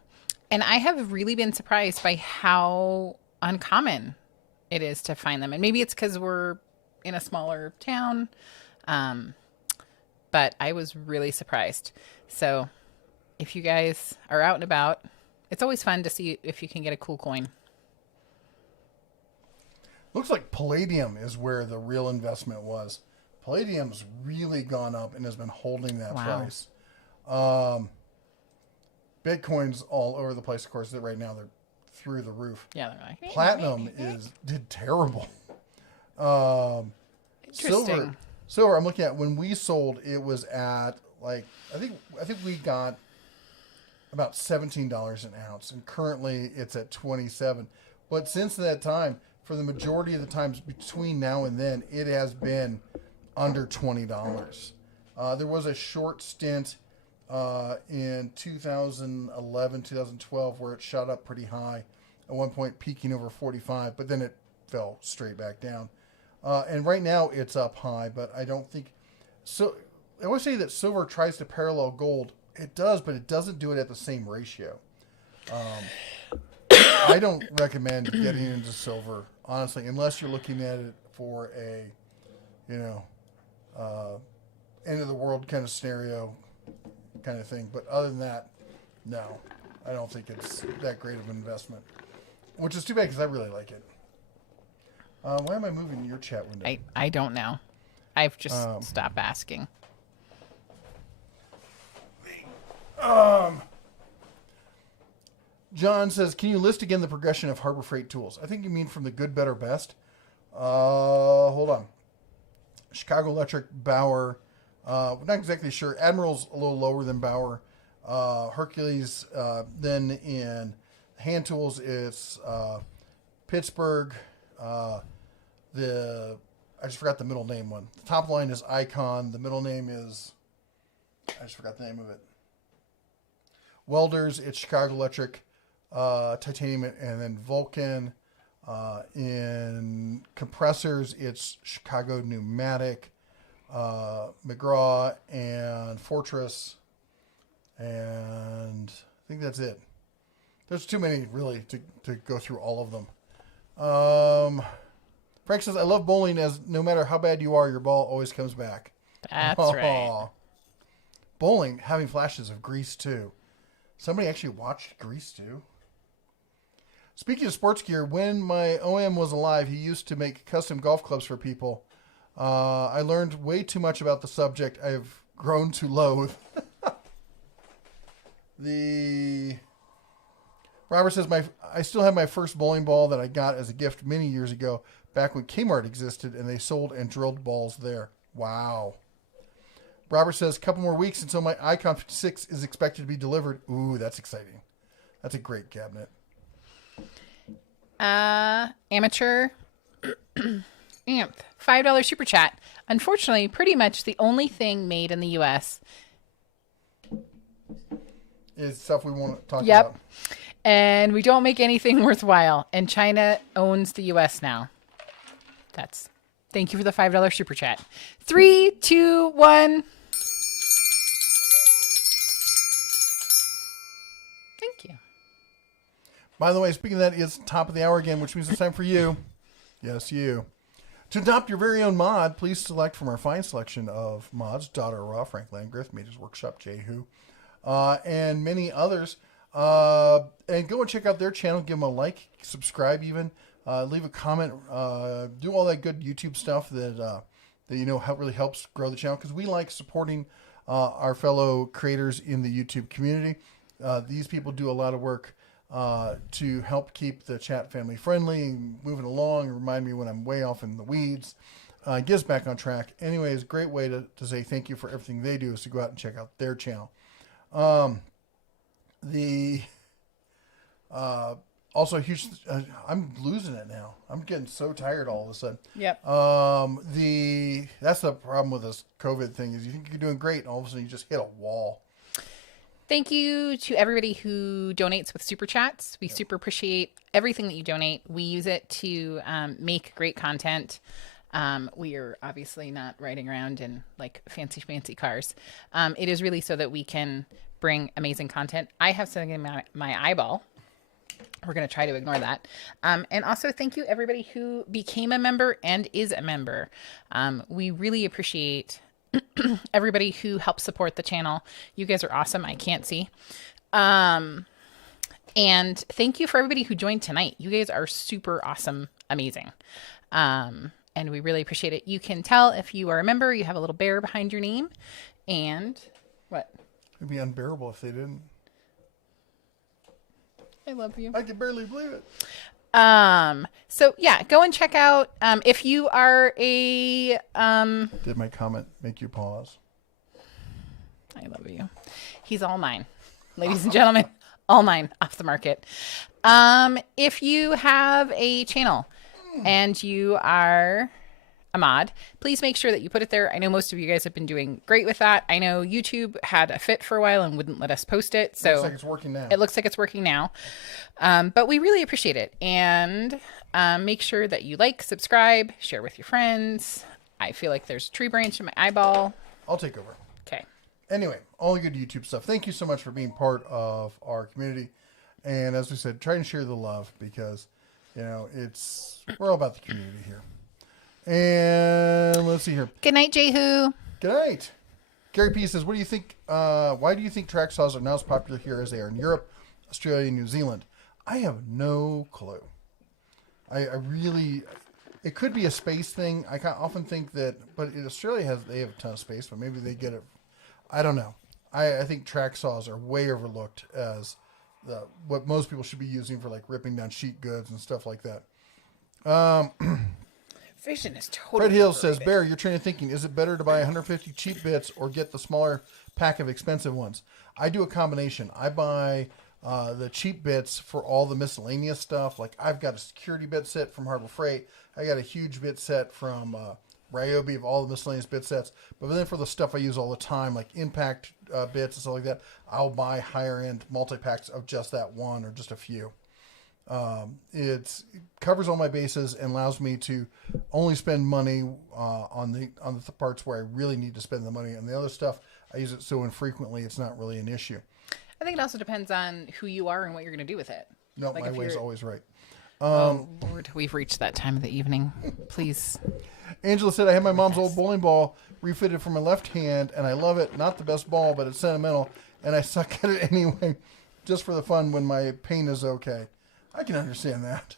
I have really been surprised by how uncommon it is to find them. And maybe it's because we're in a smaller town. But I was really surprised. So if you guys are out and about, it's always fun to see if you can get a cool coin. looks like palladium is where the real investment was. Palladium's really gone up and has been holding that price. Bitcoin's all over the place, of course. Right now they're through the roof. Yeah, they're like, Platinum did terrible. Interesting. Silver, I'm looking at when we sold, it was at like I think we got about $17 an ounce, and currently it's at $27. But since that time, for the majority of the times between now and then, it has been under $20. There was a short stint in 2011, 2012 where it shot up pretty high, at one point peaking over 45, but then it fell straight back down. And right now it's up high, but I don't think so. I always say that silver tries to parallel gold. It does, but it doesn't do it at the same ratio. I don't recommend getting into silver, honestly, unless you're looking at it for a, end of the world kind of scenario kind of thing. But other than that, no, I don't think it's that great of an investment, which is too bad because I really like it. Why am I moving your chat window? I don't know. I've just stopped asking. John says, can you list again the progression of Harbor Freight tools? I think you mean from the good, better, best. Hold on. Chicago Electric, Bauer. We're not exactly sure. Admiral's a little lower than Bauer. Hercules. Then in hand tools, it's Pittsburgh. I just forgot the middle name one. The top line is Icon. The middle name is, I just forgot the name of it. Welders, it's Chicago Electric, Titanium, and then Vulcan. In compressors, it's Chicago Pneumatic, McGraw, and Fortress. And I think that's it. There's too many, really, to go through all of them. Frank says, I love bowling as no matter how bad you are, your ball always comes back. That's right. Bowling, having flashes of grease, too. Somebody actually watched Grease, too. Speaking of sports gear, when my OM was alive, he used to make custom golf clubs for people. I learned way too much about the subject. I've grown to loathe. Robert says, I still have my first bowling ball that I got as a gift many years ago, back when Kmart existed, and they sold and drilled balls there. Wow. Robert says, a couple more weeks until my Icon 56 is expected to be delivered. Ooh, that's exciting. That's a great cabinet. Amateur Amp, $5 super chat. Unfortunately, pretty much the only thing made in the U.S. is stuff we want to talk about. And we don't make anything worthwhile. And China owns the U.S. now. That's Thank you for the $5 super chat. 3, 2, 1. Thank you. By the way, speaking of that, it's top of the hour again, which means it's time for you. Yes, you. To adopt your very own mod, please select from our fine selection of mods, Raw, Frank Landgraf, Mage's Workshop, Jehu, and many others. And go and check out their channel. Give them a like, subscribe even. Leave a comment. Do all that good YouTube stuff that really helps grow the channel, because we like supporting our fellow creators in the YouTube community. These people do a lot of work to help keep the chat family friendly and moving along, and remind me when I'm way off in the weeds. Get us back on track. Anyways, great way to say thank you for everything they do is to go out and check out their channel. Also huge, I'm losing it now. I'm getting so tired all of a sudden. Yep. That's the problem with this COVID thing, is you think you're doing great, and all of a sudden you just hit a wall. Thank you to everybody who donates with super chats. We super appreciate everything that you donate. We use it to make great content. We are obviously not riding around in like fancy cars. It is really so that we can bring amazing content. I have something in my eyeball. We're going to try to ignore that. And also thank you everybody who became a member and is a member. We really appreciate everybody who helps support the channel. You guys are awesome. I can't see. And thank you for everybody who joined tonight. You guys are super awesome, amazing. And we really appreciate it. You can tell if you are a member, you have a little bear behind your name. And what? It'd be unbearable if they didn't. I love you. I can barely believe it. So yeah, go and check out, if you are a, Did my comment make you pause? I love you. He's all mine, ladies and gentlemen, all mine, off the market. If you have a channel and you are a mod, please make sure that you put it there. I know most of you guys have been doing great with that. I know YouTube had a fit for a while and wouldn't let us post it. So looks like it's working now. It looks like it's working now. But we really appreciate it. And make sure that you like, subscribe, share with your friends. I feel like there's a tree branch in my eyeball. I'll take over. Okay. Anyway, all the good YouTube stuff. Thank you so much for being part of our community. And as we said, try and share the love, because, we're all about the community here. And let's see here. Good night, Jehu. Good night. Gary P says, what do you think, why do you think track saws are not as popular here as they are in Europe, Australia, and New Zealand? I have no clue. I really, it could be a space thing. I often think that, but in Australia they have a ton of space, but maybe they get it. I don't know. I think track saws are way overlooked as what most people should be using for like ripping down sheet goods and stuff like that. Vision is totally Fred Hill says, Bear, you're trained thinking, is it better to buy 150 cheap bits or get the smaller pack of expensive ones? I do a combination. I buy the cheap bits for all the miscellaneous stuff. Like I've got a security bit set from Harbor Freight. I got a huge bit set from Ryobi of all the miscellaneous bit sets. But then for the stuff I use all the time, like impact bits and stuff like that, I'll buy higher end multi-packs of just that one or just a few. It covers all my bases and allows me to only spend money on the parts where I really need to spend the money. And the other stuff, I use it so infrequently, it's not really an issue. I think it also depends on who you are and what you're going to do with it. No, like my way's always right. Oh, Lord, we've reached that time of the evening. Please. Angela said, I have my mom's old bowling ball refitted for my left hand, and I love it. Not the best ball, but it's sentimental, and I suck at it anyway, just for the fun when my pain is okay. I can understand that.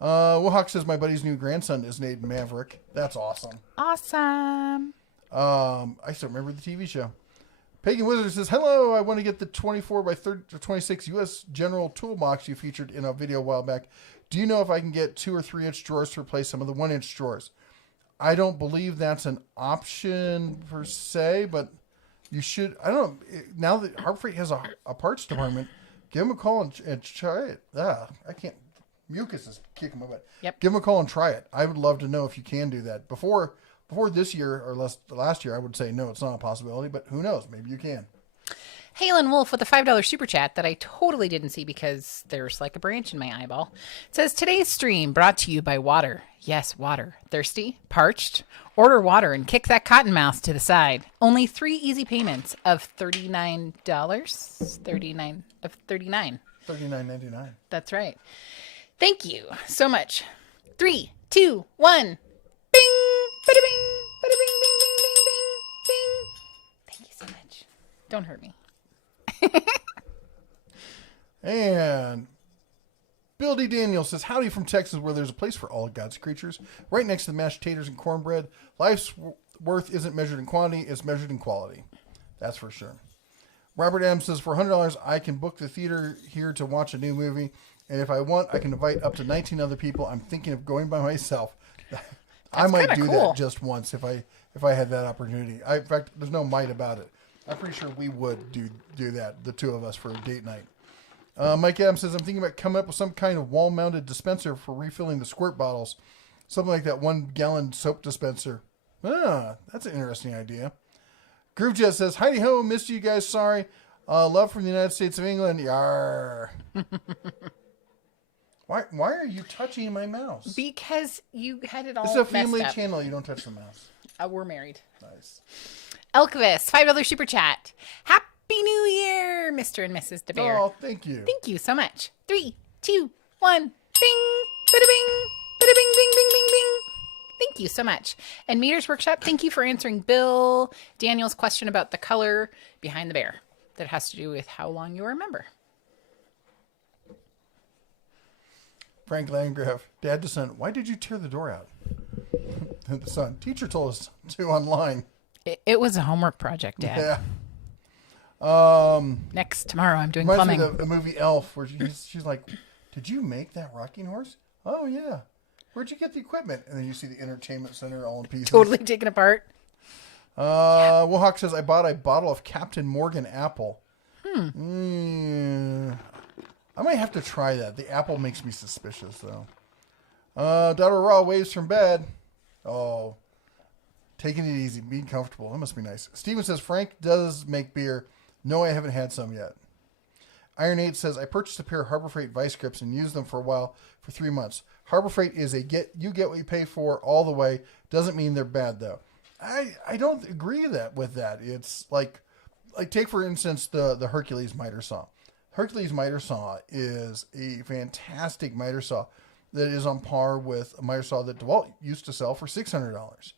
Wohawk says, my buddy's new grandson is named Maverick. That's awesome. Awesome. I still remember the TV show. Pagan Wizard says, hello, I want to get the 24 by 26 U.S. General toolbox you featured in a video a while back. Do you know if I can get 2 or 3 inch drawers to replace some of the 1 inch drawers? I don't believe that's an option per se, but you should. I don't know. Now that Harbor Freight has a parts department, give them a call and try it. I can't. Mucus is kicking my butt. Yep. Give them a call and try it. I would love to know if you can do that. Before this year or last year, I would say no, it's not a possibility, but who knows? Maybe you can. Halen Wolf with a $5 super chat that I totally didn't see because there's like a branch in my eyeball. It says, today's stream brought to you by water. Yes, water. Thirsty? Parched? Order water and kick that cotton mouse to the side. Only 3 easy payments of $39. $39.99. That's right. Thank you so much. 3, 2, 1. Bing! Bada bing! Bada bing, bing, bing, bing, bing, bing. Thank you so much. Don't hurt me. And Bill D. Daniel says, howdy from Texas, where there's a place for all God's creatures, right next to the mashed taters and cornbread. Life's worth isn't measured in quantity, it's measured in quality. That's for sure. Robert Adams says, for $100, I can book the theater here to watch a new movie. And if I want, I can invite up to 19 other people. I'm thinking of going by myself. I might do that just once if I had that opportunity. In fact, there's no might about it. I'm pretty sure we would do that, the two of us, for a date night. Mike Adams says, I'm thinking about coming up with some kind of wall-mounted dispenser for refilling the squirt bottles. Something like that 1-gallon soap dispenser. That's an interesting idea. Groovejet says, Heidi ho, missed you guys, sorry. Love from the United States of England. Yarr. Why are you touching my mouse? Because you had it all This is a family messed up. channel. You don't touch the mouse. We're married. Nice. Elkvis, $5 super chat. Happy New Year, Mr. and Mrs. DeBear. Oh, thank you. Thank you so much. 3, 2, 1. Bing! Bada bing! Bada bing, bing, bing, bing, bing. Thank you so much. And Meters Workshop, thank you for answering Bill Daniel's question about the color behind the bear. That has to do with how long you remember. Frank Landgraf, Dad to son, why did you tear the door out? The son, teacher told us to online. It was a homework project, Dad. Yeah. Next, tomorrow, I'm doing Reminds plumbing. me of the movie Elf, where she's like, did you make that rocking horse? Oh, yeah. Where'd you get the equipment? And then you see the entertainment center all in pieces. Totally taken apart. Wohawk says, I bought a bottle of Captain Morgan apple. I might have to try that. The apple makes me suspicious, though. Daughter Raw waves from bed. Oh, taking it easy, being comfortable. That must be nice. Steven says, Frank does make beer. No, I haven't had some yet. Iron 8 says, I purchased a pair of Harbor Freight vice grips and used them for a while for 3 months. Harbor Freight is a you get what you pay for all the way. Doesn't mean they're bad, though. I don't agree with that. It's like take, for instance, the Hercules miter saw. Hercules miter saw is a fantastic miter saw that is on par with a miter saw that DeWalt used to sell for $600.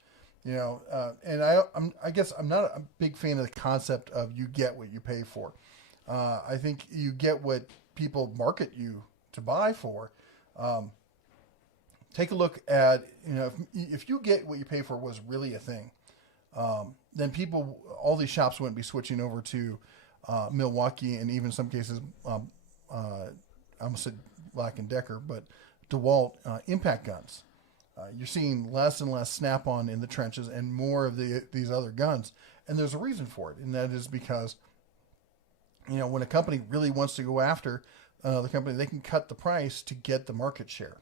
You know, and I guess I'm not a big fan of the concept of you get what you pay for. I think you get what people market you to buy for. Take a look at, you know, if you get what you pay for was really a thing, then all these shops wouldn't be switching over to Milwaukee, and even in some cases, I almost said Black & Decker, but DeWalt impact guns. You're seeing less and less Snap-on in the trenches and more of these other guns. And there's a reason for it. And that is because, you know, when a company really wants to go after another company, they can cut the price to get the market share.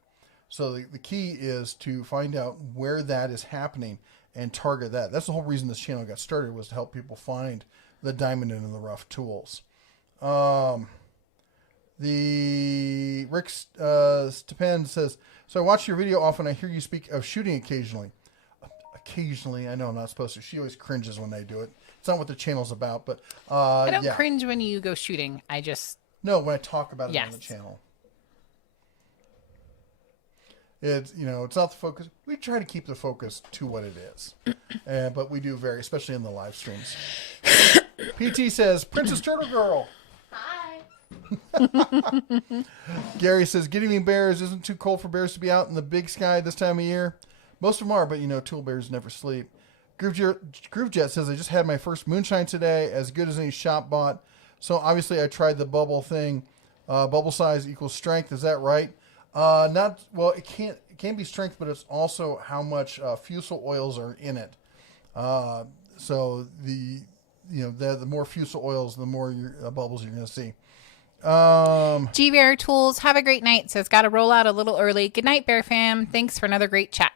So the key is to find out where that is happening and target that. That's the whole reason this channel got started, was to help people find the diamond in the rough tools. The Rick Stepend says, so I watch your video often. I hear you speak of shooting occasionally. Occasionally, I know I'm not supposed to. She always cringes when I do it. It's not what the channel's about, but I don't cringe when you go shooting. I just when I talk about it on the channel. It's, you know, it's not the focus. We try to keep the focus to what it is, but we do vary, especially in the live streams. PT says, Princess Turtle Girl. Hi. Gary says, getting me bears isn't too cold for bears to be out in the big sky this time of year. Most of them are, but you know, tool bears never sleep. Groovejet says, I just had my first moonshine today, as good as any shop bought. So obviously I tried the bubble thing. Bubble size equals strength. Is that right? It can be strength, but it's also how much fusel oils are in it. So the more fusel oils, the more bubbles you're going to see. G-Bear Tools, have a great night. Says, got to roll out a little early. Good night, Bear Fam. Thanks for another great chat.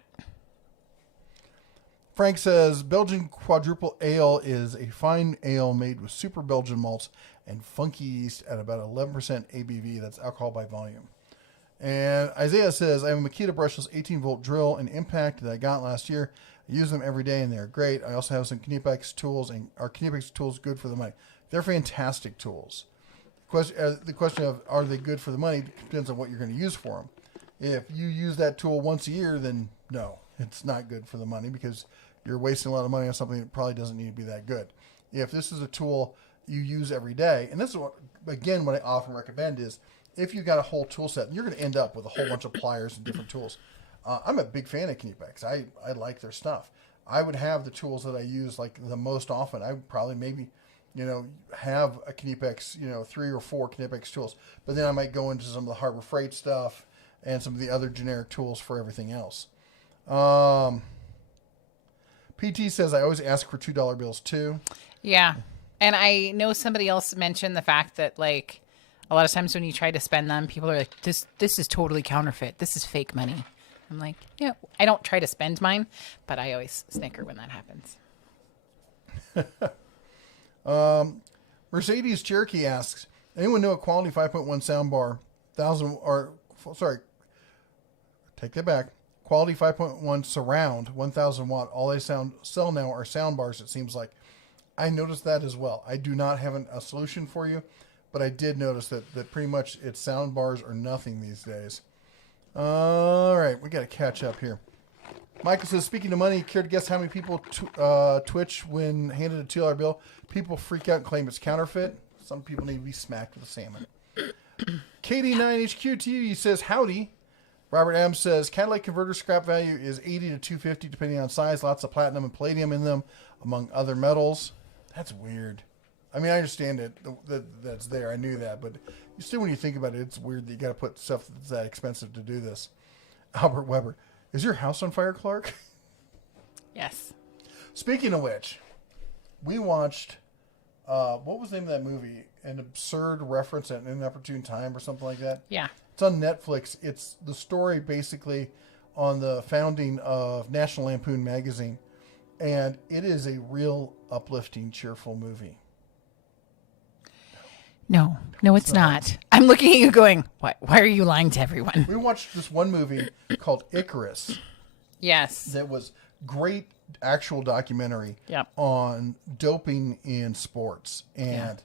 Frank says Belgian quadruple ale is a fine ale made with super Belgian malts and funky yeast at about 11% ABV. That's alcohol by volume. And Isaiah says, I have a Makita brushless 18-volt drill and impact that I got last year. I use them every day, and they're great. I also have some Knipex tools, and are Knipex tools good for the money? They're fantastic tools. The question of, are they good for the money, depends on what you're going to use for them. If you use that tool once a year, then no, it's not good for the money because you're wasting a lot of money on something that probably doesn't need to be that good. If this is a tool you use every day, and this is what, again, what I often recommend is, if you got a whole tool set, you're going to end up with a whole bunch of pliers and different tools. I'm a big fan of Knipex. I like their stuff. I would have the tools that I use like the most often. I would probably maybe, have a Knipex, 3 or 4 Knipex tools. But then I might go into some of the Harbor Freight stuff and some of the other generic tools for everything else. PT says I always ask for $2 bills too. Yeah. And I know somebody else mentioned the fact that like a lot of times when you try to spend them, people are like, this is totally counterfeit. This is fake money. I'm like, yeah, I don't try to spend mine, but I always snicker when that happens. Mercedes Cherokee asks, anyone know a quality 5.1 soundbar? Take that back. Quality 5.1 surround, 1,000 watt. All they sell now are sound bars, it seems like. I noticed that as well. I do not have a solution for you, but I did notice that pretty much it's sound bars or nothing these days. All right, we got to catch up here. Michael says, speaking of money, care to guess how many people twitch when handed a $2 bill? People freak out and claim it's counterfeit. Some people need to be smacked with a salmon. KD9HQT says, howdy. Robert M says, catalytic converter scrap value is $80 to $250 depending on size. Lots of platinum and palladium in them, among other metals. That's weird. I mean, I understand it. That's there. I knew that. But still, when you think about it, it's weird that you got to put stuff that's that expensive to do this. Albert Weber, is your house on fire, Clark? Yes. Speaking of which, we watched, what was the name of that movie? An Absurd Reference at an Inopportune Time or something like that? Yeah. It's on Netflix. It's the story basically on the founding of National Lampoon magazine. And it is a real uplifting, cheerful movie. No, it's not. I'm looking at you going, why are you lying to everyone? We watched this one movie called Icarus. Yes. That was great actual documentary on doping in sports. And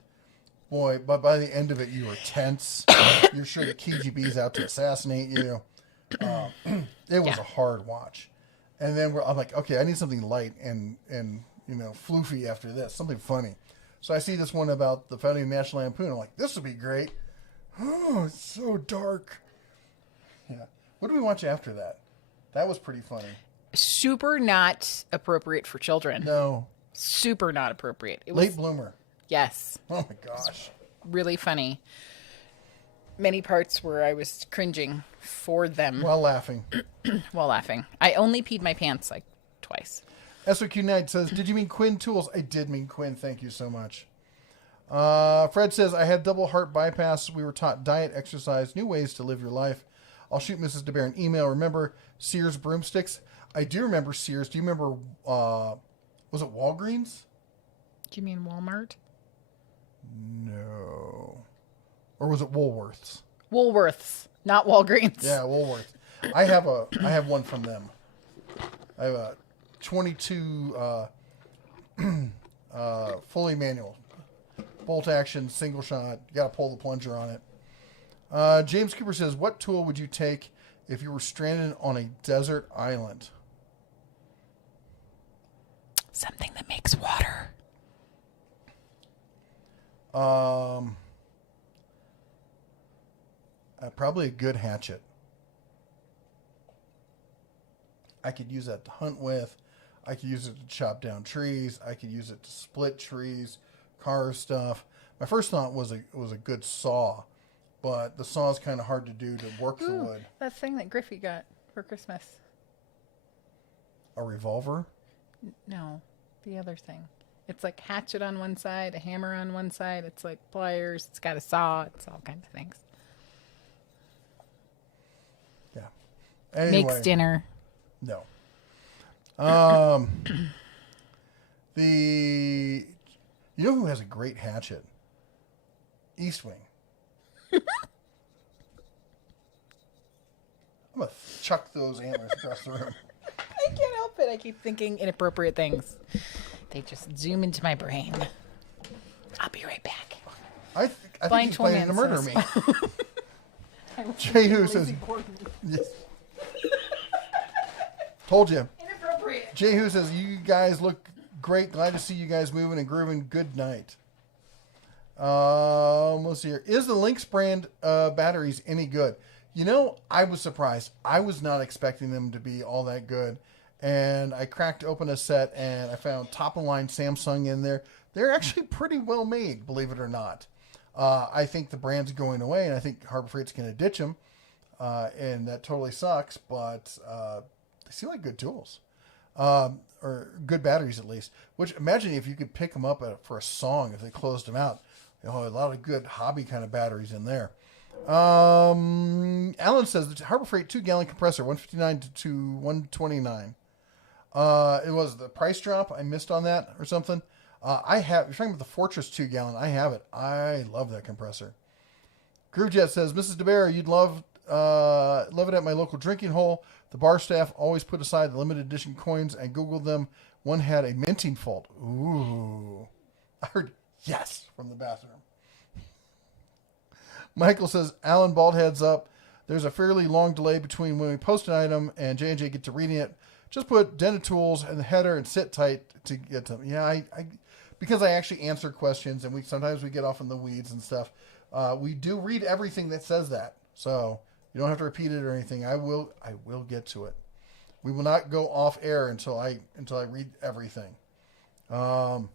boy, but by the end of it, you were tense. You're sure the KGB's out to assassinate you. It was a hard watch. And then I'm like, okay, I need something light and floofy after this, something funny. So I see this one about the founding of National Lampoon. I'm like, this would be great. Oh, it's so dark. Yeah. What did we watch after that? That was pretty funny. Super not appropriate for children. No. Super not appropriate. It Late Bloomer. Yes. Oh my gosh. Really funny. Many parts where I was cringing for them. While laughing. I only peed my pants like twice. SOQ Knight says, did you mean Quinn Tools? I did mean Quinn. Thank you so much. Fred says, I had double heart bypass. We were taught diet, exercise, new ways to live your life. I'll shoot Mrs. DeBear an email. Remember Sears broomsticks? I do remember Sears. Do you remember, was it Walgreens? Do you mean Walmart? No. Or was it Woolworths? Woolworths, not Walgreens. Yeah, Woolworths. I have one from them. I have a 22 fully manual. Bolt action, single shot. You got to pull the plunger on it. James Cooper says, what tool would you take if you were stranded on a desert island? Something that makes water. Probably a good hatchet. I could use that to hunt with. I could use it to chop down trees. I could use it to split trees, carve stuff. My first thought was a good saw, but the saw is kind of hard to do to work the wood. That thing that Griffey got for Christmas. A revolver? No, the other thing. It's like hatchet on one side, a hammer on one side. It's like pliers. It's got a saw. It's all kinds of things. Yeah. Anyway, Makes dinner. No. You know who has a great hatchet? East Wing. I'm gonna chuck those antlers across the room. I can't help it. I keep thinking inappropriate things. They just zoom into my brain. I'll be right back. I think he's planning to murder me. Jay Who says, yes. Told you. Inappropriate. Jay Who says, you guys look great. Glad to see you guys moving and grooving. Good night. Let's see here. Is the Lynx brand batteries any good? You know, I was surprised. I was not expecting them to be all that good. And I cracked open a set and I found top-of-line Samsung in there. They're actually pretty well made, believe it or not. I think the brand's going away, and I think Harbor Freight's going to ditch them. And that totally sucks, but they seem like good tools. Or good batteries, at least. Which, imagine if you could pick them up for a song if they closed them out. You know, a lot of good hobby kind of batteries in there. Alan says, the Harbor Freight 2-gallon compressor, $159 to $129. It was the price drop. I missed on that or something. You're talking about the Fortress 2-gallon. I have it. I love that compressor. Groovejet says, Mrs. DeBear, you'd love it at my local drinking hole. The bar staff always put aside the limited edition coins. I Googled them. One had a minting fault. Ooh. I heard yes from the bathroom. Michael says, Alan, bald heads up. There's a fairly long delay between when we post an item and J&J get to reading it. Just put Dented Tools in the header and sit tight to get to them. Yeah, because I actually answer questions and sometimes we get off in the weeds and stuff. We do read everything that says that. So you don't have to repeat it or anything. I will get to it. We will not go off air until I read everything. Don't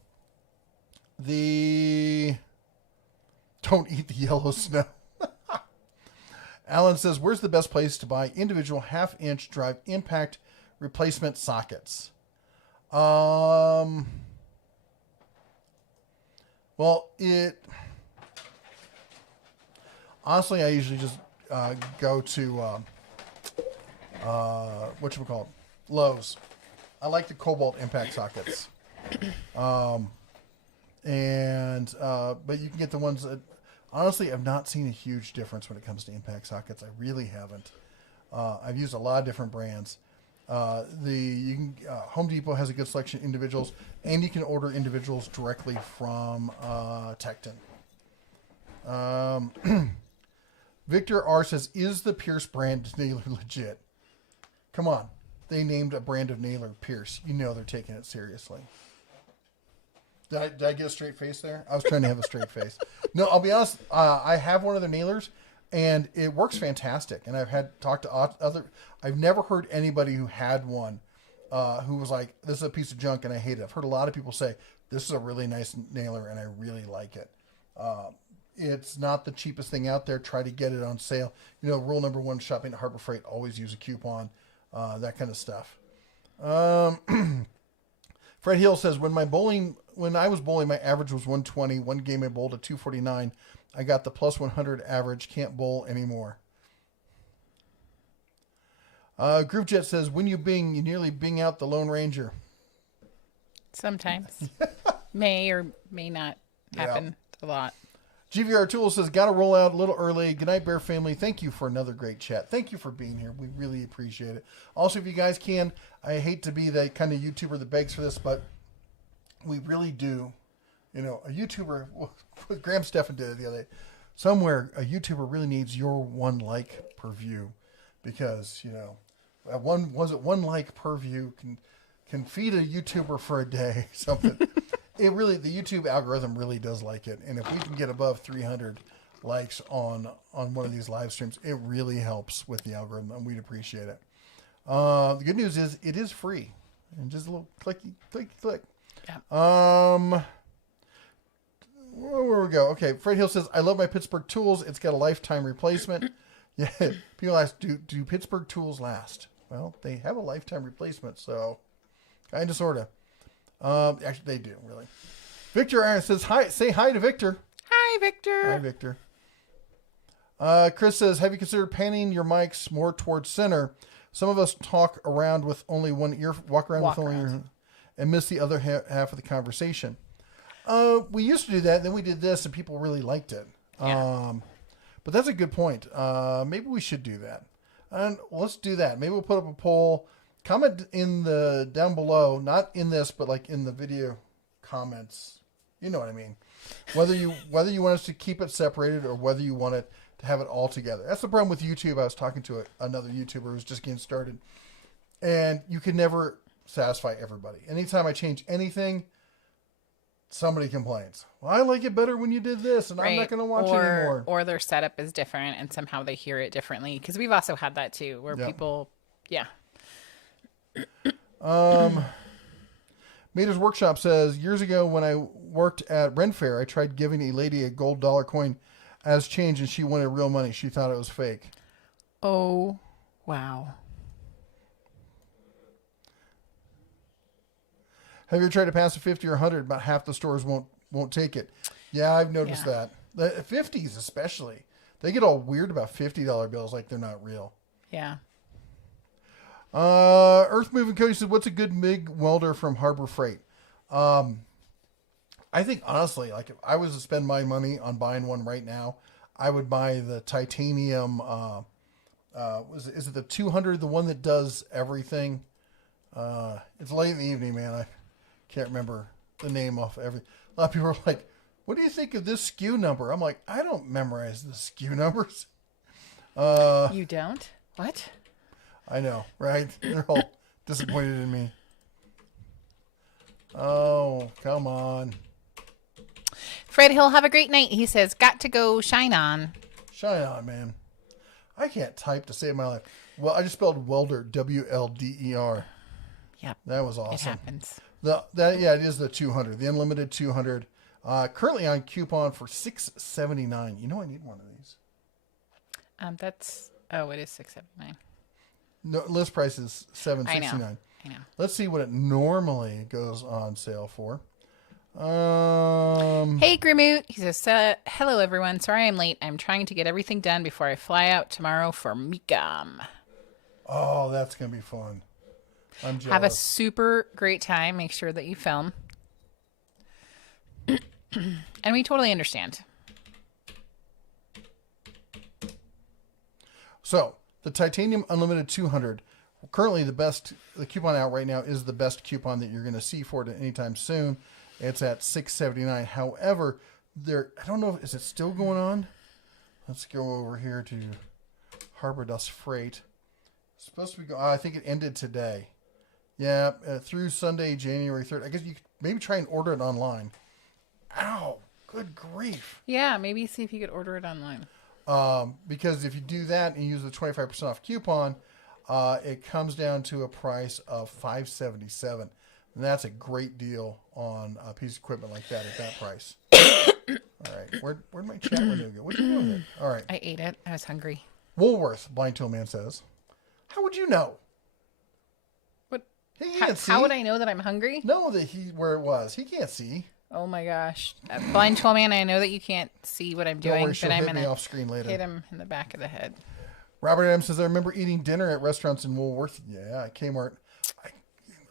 eat the yellow snow. Alan says, where's the best place to buy individual half-inch drive impact replacement sockets? Well, honestly, I usually just go to Lowe's. I like the Cobalt impact sockets. But you can get the ones that, honestly, I've not seen a huge difference when it comes to impact sockets. I really haven't. I've used a lot of different brands. Home Depot has a good selection of individuals, and you can order individuals directly from Tecton. Victor R says, is the Pierce brand nailer legit? Come on. They named a brand of nailer Pierce. You know they're taking it seriously. Did I get a straight face there? I was trying to have a straight face. No, I'll be honest. I have one of their nailers, and it works fantastic. And I've talked to other. I've never heard anybody who had one who was like, "This is a piece of junk," and I hate it. I've heard a lot of people say, "This is a really nice nailer, and I really like it." It's not the cheapest thing out there. Try to get it on sale. You know, rule number one: shopping at Harbor Freight, always use a coupon. That kind of stuff. Fred Hill says, when I was bowling, my average was 120. One game I bowled at 249. I got the plus 100 average. Can't bowl anymore. Groovejet says, when you nearly bing out the Lone Ranger. Sometimes. May or may not happen a lot. GVR Tool says, got to roll out a little early. Good night, Bear family. Thank you for another great chat. Thank you for being here. We really appreciate it. Also, if you guys can, I hate to be the kind of YouTuber that begs for this, but we really do. You know, a YouTuber, Graham Stephan did it the other day. Somewhere, a YouTuber really needs your one like per view, because, you know, one like per view can feed a YouTuber for a day, something. The YouTube algorithm really does like it. And if we can get above 300 likes on one of these live streams, it really helps with the algorithm, and we'd appreciate it. The good news is it is free, and just a little clicky, click. Yeah. Where we go? Okay. Fred Hill says, I love my Pittsburgh tools. It's got a lifetime replacement. Yeah. People ask, do Pittsburgh tools last? Well, they have a lifetime replacement, so kind of, sort of. Actually, they do, really. Victor Aaron says, hi. Say hi to Victor. Hi, Victor. Hi, Victor. Chris says, have you considered panning your mics more towards center Some of us talk around with only one ear, walk around with only ear, and miss the other half of the conversation. We used to do that, and then we did this, and people really liked it. Yeah. But that's a good point. Maybe we should do that. And let's do that. Maybe we'll put up a poll. Comment in the down below, not in this, but like in the video comments. You know what I mean. Whether you want us to keep it separated or whether you want it to have it all together. That's the problem with YouTube. I was talking to another YouTuber who was just getting started, and you can never satisfy everybody. Anytime I change anything, somebody complains. Well, I like it better when you did this, and I'm not going to watch it anymore. Or their setup is different, and somehow they hear it differently. Because we've also had that too, where people, Mater's Workshop says, years ago when I worked at Ren Fair, I tried giving a lady a gold dollar coin as change, and she wanted real money. She thought it was fake. Oh, wow. Have you ever tried to pass a 50 or 100? About half the stores won't take it. Yeah, I've noticed that. The 50s especially. They get all weird about $50 bills like they're not real. Yeah. Earth Moving Cody said, what's a good MIG welder from Harbor Freight? I think, honestly, like if I was to spend my money on buying one right now, I would buy the titanium, is it the 200, the one that does everything? It's late in the evening, man. I can't remember the name off every. A lot of people are like, what do you think of this SKU number? I'm like, I don't memorize the SKU numbers. You don't? What? I know, right? They're all disappointed in me. Oh, come on. Fred Hill, have a great night. He says, got to go shine on. Shine on, man. I can't type to save my life. Well, I just spelled welder, W-L-D-E-R. Yep. That was awesome. It happens. It is the 200, the unlimited 200. Currently on coupon for $6.79. You know, I need one of these. It is $6.79. No, list price is $7.69. I know. Let's see what it normally goes on sale for. Hey, Grimoot. He says, hello, everyone. Sorry I'm late. I'm trying to get everything done before I fly out tomorrow for Mikam. Oh, that's going to be fun. I'm jealous. Have a super great time. Make sure that you film. And we totally understand. So, the Titanium Unlimited 200, currently the coupon out right now is the best coupon that you're going to see for it anytime soon. It's at $6.79. However, I don't know, is it still going on? Let's go over here to Harbor Dust Freight. It's supposed to be I think it ended today. Yeah, through Sunday, January 3rd. I guess you could maybe try and order it online. Ow, good grief. Yeah, maybe see if you could order it online. Because if you do that and use the 25% off coupon, it comes down to a price of $5.77. And that's a great deal on a piece of equipment like that at that price. All right. Where'd my chat window go? What'd you do with it? All right. I ate it. I was hungry. Woolworth, Blind Tool Man says. How would you know? What? He can't see. How would I know that I'm hungry? No, where it was. He can't see. Oh my gosh. Blind Tool Man, I know that you can't see what I'm doing, Don't worry, she'll but I'm hit going me off screen later. hit him in the back of the head. Robert Adams says, I remember eating dinner at restaurants in Woolworth. Yeah, at Kmart.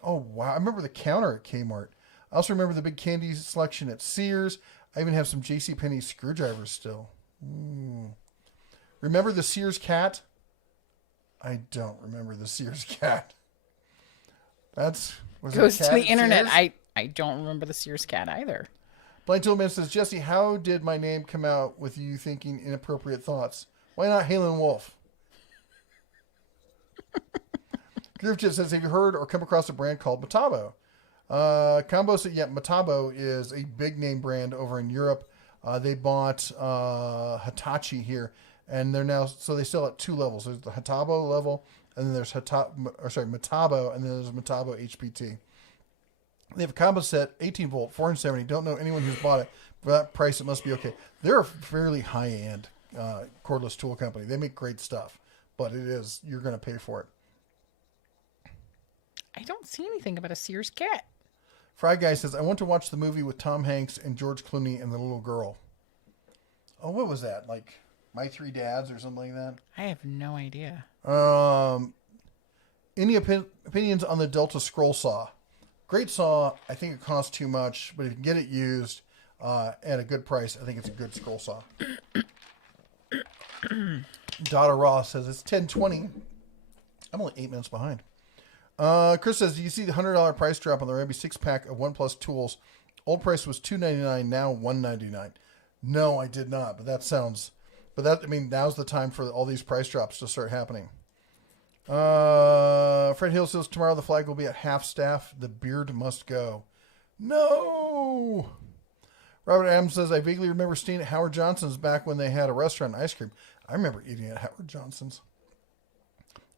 Oh, wow. I remember the counter at Kmart. I also remember the big candy selection at Sears. I even have some JCPenney screwdrivers still. Ooh. Remember the Sears cat? I don't remember the Sears cat. Goes to the internet. I don't remember the Sears cat either. Blind Toolman says, Jesse, how did my name come out with you thinking inappropriate thoughts? Why not Halen Wolf? Groove Chip says, have you heard or come across a brand called Metabo? Combo said, yeah, Metabo is a big name brand over in Europe. They bought Hitachi here, and they're now, so they sell at two levels. There's the Hitabo level, and then there's Metabo, and then there's Metabo HPT. They have a combo set, 18 volt, 470. Don't know anyone who's bought it. For that price, it must be okay. They're a fairly high-end cordless tool company. They make great stuff, but you're going to pay for it. I don't see anything about a Sears cat. Fry Guy says, I want to watch the movie with Tom Hanks and George Clooney and the little girl. Oh, what was that? Like My Three Dads or something like that? I have no idea. Any opinions on the Delta scroll saw? Great saw. I think it costs too much, but if you can get it used at a good price, I think it's a good scroll saw. Dada Ross says it's 10:20. I'm only 8 minutes behind. Chris says, do you see the $100 price drop on the Remy 6-pack of OnePlus tools? Old price was $299, now $199. No, I did not, but now's the time for all these price drops to start happening. Fred Hill says, tomorrow the flag will be at half staff. The beard must go. No! Robert Adams says, I vaguely remember staying at Howard Johnson's back when they had a restaurant and ice cream. I remember eating at Howard Johnson's.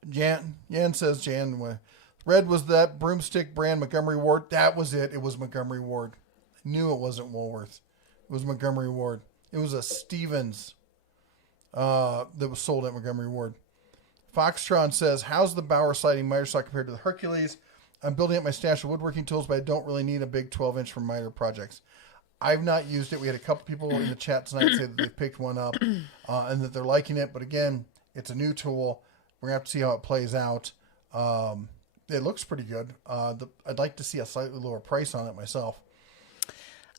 Jan says, Red was that broomstick brand Montgomery Ward. That was it. It was Montgomery Ward. I knew it wasn't Woolworth. It was Montgomery Ward. It was a Stevens that was sold at Montgomery Ward. Foxtron says, how's the Bauer sliding miter saw compared to the Hercules? I'm building up my stash of woodworking tools, but I don't really need a big 12-inch for miter projects. I've not used it. We had a couple people in the chat tonight say that they picked one up and that they're liking it. But again, it's a new tool. We're going to have to see how it plays out. It looks pretty good. I'd like to see a slightly lower price on it myself.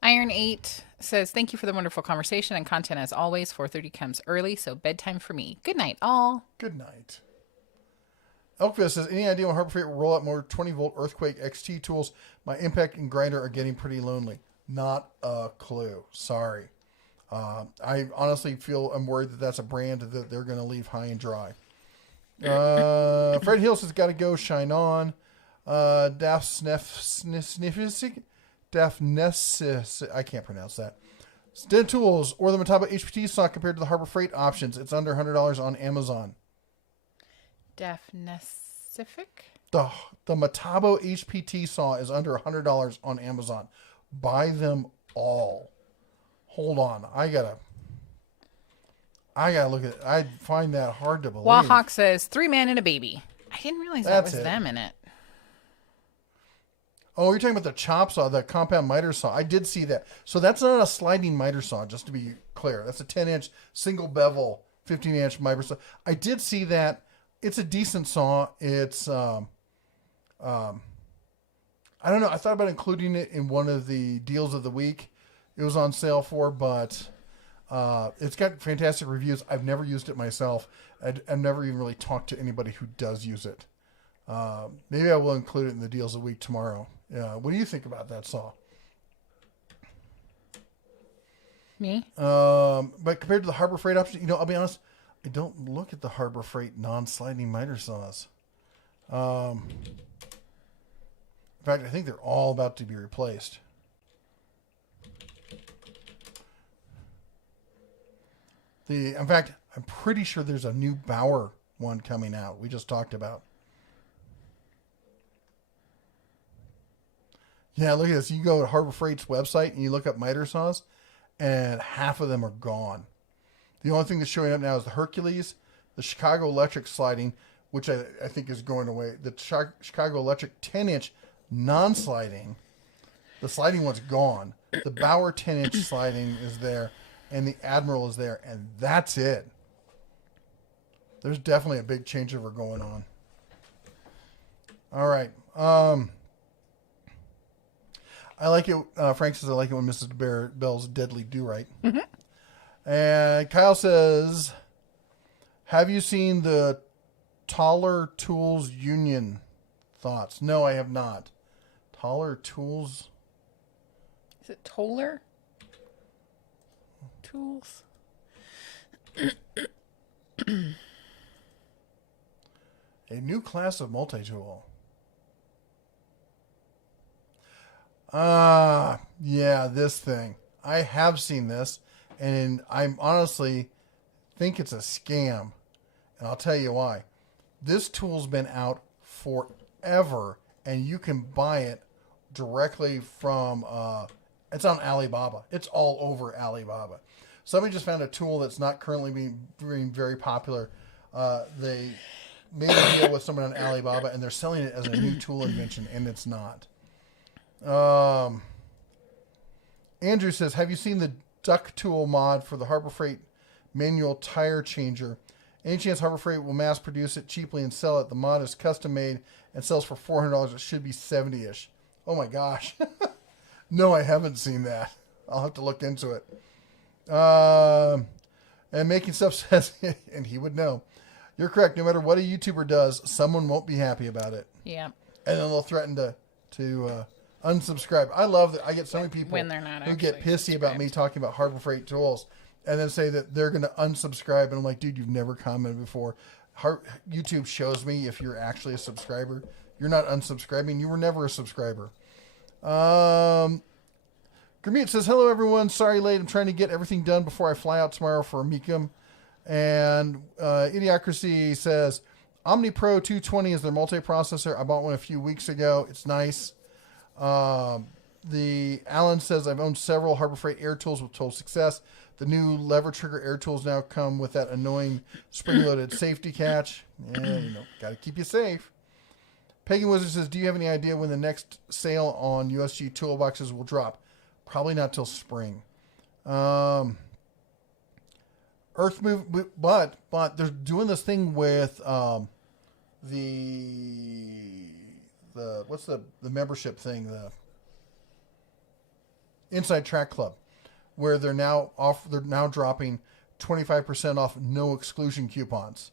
Iron 8 says, thank you for the wonderful conversation and content as always. 4:30 comes early, so bedtime for me. Good night, all. Good night. Elkvist says, any idea when Harbor Freight will roll out more 20-volt Earthquake XT tools? My impact and grinder are getting pretty lonely. Not a clue. Sorry. I honestly feel I'm worried that that's a brand that they're going to leave high and dry. Fred Hill says, got to go. Shine on. I can't pronounce that. Dead Tools or the Metabo HPT saw compared to the Harbor Freight options. It's under $100 on Amazon. Daphnacific? The Metabo HPT saw is under $100 on Amazon. Buy them all. Hold on. I gotta look at it. I find that hard to believe. Wahawk says, 3 men and a baby. I didn't realize that was them in it. Oh, you're talking about the chop saw, the compound miter saw. I did see that. So that's not a sliding miter saw, just to be clear. That's a 10-inch single bevel, 15-inch miter saw. I did see that. It's a decent saw. It's, I don't know. I thought about including it in one of the deals of the week. It was on sale for, but it's got fantastic reviews. I've never used it myself. I've never even really talked to anybody who does use it. Maybe I will include it in the deals of the week tomorrow. What do you think about that saw? Me? But compared to the Harbor Freight option, I'll be honest, I don't look at the Harbor Freight non-sliding miter saws. In fact, I think they're all about to be replaced. In fact, I'm pretty sure there's a new Bauer one coming out. We just talked about. Yeah, look at this. You go to Harbor Freight's website and you look up miter saws, and half of them are gone. The only thing that's showing up now is the Hercules, the Chicago Electric sliding, which I think is going away. The Chicago Electric 10-inch non-sliding, the sliding one's gone. The Bauer 10-inch sliding is there, and the Admiral is there, and that's it. There's definitely a big changeover going on. All right. I like it. Frank says, I like it when Mrs. Bell's deadly do right. Mm-hmm. And Kyle says, have you seen the Taller Tools Union? Thoughts? No, I have not. Taller Tools? Is it Toller? Tools? A new class of multi-tool. Yeah, this thing. I have seen this, and I honestly think it's a scam. And I'll tell you why. This tool's been out forever, and you can buy it directly from, it's on Alibaba. It's all over Alibaba. Somebody just found a tool that's not currently being very popular. They made a deal with someone on Alibaba, and they're selling it as a new tool invention, and it's not. Andrew says, have you seen the duck tool mod for the Harbor Freight manual tire changer? Any chance Harbor Freight will mass produce it cheaply and sell it? The mod is custom made and sells for $400. It should be 70-ish. Oh my gosh. No, I haven't seen that. I'll have to look into it. And Making Stuff says, and he would know, you're correct. No matter what a YouTuber does, someone won't be happy about it. Yeah. And then they'll threaten to unsubscribe. I love that I get so many people when they're not who get pissy subscribed. about me talking about Harbor Freight tools and then say that they're going to unsubscribe. And I'm like, dude, you've never commented before. YouTube shows me if you're actually a subscriber. You're not unsubscribing. You were never a subscriber. Gurmeet says, hello, everyone. Sorry late. I'm trying to get everything done before I fly out tomorrow for Amikum. And Idiocracy says, Omni Pro 220 is their multiprocessor. I bought one a few weeks ago. It's nice. The Alan says, I've owned several Harbor Freight air tools with total success. The new lever trigger air tools now come with that annoying spring-loaded safety catch. Yeah, got to keep you safe. Pagan Wizard says, do you have any idea when the next sale on USG toolboxes will drop? Probably not till spring. Earth Move, but they're doing this thing with the what's the membership thing, the Inside Track Club, where they're now dropping 25% off no exclusion coupons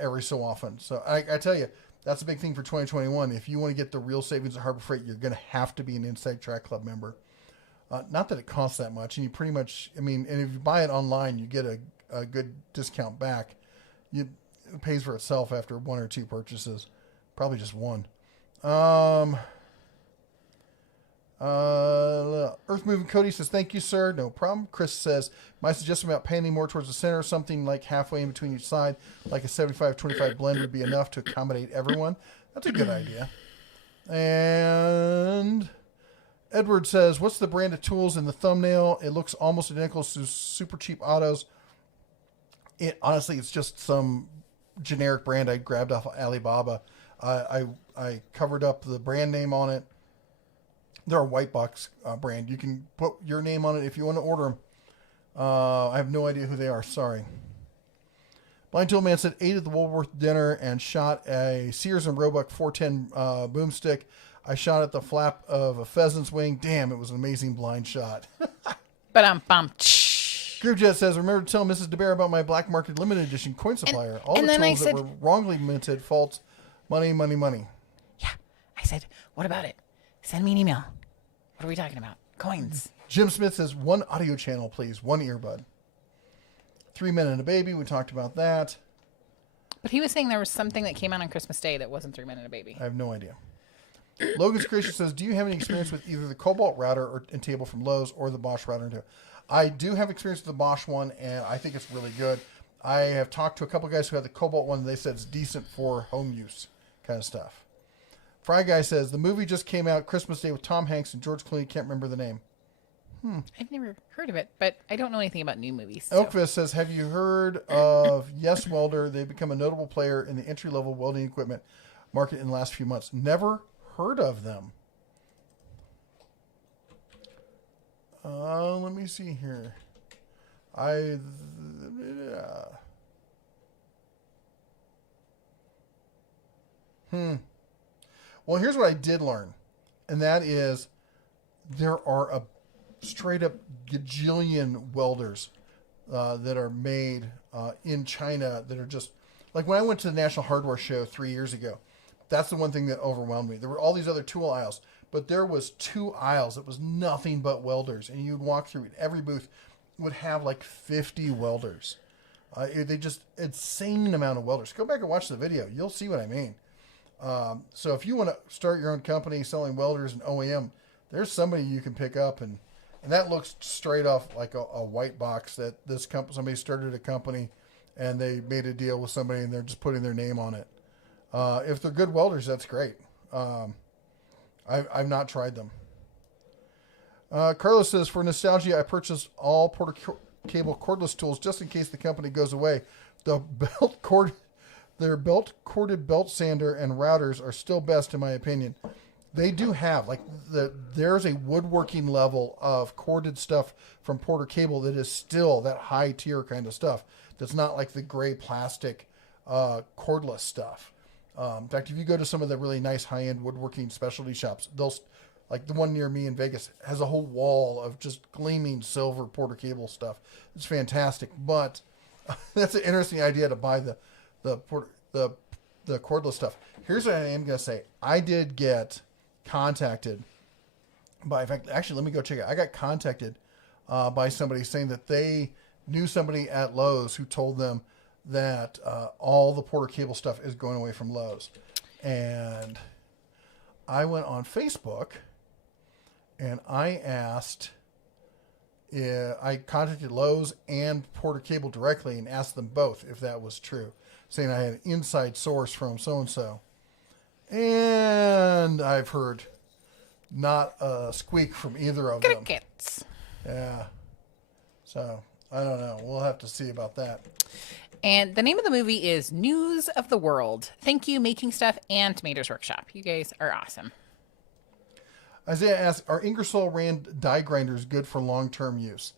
every so often. So I tell you, that's a big thing for 2021. If you want to get the real savings at Harbor Freight, you're going to have to be an Inside Track Club member. Not that it costs that much, and you pretty much, and if you buy it online, you get a good discount back. It pays for itself after one or two purchases, probably just one. Earth Moving Cody says, thank you, sir. No problem. Chris says, my suggestion about painting more towards the center, something like halfway in between each side, like a 75-25 blend would be enough to accommodate everyone. That's a good idea. And Edward says, what's the brand of tools in the thumbnail? It looks almost identical to Super Cheap Autos. Honestly, it's just some generic brand I grabbed off of Alibaba. I covered up the brand name on it. They're a white box brand. You can put your name on it if you want to order them. I have no idea who they are. Sorry. Blind Tool Man said, ate at the Woolworth dinner and shot a Sears and Roebuck 410 boomstick. I shot at the flap of a pheasant's wing. Damn, it was an amazing blind shot. Groovjet says, remember to tell Mrs. DeBear about my black market limited edition coin supplier. All the tools that were wrongly minted, false, money. Yeah. I said, what about it? Send me an email. What are we talking about? Coins. Jim Smith says, one audio channel, please. One earbud. 3 Men and a Baby. We talked about that. But he was saying there was something that came out on Christmas Day that wasn't 3 Men and a Baby. I have no idea. Logan's Creation says, do you have any experience with either the Cobalt router and table from Lowe's or the Bosch router and table? I do have experience with the Bosch one, and I think it's really good. I have talked to a couple guys who had the Cobalt one, and they said it's decent for home use kind of stuff. Fry Guy says, the movie just came out Christmas Day with Tom Hanks and George Clooney. Can't remember the name. I've never heard of it, but I don't know anything about new movies. So. Elkfist says, have you heard of Yes Welder? They've become a notable player in the entry-level welding equipment market in the last few months. Never heard of them. Let me see here. Well, here's what I did learn, and that is there are a straight up gajillion welders that are made in China that are just like when I went to the National Hardware Show 3 years ago. That's the one thing that overwhelmed me. There were all these other tool aisles, but there was 2 aisles that was nothing but welders, and you'd walk through it. Every booth would have like 50 welders. They just insane amount of welders. Go back and watch the video. You'll see what I mean. So if you want to start your own company selling welders and OEM, there's somebody you can pick up, and that looks straight off like a white box that somebody started a company and they made a deal with somebody and they're just putting their name on it. If they're good welders, that's great. I've not tried them. Carlos says, for nostalgia, I purchased all Porter Cable cordless tools just in case the company goes away. Their belt corded belt sander and routers are still best in my opinion. They do have there's a woodworking level of corded stuff from Porter Cable that is still that high tier kind of stuff. that's not like the gray plastic cordless stuff. In fact, if you go to some of the really nice high-end woodworking specialty shops, like the one near me in Vegas has a whole wall of just gleaming silver Porter cable stuff. It's fantastic, but that's an interesting idea to buy the cordless stuff. Here's what I am going to say. I did get contacted by, in fact, actually, let me go check it. I got contacted by somebody saying that they knew somebody at Lowe's who told them that all the Porter cable stuff is going away from Lowe's. And I went on Facebook and I contacted Lowe's and Porter Cable directly and asked them both if that was true, saying I had an inside source from so-and-so. And I've heard not a squeak from either of them. Crickets. Yeah. So, I don't know. We'll have to see about that. And the name of the movie is News of the World. Thank you, Making Stuff and Tomatoes Workshop. You guys are awesome. Isaiah asks, are Ingersoll Rand die grinders good for long-term use?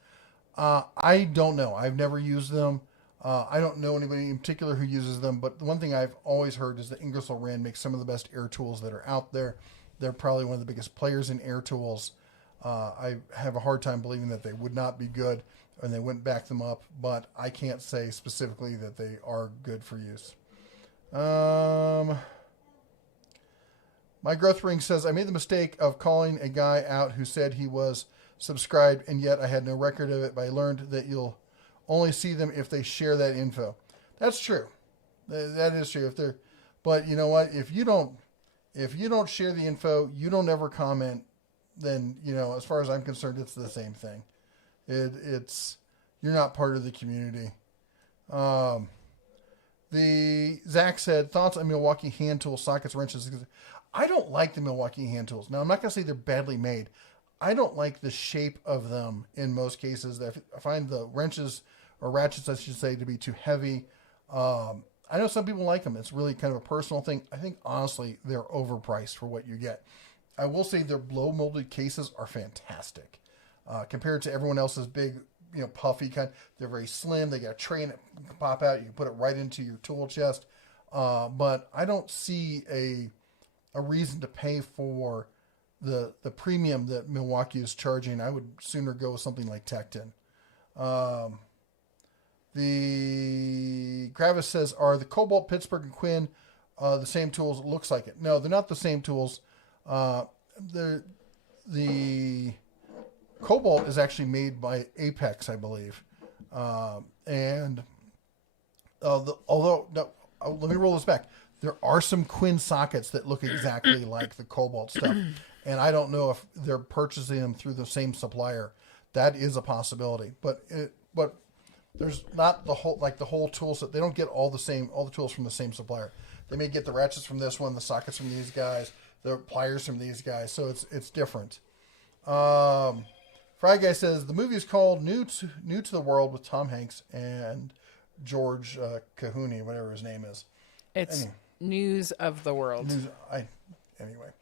I don't know. I've never used them. I don't know anybody in particular who uses them, but the one thing I've always heard is that Ingersoll Rand makes some of the best air tools that are out there. They're probably one of the biggest players in air tools. I have a hard time believing that they would not be good, and they wouldn't back them up, but I can't say specifically that they are good for use. My Growth Ring says, I made the mistake of calling a guy out who said he was subscribed, and yet I had no record of it, but I learned that you'll only see them if they share that info. That's true. That is true. But you know what? If you don't share the info, you don't ever comment, then, as far as I'm concerned, it's the same thing. You're not part of the community. The Zach said, thoughts on Milwaukee hand tool sockets, wrenches. I don't like the Milwaukee hand tools. Now, I'm not going to say they're badly made. I don't like the shape of them in most cases. I find the wrenches or ratchets, I should say, to be too heavy. I know some people like them. It's really kind of a personal thing. I think, honestly, they're overpriced for what you get. I will say their blow molded cases are fantastic. Compared to everyone else's big, puffy kind. They're very slim. They got a tray and it can pop out. You can put it right into your tool chest. But I don't see a reason to pay for the premium that Milwaukee is charging. I would sooner go with something like Tecton. The Gravis says, are the Cobalt, Pittsburgh, and Quinn the same tools? It looks like it. No, they're not the same tools. The Cobalt is actually made by Apex, I believe. Let me roll this back. There are some Quinn sockets that look exactly like the Cobalt stuff. And I don't know if they're purchasing them through the same supplier. That is a possibility. But there's not the whole tool set. They don't get all the tools from the same supplier. They may get the ratchets from this one, the sockets from these guys, the pliers from these guys. So it's different. Fry Guy says the movie is called New to the World with Tom Hanks and George Clooney, whatever his name is. It's News of the World. Anyway,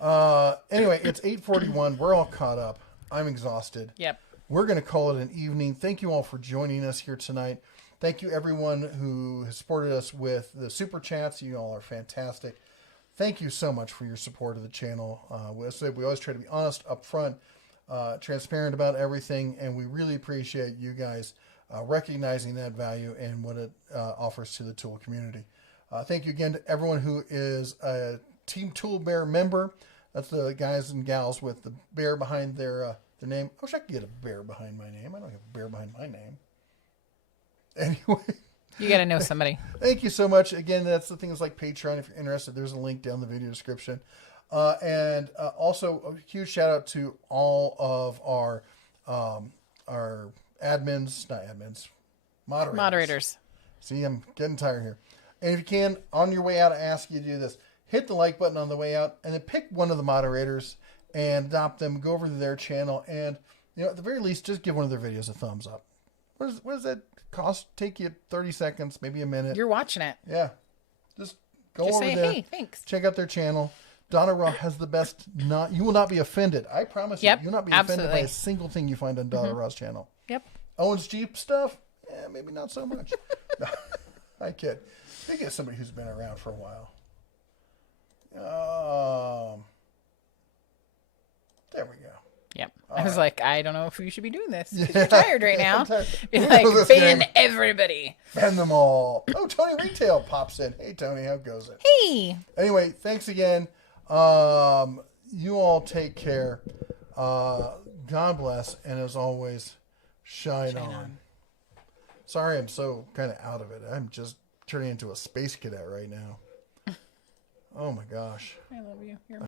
it's 8:41. We're all caught up. I'm exhausted. Yep. We're going to call it an evening. Thank you all for joining us here tonight. Thank you, everyone who has supported us with the super chats. You all are fantastic. Thank you so much for your support of the channel. We always try to be honest, upfront, transparent about everything, and we really appreciate you guys recognizing that value and what it offers to the tool community. Thank you again to everyone who is a Team Tool Bear member. That's the guys and gals with the bear behind their name. I wish I could get a bear behind my name. I don't have a bear behind my name. Anyway. You got to know somebody. Thank you so much. Again, that's the things like Patreon. If you're interested, there's a link down the video description. And also a huge shout out to all of our moderators. See, I'm getting tired here. And if you can, on your way out, I ask you to do this. Hit the like button on the way out and then pick one of the moderators and adopt them. Go over to their channel and, at the very least, just give one of their videos a thumbs up. What does that cost? Take you 30 seconds, maybe a minute. You're watching it. Yeah. Just go over say, there. hey, thanks. Check out their channel. Donna Raw has the best. You will not be offended. I promise you. You'll not be offended by a single thing you find on Donna Raw's channel. Yep. Owen's Jeep stuff. maybe not so much. No, I kid. They get somebody who's been around for a while. There we go. Yep. All I was right. like, I don't know if you should be doing this because you're tired right now. You're Who like, knows this ban game? everybody. Ban them all. Oh, Tony Retail pops in. Hey, Tony, how goes it? Hey. Anyway, thanks again. You all take care. God bless, and as always, shine on. Sorry, I'm so kind of out of it. I'm just turning into a space cadet right now. Oh my gosh. I love you. You're